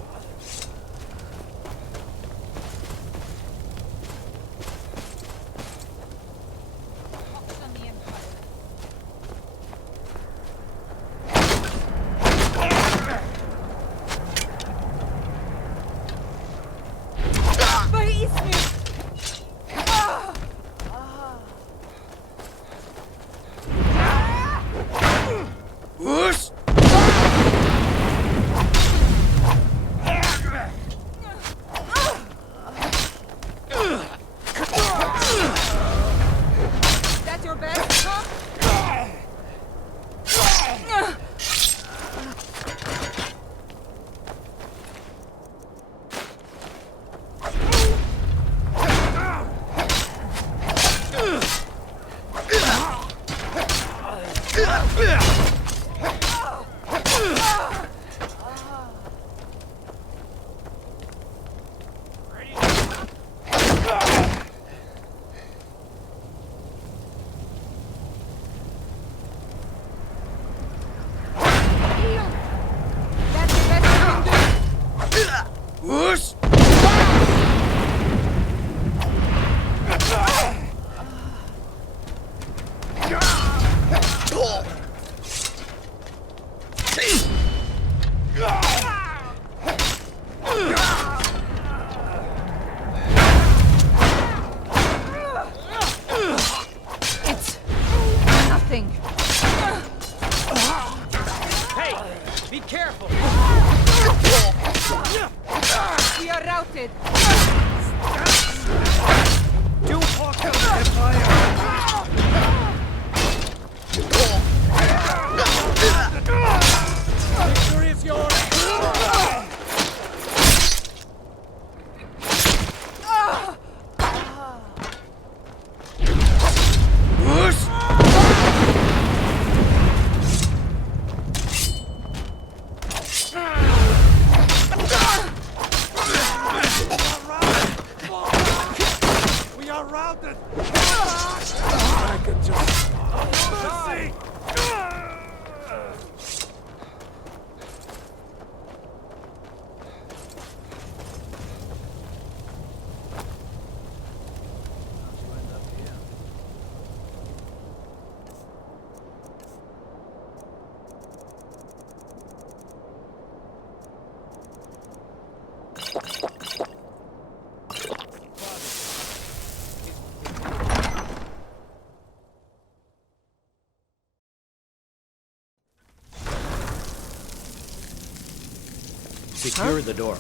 Secure the door.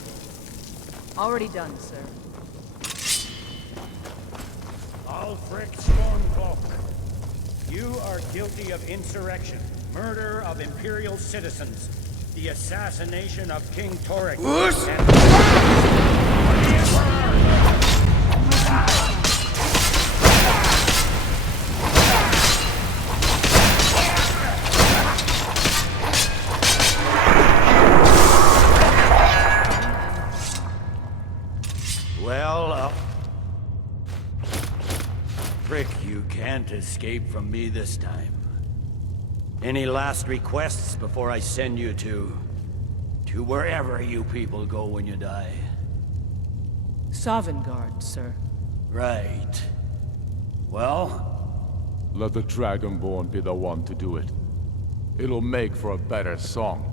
Already done, sir. Ulfric Stormcloak, you are guilty of insurrection, murder of Imperial citizens, the assassination of King Torrik, and the Emperor! Frick, you can't escape from me this time. Any last requests before I send you to wherever you people go when you die? Sovngarde, sir. Right. Well? Let the Dragonborn be the one to do it. It'll make for a better song.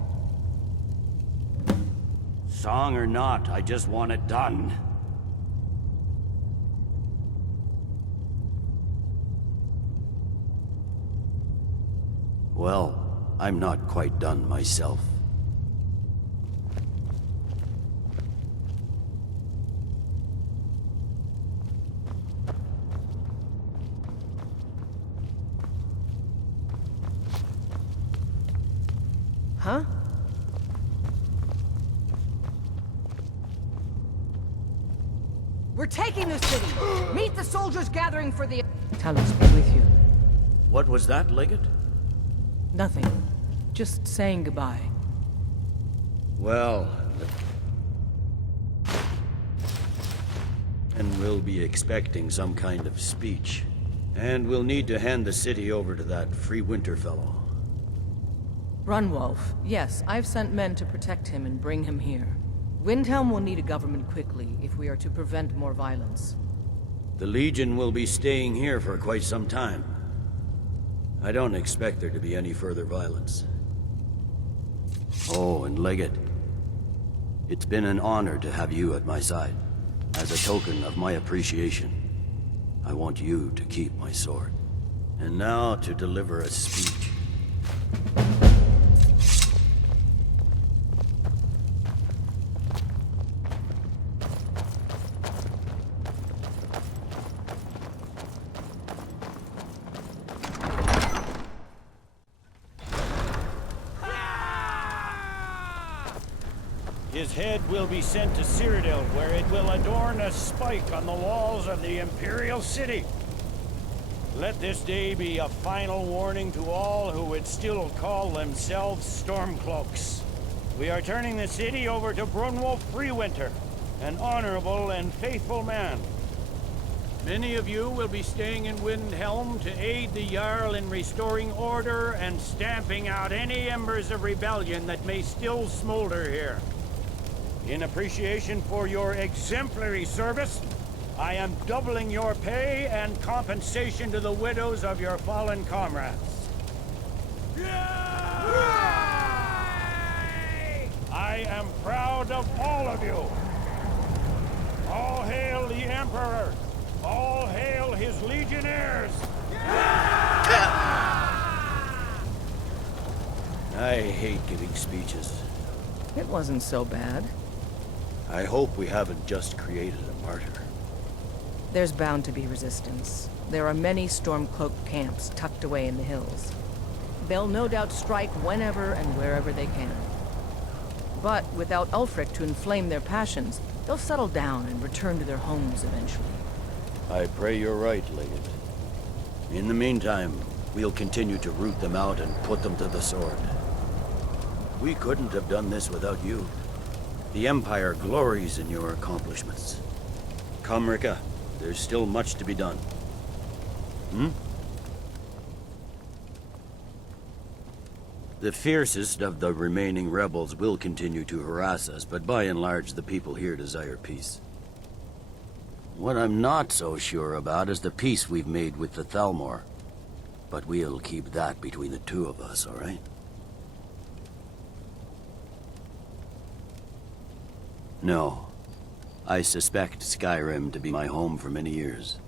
Song or not, I just want it done. Well, I'm not quite done myself. Huh? We're taking the city! Meet the soldiers gathering for the... Talos be with you. What was that, Legate? Nothing. Just saying goodbye. Well... And we'll be expecting some kind of speech. And we'll need to hand the city over to that Free Winter fellow. Runwolf, yes, I've sent men to protect him and bring him here. Windhelm will need a government quickly if we are to prevent more violence. The Legion will be staying here for quite some time. I don't expect there to be any further violence. Oh, and Legate. It's been an honor to have you at my side. As a token of my appreciation, I want you to keep my sword. And now to deliver a speech. His head will be sent to Cyrodiil, where it will adorn a spike on the walls of the Imperial City. Let this day be a final warning to all who would still call themselves Stormcloaks. We are turning the city over to Brunwolf Freewinter, an honorable and faithful man. Many of you will be staying in Windhelm to aid the Jarl in restoring order and stamping out any embers of rebellion that may still smolder here. In appreciation for your exemplary service, I am doubling your pay and compensation to the widows of your fallen comrades. I am proud of all of you. All hail the Emperor! All hail his legionnaires! I hate giving speeches. It wasn't so bad. I hope we haven't just created a martyr. There's bound to be resistance. There are many Stormcloak camps tucked away in the hills. They'll no doubt strike whenever and wherever they can. But without Ulfric to inflame their passions, they'll settle down and return to their homes eventually. I pray you're right, Legate. In the meantime, we'll continue to root them out and put them to the sword. We couldn't have done this without you. The Empire glories in your accomplishments. Come, Rika. There's still much to be done. The fiercest of the remaining rebels will continue to harass us, but by and large, the people here desire peace. What I'm not so sure about is the peace we've made with the Thalmor. But we'll keep that between the two of us, all right? No. I suspect SKYRIM to be my home for many years.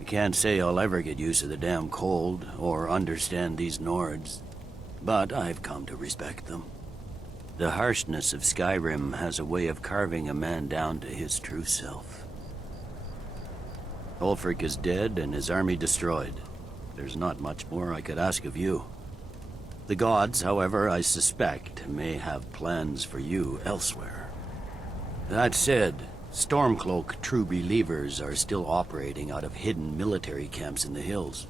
I can't say I'll ever get used to the damn cold, or understand these Nords, but I've come to respect them. The harshness of SKYRIM has a way of carving a man down to his true self. Ulfric is dead and his army destroyed. There's not much more I could ask of you. The gods, however, I suspect, may have plans for you elsewhere. That said, Stormcloak true believers are still operating out of hidden military camps in the hills.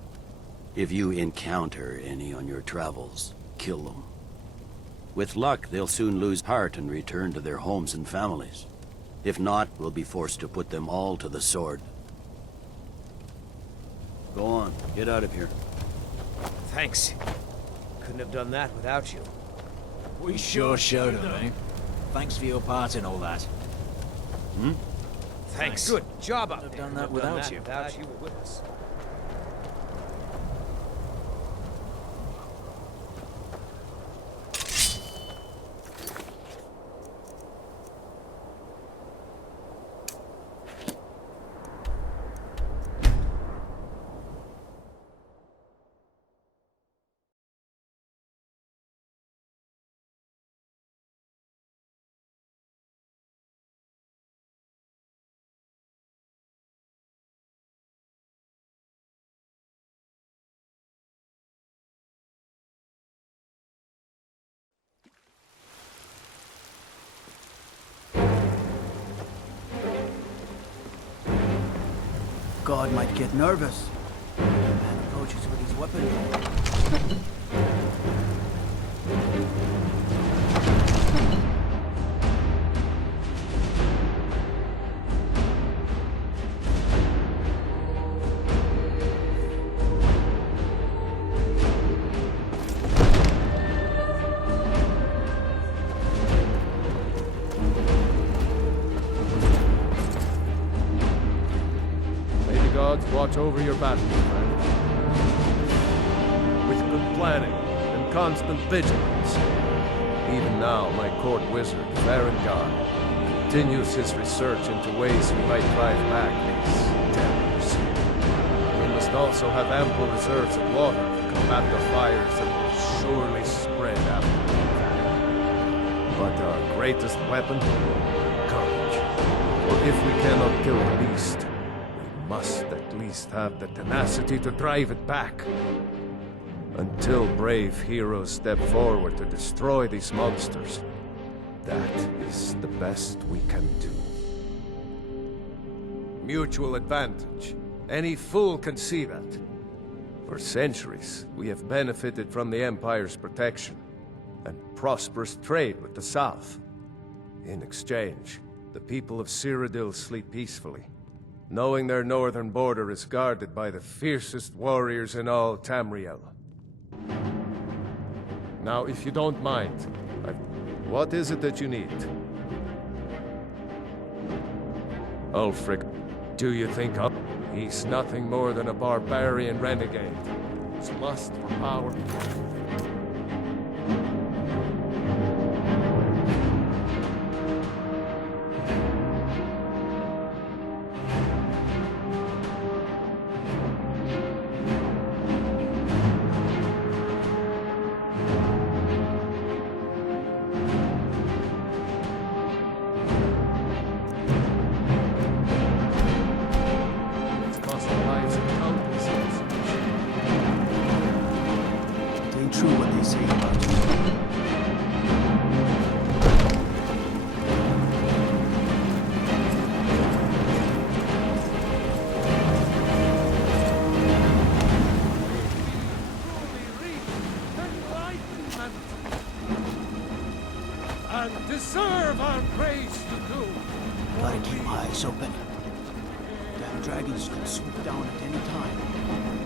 If you encounter any on your travels, kill them. With luck, they'll soon lose heart and return to their homes and families. If not, we'll be forced to put them all to the sword. Go on, get out of here. Thanks. Couldn't have done that without you. We sure showed him, eh? Thanks for your part in all that. Thanks. Good job up I've there. done that Couldn't have without you. Without you were with us. God might get nervous. The man approaches with his weapon. gods watch over your battle, friend. With good planning and constant vigilance. Even now, my court wizard, Farengar, continues his research into ways we might drive back these terrors. We must also have ample reserves of water to combat the fires that will surely spread after the attack. But our greatest weapon? Courage. For if we cannot kill the beast, we must at least have the tenacity to drive it back. Until brave heroes step forward to destroy these monsters, that is the best we can do. Mutual advantage. Any fool can see that. For centuries, we have benefited from the Empire's protection and prosperous trade with the South. In exchange, the people of Cyrodiil sleep peacefully, knowing their northern border is guarded by the fiercest warriors in all Tamriel. Now, if you don't mind, what is it that you need? Ulfric, do you think he's nothing more than a barbarian renegade? His lust for power. True what they say about you. And deserve our praise to do. Gotta keep my eyes open. Damn dragons can swoop down at any time.